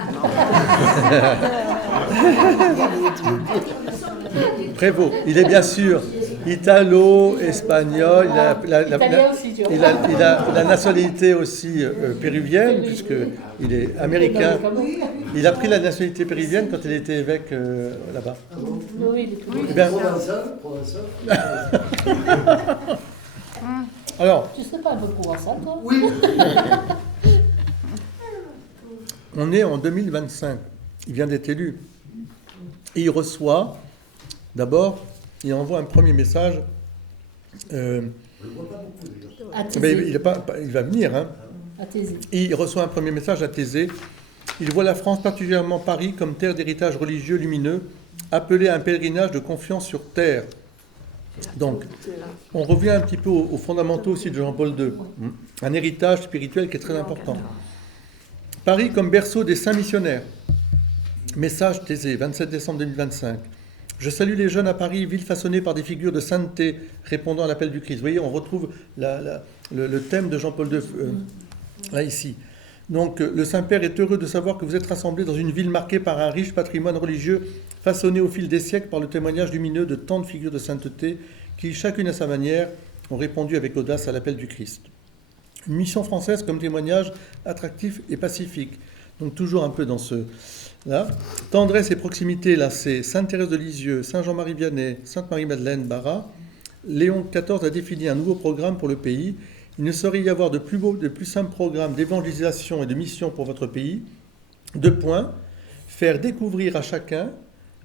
Prévost, il est bien sûr italo-espagnol, Italien aussi, tu vois. il a la nationalité aussi péruvienne, puisqu'il est américain. Il a pris la nationalité péruvienne quand il était évêque là-bas. Oui, il est tout. Eh bien, Provençal. alors, Tu serais pas un peu provençal, toi? Oui. on est en 2025. Il vient d'être élu. Et il reçoit, d'abord, il envoie un premier message. À Ben, Thésée. il va venir, hein. À Thésée. Et il reçoit un premier message à Thésée. Il voit la France, particulièrement Paris, comme terre d'héritage religieux lumineux, appelée à un pèlerinage de confiance sur terre. Donc, on revient un petit peu aux fondamentaux aussi de Jean-Paul II. Un héritage spirituel qui est très important. Paris comme berceau des saints missionnaires. Message Thésée, 27 décembre 2025. Je salue les jeunes à Paris, ville façonnée par des figures de sainteté répondant à l'appel du Christ. Vous voyez, on retrouve le thème de Jean-Paul II là, ici. Donc, le Saint-Père est heureux de savoir que vous êtes rassemblés dans une ville marquée par un riche patrimoine religieux, façonné au fil des siècles par le témoignage lumineux de tant de figures de sainteté qui, chacune à sa manière, ont répondu avec audace à l'appel du Christ. Une mission française comme témoignage attractif et pacifique. Donc, toujours un peu dans ce... Là. Tendresse et proximité, là, c'est Sainte Thérèse de Lisieux, Saint Jean-Marie Vianney, Sainte Marie-Madeleine, Barra. Léon XIV a défini un nouveau programme pour le pays. Il ne saurait y avoir de plus beau, de plus simple programme d'évangélisation et de mission pour votre pays. 2 points. Faire découvrir à chacun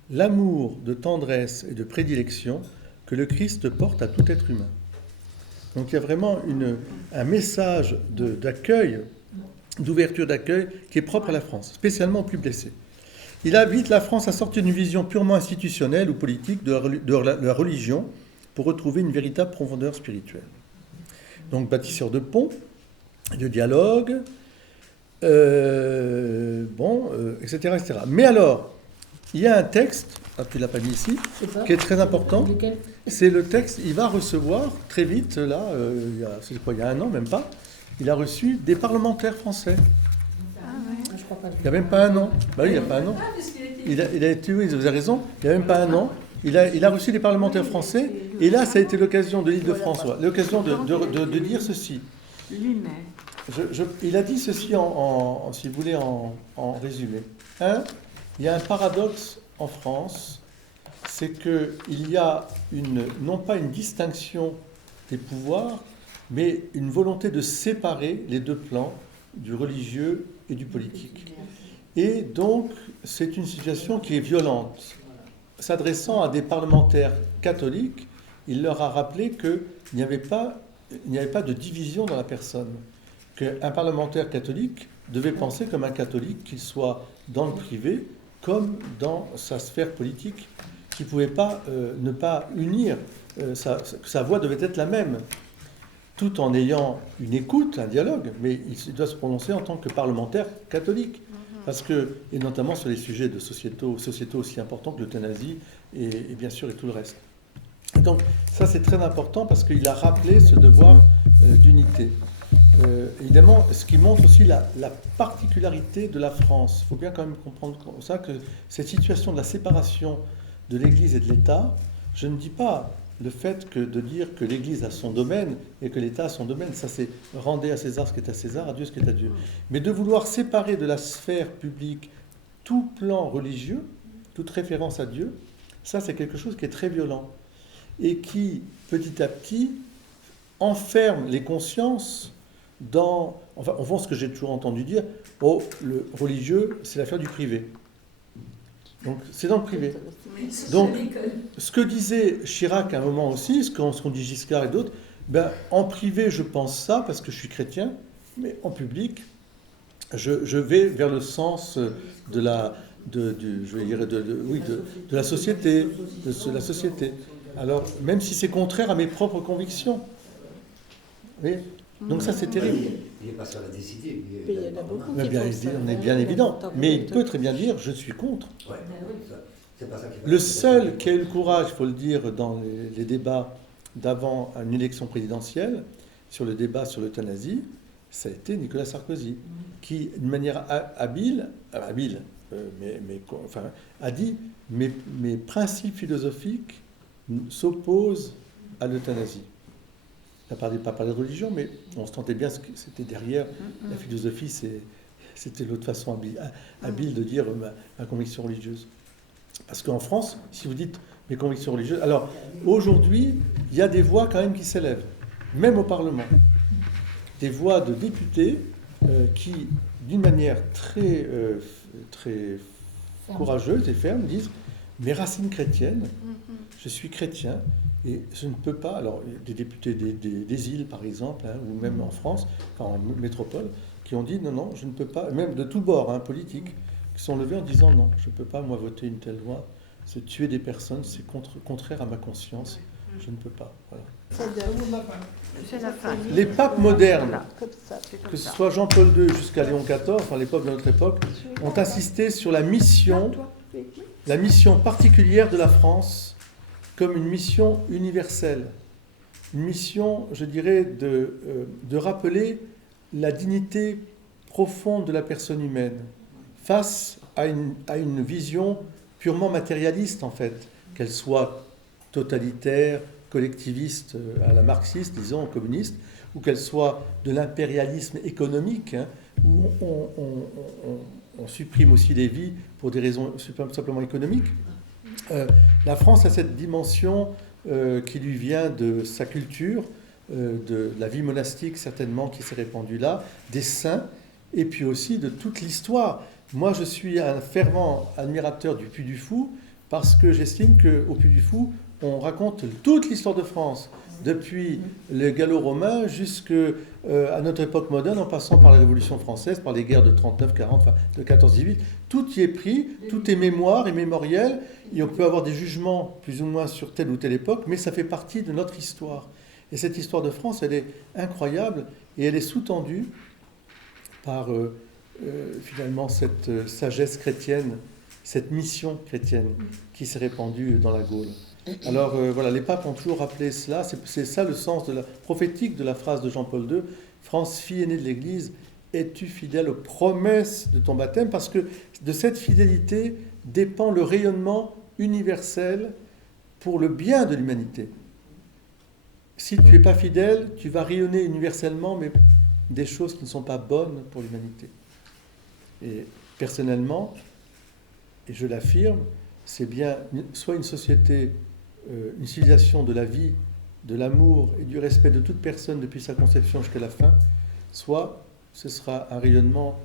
l'amour de tendresse et de prédilection que le Christ porte à tout être humain. Donc il y a vraiment un message d'accueil, d'ouverture d'accueil qui est propre à la France, spécialement aux plus blessés. Il invite la France à sortir d'une vision purement institutionnelle ou politique de la religion pour retrouver une véritable profondeur spirituelle. Donc bâtisseur de ponts, de dialogue, etc., etc. Mais alors, il y a un texte, tu ne l'as pas mis ici, qui est très important. Lequel? C'est le texte, il va recevoir très vite, là, il y a 1 an, même pas, il a reçu des parlementaires français. Je crois pas. Il n'y a même pas 1 an. Bah oui, il n'y a pas 1 an. Il a été, oui, vous avez raison, il n'y a même pas 1 an. Il a reçu des parlementaires français, et là, ça a été l'occasion de l'Île-de-France, l'occasion de dire ceci. Il a dit ceci, si vous voulez, en résumé. Il y a un paradoxe en France, c'est qu'il y a non pas une distinction des pouvoirs, mais une volonté de séparer les 2 plans, du religieux et du politique. Et donc, c'est une situation qui est violente. S'adressant à des parlementaires catholiques, il leur a rappelé qu'il n'y avait pas de division dans la personne, qu'un parlementaire catholique devait penser comme un catholique, qu'il soit dans le privé comme dans sa sphère politique, qu'il ne pouvait pas ne pas unir, sa voix devait être la même, tout en ayant une écoute, un dialogue, mais il doit se prononcer en tant que parlementaire catholique. Parce que, et notamment sur les sujets de sociétaux aussi importants que l'euthanasie et bien sûr et tout le reste. Et donc ça c'est très important parce qu'il a rappelé ce devoir d'unité. Évidemment, ce qui montre aussi la particularité de la France. Il faut bien quand même comprendre ça, que cette situation de la séparation de l'Église et de l'État, je ne dis pas le fait de dire que l'Église a son domaine et que l'État a son domaine, ça c'est rendez à César ce qui est à César, à Dieu ce qui est à Dieu. Mais de vouloir séparer de la sphère publique tout plan religieux, toute référence à Dieu, ça c'est quelque chose qui est très violent et qui, petit à petit, enferme les consciences dans... Enfin, en fond, ce que j'ai toujours entendu dire, oh, le religieux, c'est l'affaire du privé. Donc, c'est dans le privé. Donc, ce que disait Chirac à un moment aussi, ce qu'on dit Giscard et d'autres, ben, en privé, je pense ça parce que je suis chrétien, mais en public, je vais vers le sens de la, je vais dire de la société, de la société. Alors, même si c'est contraire à mes propres convictions. Oui. Donc ça, c'est terrible. Il n'est pas seul à décider. Il y en a beaucoup Mais qui bien, font ça. on est bien évident. Mais il peut très bien dire, je suis contre. Ouais, c'est pas ça qui va- Le seul qui a eu le courage, il faut le dire, dans les débats d'avant une élection présidentielle, sur le débat sur l'euthanasie, ça a été Nicolas Sarkozy, qui, d'une manière habile, enfin, a dit mes principes philosophiques s'opposent à l'euthanasie. Il n'a pas parlé de religion, mais on se sentait bien ce que c'était derrière. La philosophie, c'était l'autre façon habile de dire ma conviction religieuse. Parce qu'en France, si vous dites mes convictions religieuses... Alors, aujourd'hui, il y a des voix quand même qui s'élèvent, même au Parlement. Des voix de députés qui, d'une manière très courageuse et ferme, disent « Mes racines chrétiennes, je suis chrétien, et je ne peux pas... » Alors, des députés des îles, par exemple, hein, ou même en France, enfin, en métropole, qui ont dit « Non, non, je ne peux pas... » Même de tous bords, hein, politiques, qui sont levés en disant « Non, je ne peux pas, moi, voter une telle loi. C'est tuer des personnes, c'est contraire à ma conscience. Je ne peux pas. » Voilà. C'est la fin. Les papes modernes, Comme ça. que ce soit Jean-Paul II jusqu'à Léon XIV, enfin l'époque de notre époque, ont insisté sur la mission particulière de la France comme une mission universelle. Une mission, je dirais, de rappeler la dignité profonde de la personne humaine face à une vision purement matérialiste, en fait, qu'elle soit totalitaire, collectiviste à la marxiste, disons, communiste, ou qu'elle soit de l'impérialisme économique, hein, où on supprime aussi des vies pour des raisons simplement économiques. La France a cette dimension qui lui vient de sa culture, de la vie monastique certainement qui s'est répandue là, des saints, et puis aussi de toute l'histoire. Moi, je suis un fervent admirateur du Puy du Fou, parce que j'estime qu'au Puy du Fou, on raconte toute l'histoire de France, depuis les gallo-romains jusqu'à notre époque moderne, en passant par la Révolution française, par les guerres de 39, 40, enfin de 14, 18. Tout y est pris, tout est mémoire et mémoriel, et on peut avoir des jugements plus ou moins sur telle ou telle époque, mais ça fait partie de notre histoire. Et cette histoire de France, elle est incroyable, et elle est sous-tendue par finalement cette sagesse chrétienne, cette mission chrétienne qui s'est répandue dans la Gaule. Alors voilà, les papes ont toujours rappelé cela, c'est ça le sens de la prophétique de la phrase de Jean-Paul II, « France, fille aînée de l'Église, es-tu fidèle aux promesses de ton baptême ?» Parce que de cette fidélité dépend le rayonnement universel pour le bien de l'humanité. Si tu n'es pas fidèle, tu vas rayonner universellement, mais des choses qui ne sont pas bonnes pour l'humanité. Et personnellement, et je l'affirme, c'est bien soit une société, une civilisation de la vie, de l'amour et du respect de toute personne depuis sa conception jusqu'à la fin, soit ce sera un rayonnement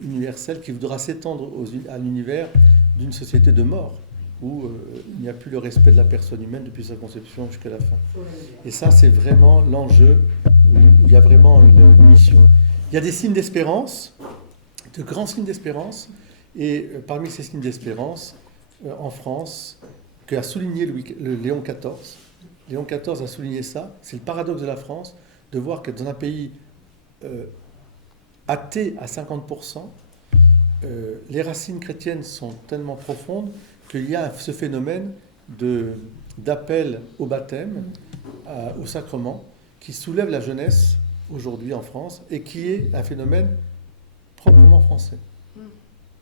universel qui voudra s'étendre à l'univers d'une société de mort, où il n'y a plus le respect de la personne humaine depuis sa conception jusqu'à la fin. Et ça, c'est vraiment l'enjeu, où il y a vraiment une mission. Il y a des signes d'espérance, de grands signes d'espérance, et parmi ces signes d'espérance, en France, qu'a souligné Léon XIV. Léon XIV a souligné ça. C'est le paradoxe de la France, de voir que dans un pays athée à 50%, les racines chrétiennes sont tellement profondes qu'il y a ce phénomène d'appel au baptême, au sacrement, qui soulève la jeunesse aujourd'hui en France et qui est un phénomène proprement français.